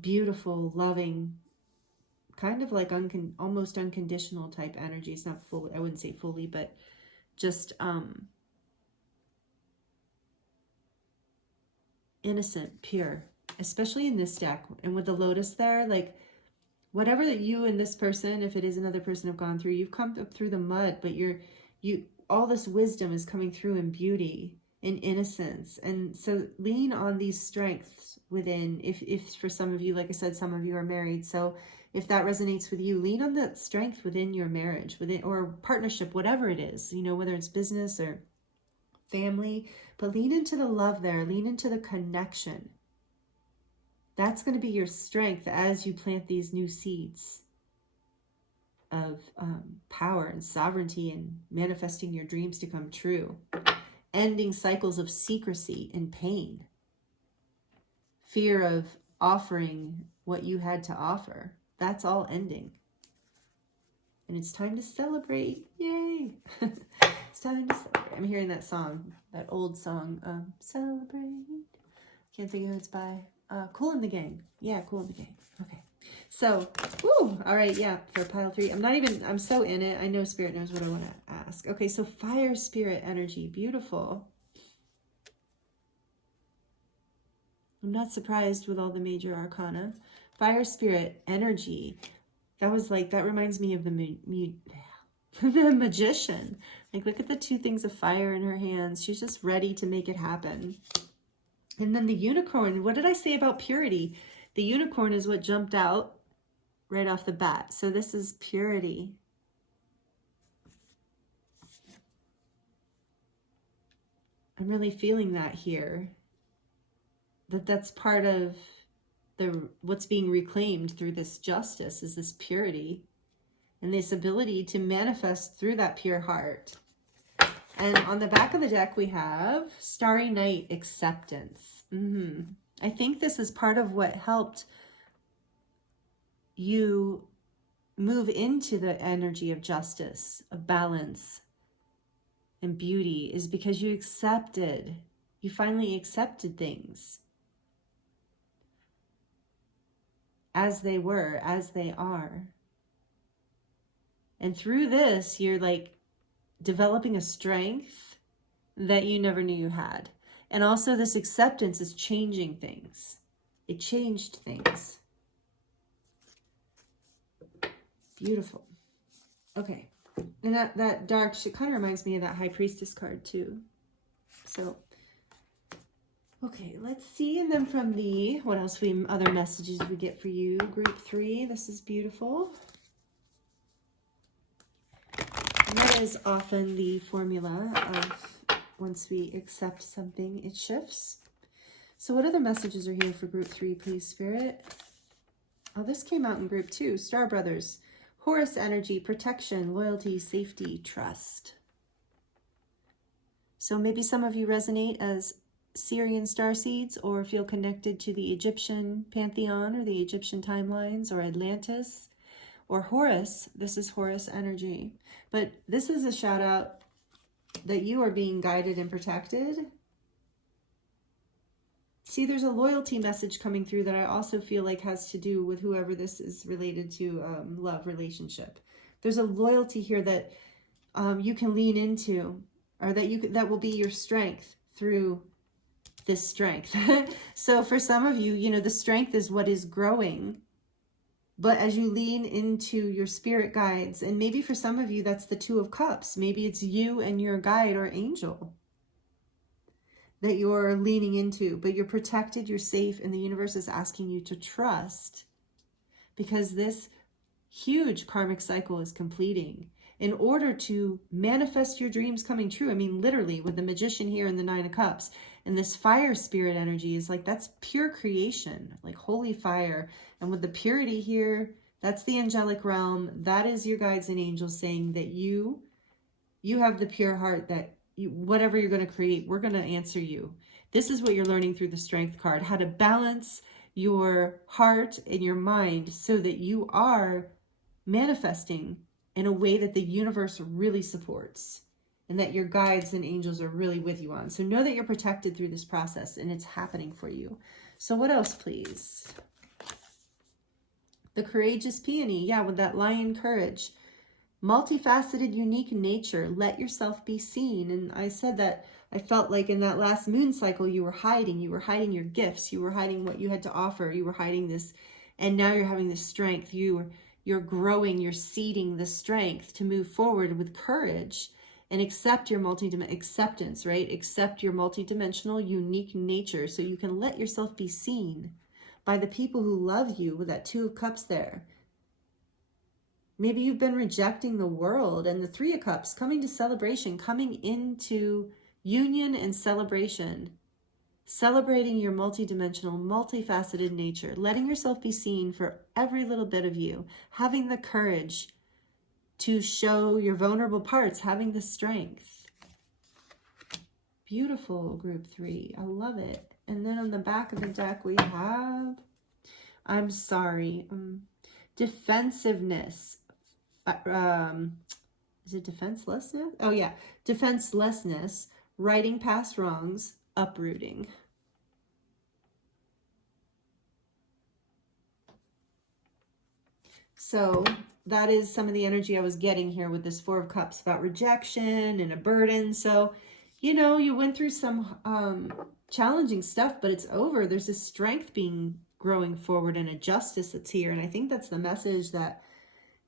beautiful, loving, kind of like almost unconditional type energies. Not fully, I wouldn't say fully, but just innocent, pure, especially in this deck. And with the lotus there, like whatever that you and this person, if it is another person, have gone through, you've come up through the mud, but all this wisdom is coming through in beauty, in innocence. And so lean on these strengths within. If for some of you, like I said, some of you are married, so if that resonates with you, lean on that strength within your marriage, within or partnership, whatever it is, you know, whether it's business or family, but lean into the love there, lean into the connection. That's going to be your strength as you plant these new seeds of power and sovereignty and manifesting your dreams to come true. Ending cycles of secrecy and pain. Fear of offering what you had to offer. That's all ending. And it's time to celebrate. Yay! It's time to celebrate. I'm hearing that song, that old song, Celebrate. Can't think of who it's by. Cool in the Gang. Yeah, Cool in the Gang. Okay. So, woo! All right, yeah, for pile 3. I'm so in it. I know Spirit knows what I want to ask. Okay, so fire spirit energy. Beautiful. I'm not surprised with all the major arcana. Fire spirit energy. That reminds me of the the magician. Like, look at the 2 things of fire in her hands. She's just ready to make it happen. And then the unicorn. What did I say about purity? The unicorn is what jumped out right off the bat. So this is purity. I'm really feeling that here. That's part of what's being reclaimed through this justice, is this purity and this ability to manifest through that pure heart. And on the back of the deck, we have Starry Night, acceptance. I think this is part of what helped you move into the energy of justice, of balance and beauty, is because you finally accepted things as they were, as they are. And through this, you're like developing a strength that you never knew you had. And also this acceptance is changing things. It changed things. Beautiful. Okay. And that dark, it kind of reminds me of that High Priestess card too. So, okay, let's see. And then from what else other messages we get for you? Group 3, this is beautiful. And that is often the formula of once we accept something, it shifts. So what other messages are here for group 3, please, Spirit? Oh, this came out in group 2. Star Brothers. Horus energy, protection, loyalty, safety, trust. So maybe some of you resonate as Syrian starseeds or feel connected to the Egyptian pantheon or the Egyptian timelines or Atlantis or Horus. This is Horus energy. But this is a shout out that you are being guided and protected. See, there's a loyalty message coming through that I also feel like has to do with whoever this is related to, love relationship. There's a loyalty here that you can lean into, or that will be your strength through this strength. So for some of you, you know, the strength is what is growing. But as you lean into your spirit guides, and maybe for some of you, that's the 2 of Cups. Maybe it's you and your guide or angel that you're leaning into, but you're protected, you're safe, and the universe is asking you to trust because this huge karmic cycle is completing in order to manifest your dreams coming true. I mean, literally, with the Magician here and the 9 of Cups, and this fire spirit energy is like, that's pure creation, like holy fire. And with the purity here, that's the angelic realm. That is your guides and angels saying that you have the pure heart that whatever you're going to create, we're going to answer you. This is what you're learning through the Strength card, how to balance your heart and your mind so that you are manifesting in a way that the universe really supports and that your guides and angels are really with you on. So know that you're protected through this process and it's happening for you. So what else, please? The courageous peony. Yeah, with that lion courage. Multifaceted, unique nature. Let yourself be seen. And I said that I felt like in that last moon cycle, you were hiding. You were hiding your gifts. You were hiding what you had to offer. You were hiding this. And now you're having this strength. You're growing. You're seeding the strength to move forward with courage and accept your acceptance, right? Accept your multidimensional, unique nature so you can let yourself be seen by the people who love you with that 2 of Cups there. Maybe you've been rejecting the world, and the 3 of Cups coming to celebration, coming into union and celebration, celebrating your multidimensional, multifaceted nature, letting yourself be seen for every little bit of you, having the courage to show your vulnerable parts, having the strength. Beautiful, group 3. I love it. And then on the back of the deck, we have, I'm sorry, defensiveness. Is it defenselessness? Oh yeah, defenselessness, righting past wrongs, uprooting. So that is some of the energy I was getting here with this 4 of Cups about rejection and a burden. So, you know, you went through some challenging stuff, but it's over. There's this strength growing forward and a justice that's here. And I think that's the message that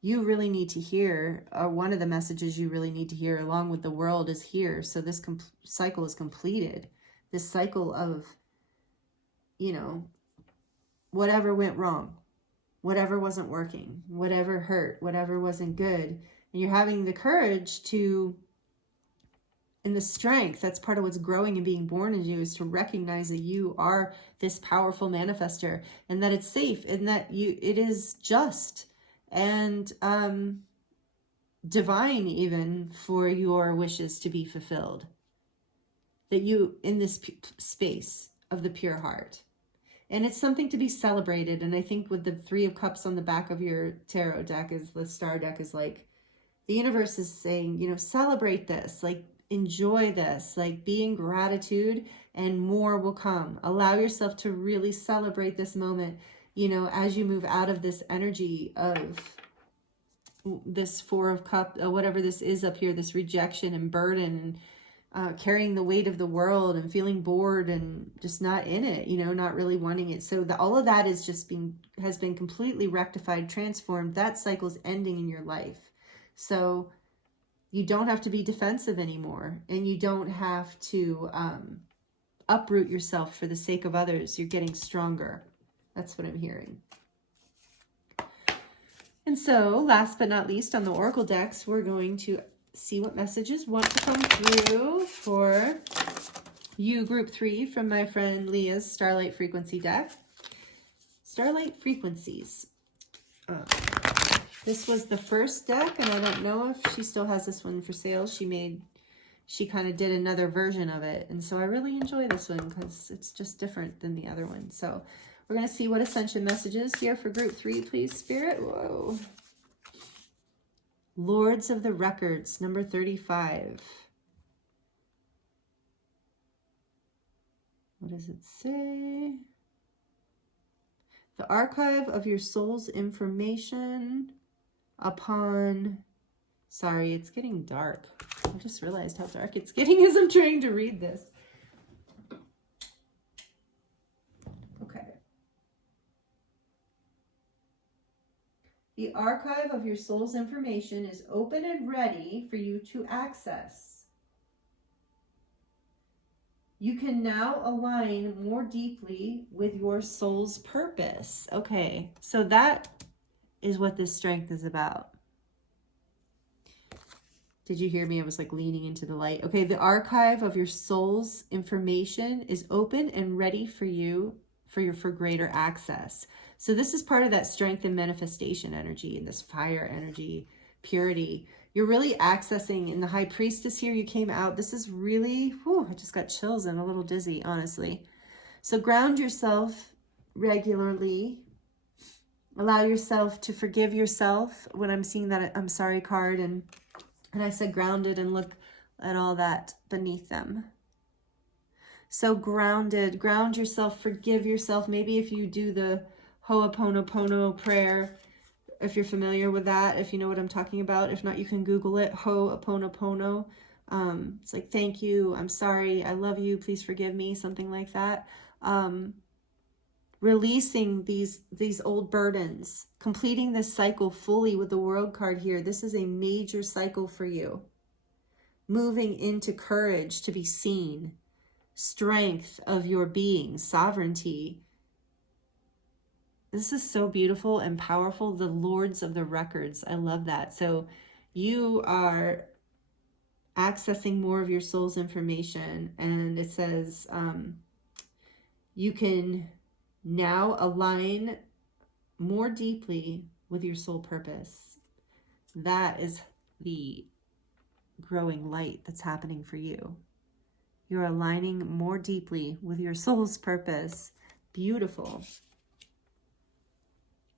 you really need to hear. One of the messages you really need to hear along with the world is here. So this cycle is completed. This cycle of, you know, whatever went wrong, whatever wasn't working, whatever hurt, whatever wasn't good. And you're having the courage to, and the strength, that's part of what's growing and being born in you, is to recognize that you are this powerful manifester and that it's safe and that it is just and divine even for your wishes to be fulfilled. That you, in this space of the pure heart. And it's something to be celebrated. And I think with the 3 of Cups on the back of your tarot deck, is the star deck, is like, the universe is saying, you know, celebrate this, like, enjoy this, like, be in gratitude and more will come. Allow yourself to really celebrate this moment, you know, as you move out of this energy of this 4 of Cups, whatever this is up here, this rejection and burden, and carrying the weight of the world and feeling bored and just not in it, you know, not really wanting it. So all of that is just has been completely rectified, transformed. That cycle's ending in your life. So you don't have to be defensive anymore, and you don't have to uproot yourself for the sake of others. You're getting stronger. That's what I'm hearing. And so last but not least, on the Oracle decks, we're going to see what messages want to come through for you, group 3, from my friend Leah's Starlight Frequency deck. Starlight Frequencies. This was the first deck, and I don't know if she still has this one for sale. She kind of did another version of it, and so I really enjoy this one because it's just different than the other one. So we're going to see what Ascension messages here for group 3, please, Spirit. Whoa. Lords of the Records, number 35. What does it say? The archive of your soul's information upon... Sorry, it's getting dark. I just realized how dark it's getting as I'm trying to read this. Okay. The archive of your soul's information is open and ready for you to access. You can now align more deeply with your soul's purpose. Okay, so that is what this strength is about. Did you hear me? I was like leaning into the light. Okay, the archive of your soul's information is open and ready for you for greater access. So this is part of that strength and manifestation energy and this fire energy, purity. You're really accessing in the High Priestess here. You came out. This is really, whew, I just got chills and a little dizzy, honestly. So ground yourself regularly. Allow yourself to forgive yourself. When I'm seeing that I'm sorry card and I said grounded, and look at all that beneath them. So grounded, ground yourself, forgive yourself. Maybe if you do the Ho'oponopono prayer, if you're familiar with that, if you know what I'm talking about. If not, you can Google it, Ho'oponopono. It's like, thank you, I'm sorry, I love you, please forgive me, something like that. Releasing these old burdens, completing this cycle fully with the World card here. This is a major cycle for you. Moving into courage to be seen, strength of your being, sovereignty. This is so beautiful and powerful. The Lords of the Records. I love that. So you are accessing more of your soul's information. And it says you can now align more deeply with your soul purpose. That is the growing light that's happening for you. You're aligning more deeply with your soul's purpose. Beautiful.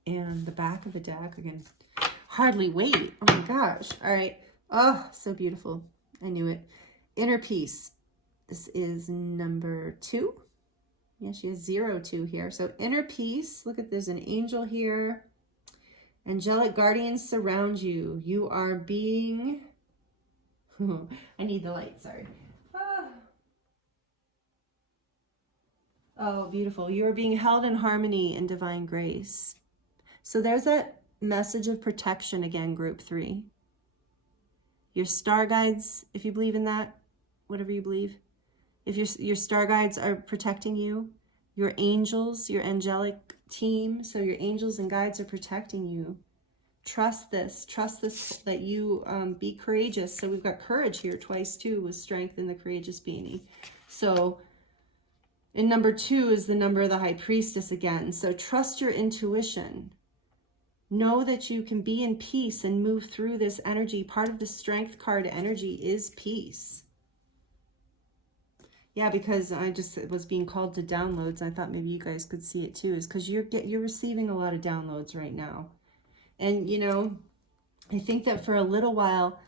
And the back of the deck, again, hardly wait. Oh my gosh. All right. Oh, so beautiful. I knew it. Inner peace. This is number 2. Yeah, she has 0-2 here. So inner peace. Look at, there's an angel here. Angelic guardians surround you. You are being... I need the light, sorry. Oh, beautiful. You are being held in harmony and divine grace. So there's that message of protection again, group 3. Your star guides, if you believe in that, whatever you believe. If your star guides are protecting you, your angels, your angelic team, so your angels and guides are protecting you. Trust this, that you be courageous. So we've got courage here twice too, with strength and the courageous being. So in number 2 is the number of the High Priestess again. So trust your intuition. Know that you can be in peace and move through this energy. Part of the Strength card energy is peace. Yeah, because I just was being called to downloads. I thought maybe you guys could see it too. Is because you're receiving a lot of downloads right now. And, you know, I think that for a little while,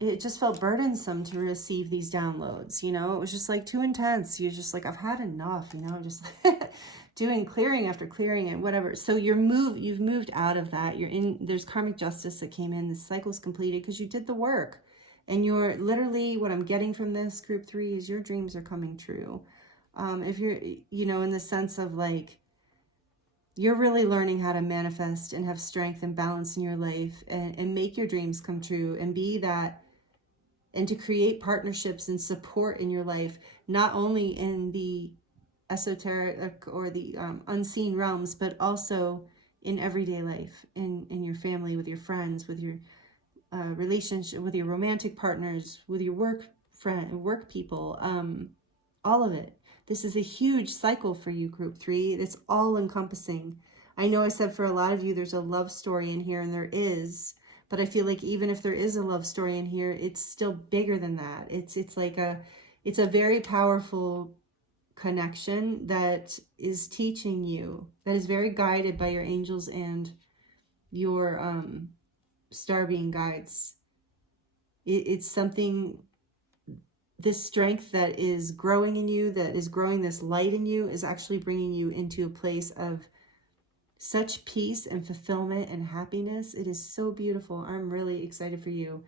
it just felt burdensome to receive these downloads. You know, it was just like too intense. You're just like, I've had enough, you know, I'm just doing clearing after clearing and whatever. So you've moved out of that. There's karmic justice that came in. The cycle's completed because you did the work. And you're literally, what I'm getting from this group 3 is your dreams are coming true. If you're, you know, in the sense of like, you're really learning how to manifest and have strength and balance in your life and make your dreams come true and be that, and to create partnerships and support in your life, not only in the esoteric or the unseen realms, but also in everyday life, in your family, with your friends, with your relationship, with your romantic partners, with your work people, all of it. This is a huge cycle for you, group 3. It's all encompassing. I know I said for a lot of you, there's a love story in here, and there is, but I feel like even if there is a love story in here, it's still bigger than that. It's like it's a very powerful connection that is teaching you, that is very guided by your angels and your star being guides. It's something, this strength that is growing in you, that is growing this light in you, is actually bringing you into a place of such peace and fulfillment and happiness. It is so beautiful. I'm really excited for you.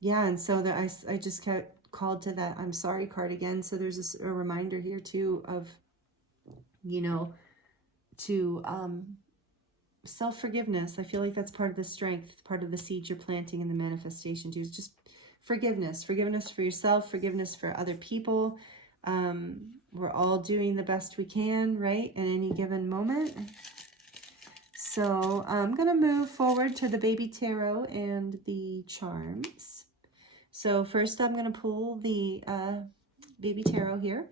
Yeah, and so that I just kept called to that I'm sorry card again. So there's a reminder here too of, you know, to self-forgiveness. I feel like that's part of the strength, part of the seed you're planting in the manifestation too. Is just forgiveness for yourself, forgiveness for other people. We're all doing the best we can, right, at any given moment. So I'm going to move forward to the baby tarot and the charms. So first I'm going to pull the baby tarot here.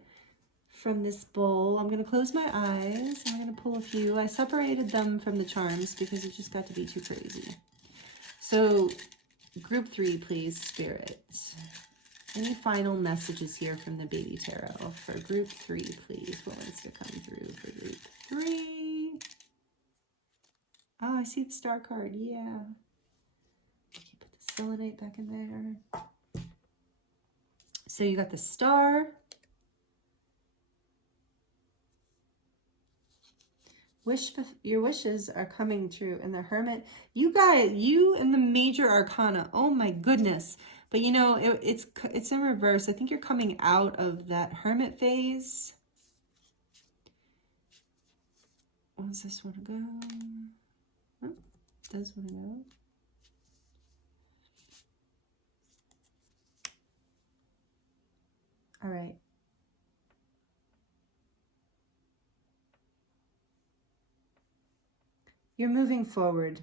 from this bowl. I'm going to close my eyes. I'm going to pull a few. I separated them from the charms because it just got to be too crazy. So group 3, please, Spirit. Any final messages here from the Baby Tarot for group 3, please? What wants to come through for group 3? Oh, I see the star card. Yeah. Okay, put the selenite back in there. So you got the star. Your wishes are coming true. And the Hermit, you guys, you and the Major Arcana. Oh my goodness. But you know, it's in reverse. I think you're coming out of that Hermit phase. What's this one go? Oh, does want to go. All right. You're moving forward.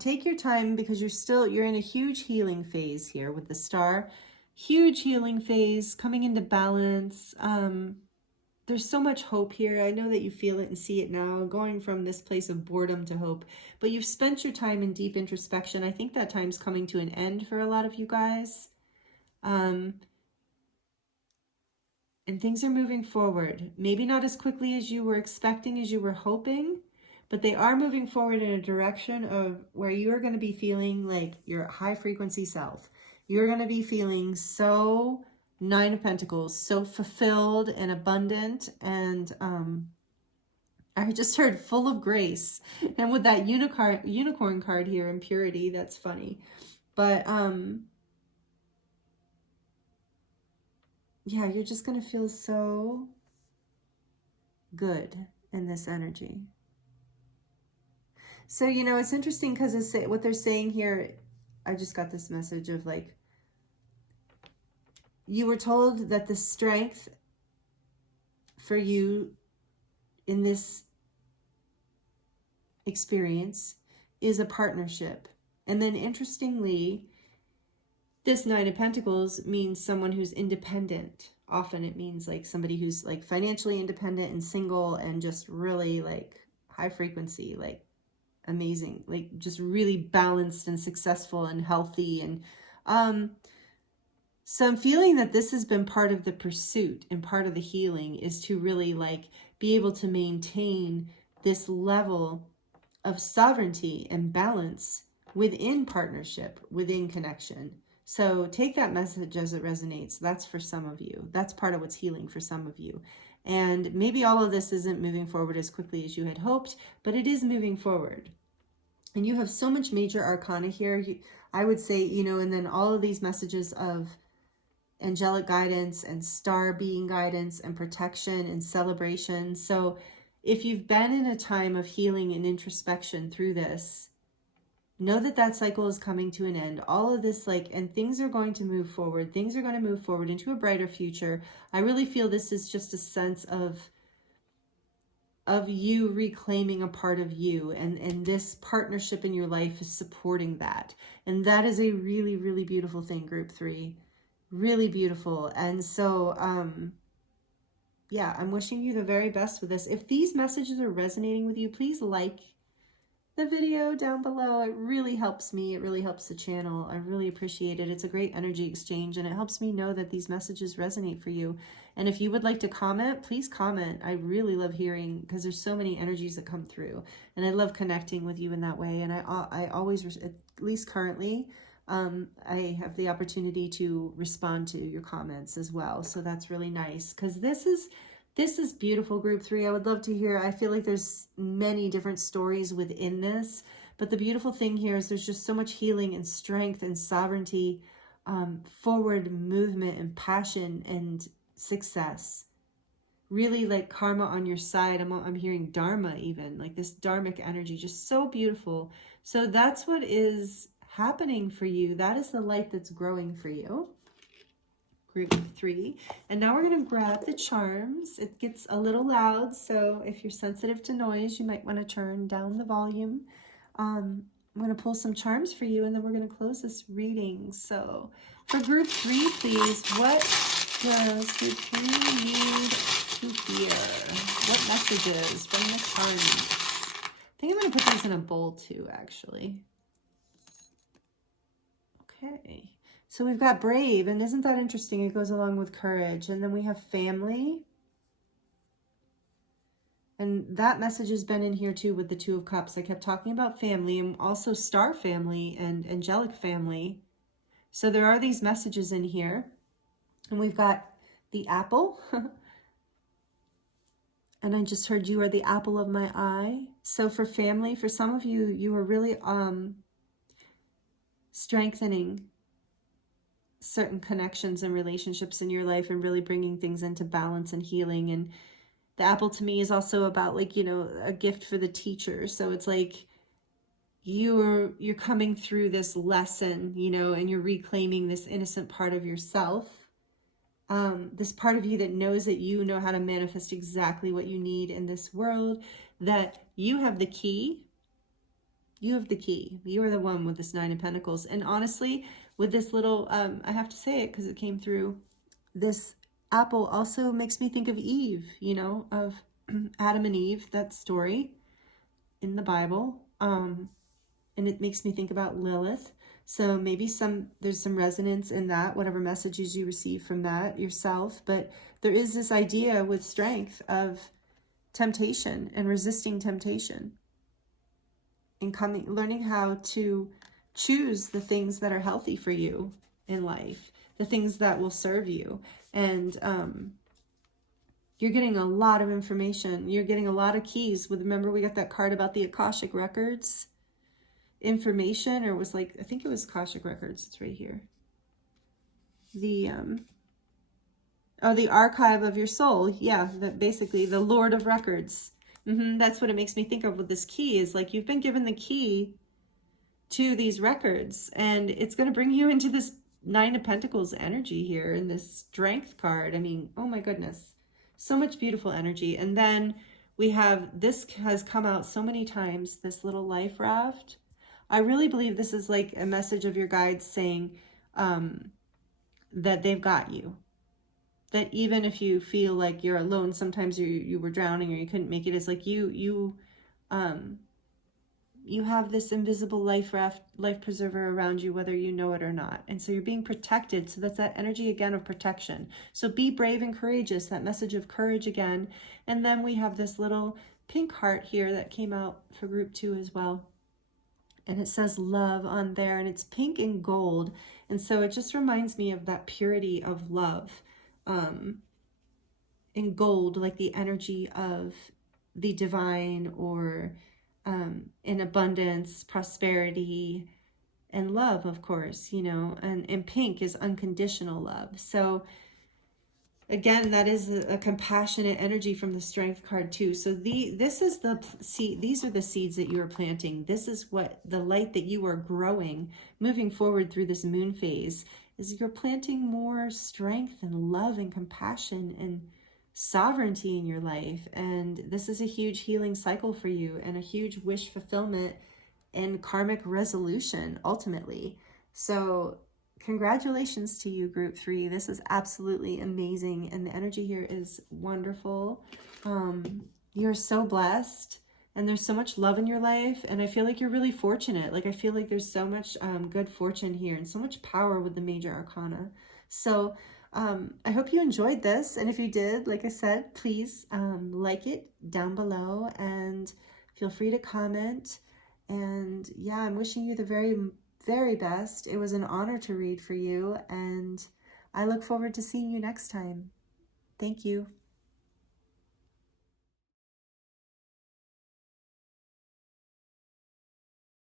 Take your time because you're in a huge healing phase here with the star. Huge healing phase, coming into balance. There's so much hope here. I know that you feel it and see it now, going from this place of boredom to hope. But you've spent your time in deep introspection. I think that time's coming to an end for a lot of you guys. And things are moving forward. Maybe not as quickly as you were expecting, as you were hoping. But they are moving forward in a direction of where you're going to be feeling like your high frequency self. You're going to be feeling so 9 of Pentacles, so fulfilled and abundant. And I just heard full of grace. And with that unicorn card here in purity, that's funny. But yeah, you're just going to feel so good in this energy. So, you know, it's interesting because what they're saying here, I just got this message of like, you were told that the strength for you in this experience is a partnership. And then interestingly, this 9 of Pentacles means someone who's independent. Often it means like somebody who's like financially independent and single and just really like high frequency, like amazing, like just really balanced and successful and healthy. And so I'm feeling that this has been part of the pursuit and part of the healing is to really like be able to maintain this level of sovereignty and balance within partnership, within connection. So take that message as it resonates. That's for some of you. That's part of what's healing for some of you. And maybe all of this isn't moving forward as quickly as you had hoped, but it is moving forward. And you have so much major arcana here. I would say, you know, and then all of these messages of angelic guidance and star being guidance and protection and celebration. So if you've been in a time of healing and introspection through this, know that that cycle is coming to an end. All of this, like, and things are going to move forward. Things are going to move forward into a brighter future. I really feel this is just a sense of you reclaiming a part of you, and this partnership in your life is supporting that. And that is a really, really beautiful thing, group 3. Really beautiful. And so, yeah, I'm wishing you the very best with this. If these messages are resonating with you, please like the video down below. It really helps me. It really helps the channel. I really appreciate it. It's a great energy exchange, and it helps me know that these messages resonate for you. And if you would like to comment, please comment. I really love hearing, because there's so many energies that come through, and I love connecting with you in that way. And I always, at least currently, I have the opportunity to respond to your comments as well. So that's really nice, because this is beautiful, group 3. I would love to hear. I feel like there's many different stories within this, but the beautiful thing here is there's just so much healing and strength and sovereignty, forward movement and passion and success. Really like karma on your side. I'm hearing dharma even, like this dharmic energy, just so beautiful. So that's what is happening for you. That is the light that's growing for you. Group 3. And now we're going to grab the charms. It gets a little loud, so if you're sensitive to noise, you might want to turn down the volume. I'm going to pull some charms for you, and then we're going to close this reading. So for group 3, please, what does group 3 need to hear? What messages from the cards? I think I'm going to put these in a bowl too, actually. Okay. So we've got brave, and isn't that interesting? It goes along with courage. And then we have family. And that message has been in here too with the 2 of Cups. I kept talking about family and also star family and angelic family. So there are these messages in here. And we've got the apple. And I just heard you are the apple of my eye. So for family, for some of you, you are really strengthening certain connections and relationships in your life and really bringing things into balance and healing. And the apple to me is also about, like, you know, a gift for the teacher. So it's like you're coming through this lesson, you know, and you're reclaiming this innocent part of yourself. This part of you that knows that you know how to manifest exactly what you need in this world, that you have the key. You have the key. You are the one with this 9 of Pentacles. And honestly, with this little, I have to say it because it came through, this apple also makes me think of Eve, you know, of Adam and Eve, that story in the Bible. And it makes me think about Lilith. So maybe there's some resonance in that, whatever messages you receive from that yourself. But there is this idea with strength of temptation and resisting temptation. And learning how to choose the things that are healthy for you in life, the things that will serve you. And you're getting a lot of information. You're getting a lot of keys. Remember we got that card about the Akashic Records information, or it was like, I think it was Akashic Records. It's right here. The archive of your soul. Yeah, basically the Lord of Records. That's what it makes me think of with this key, is like you've been given the key to these records, and it's going to bring you into this 9 of Pentacles energy here in this strength card. I mean, oh my goodness, so much beautiful energy. And then we have, this has come out so many times, this little life raft. I really believe this is like a message of your guides saying that they've got you. That even if you feel like you're alone, sometimes you were drowning or you couldn't make it, it's like you have this invisible life raft, life preserver around you, whether you know it or not. And so you're being protected. So that's that energy again of protection. So be brave and courageous, that message of courage again. And then we have this little pink heart here that came out for group 2 as well. And it says love on there, and it's pink and gold. And so it just reminds me of that purity of love. In gold, like the energy of the divine, or in abundance, prosperity, and love, of course, you know, and pink is unconditional love. So again, that is a compassionate energy from the strength card too. So this is the seed. These are the seeds that you are planting. This is what the light that you are growing, moving forward through this moon phase, is you're planting more strength and love and compassion and sovereignty in your life. And this is a huge healing cycle for you, and a huge wish fulfillment and karmic resolution ultimately. So congratulations to you, group 3. This is absolutely amazing, and the energy here is wonderful. You're so blessed, and there's so much love in your life, and I feel like you're really fortunate. Like I feel like there's so much good fortune here, and so much power with the major arcana. So I hope you enjoyed this, and if you did, like I said, please like it down below, and feel free to comment. And yeah, I'm wishing you the very best. It was an honor to read for you, and I look forward to seeing you next time. Thank you.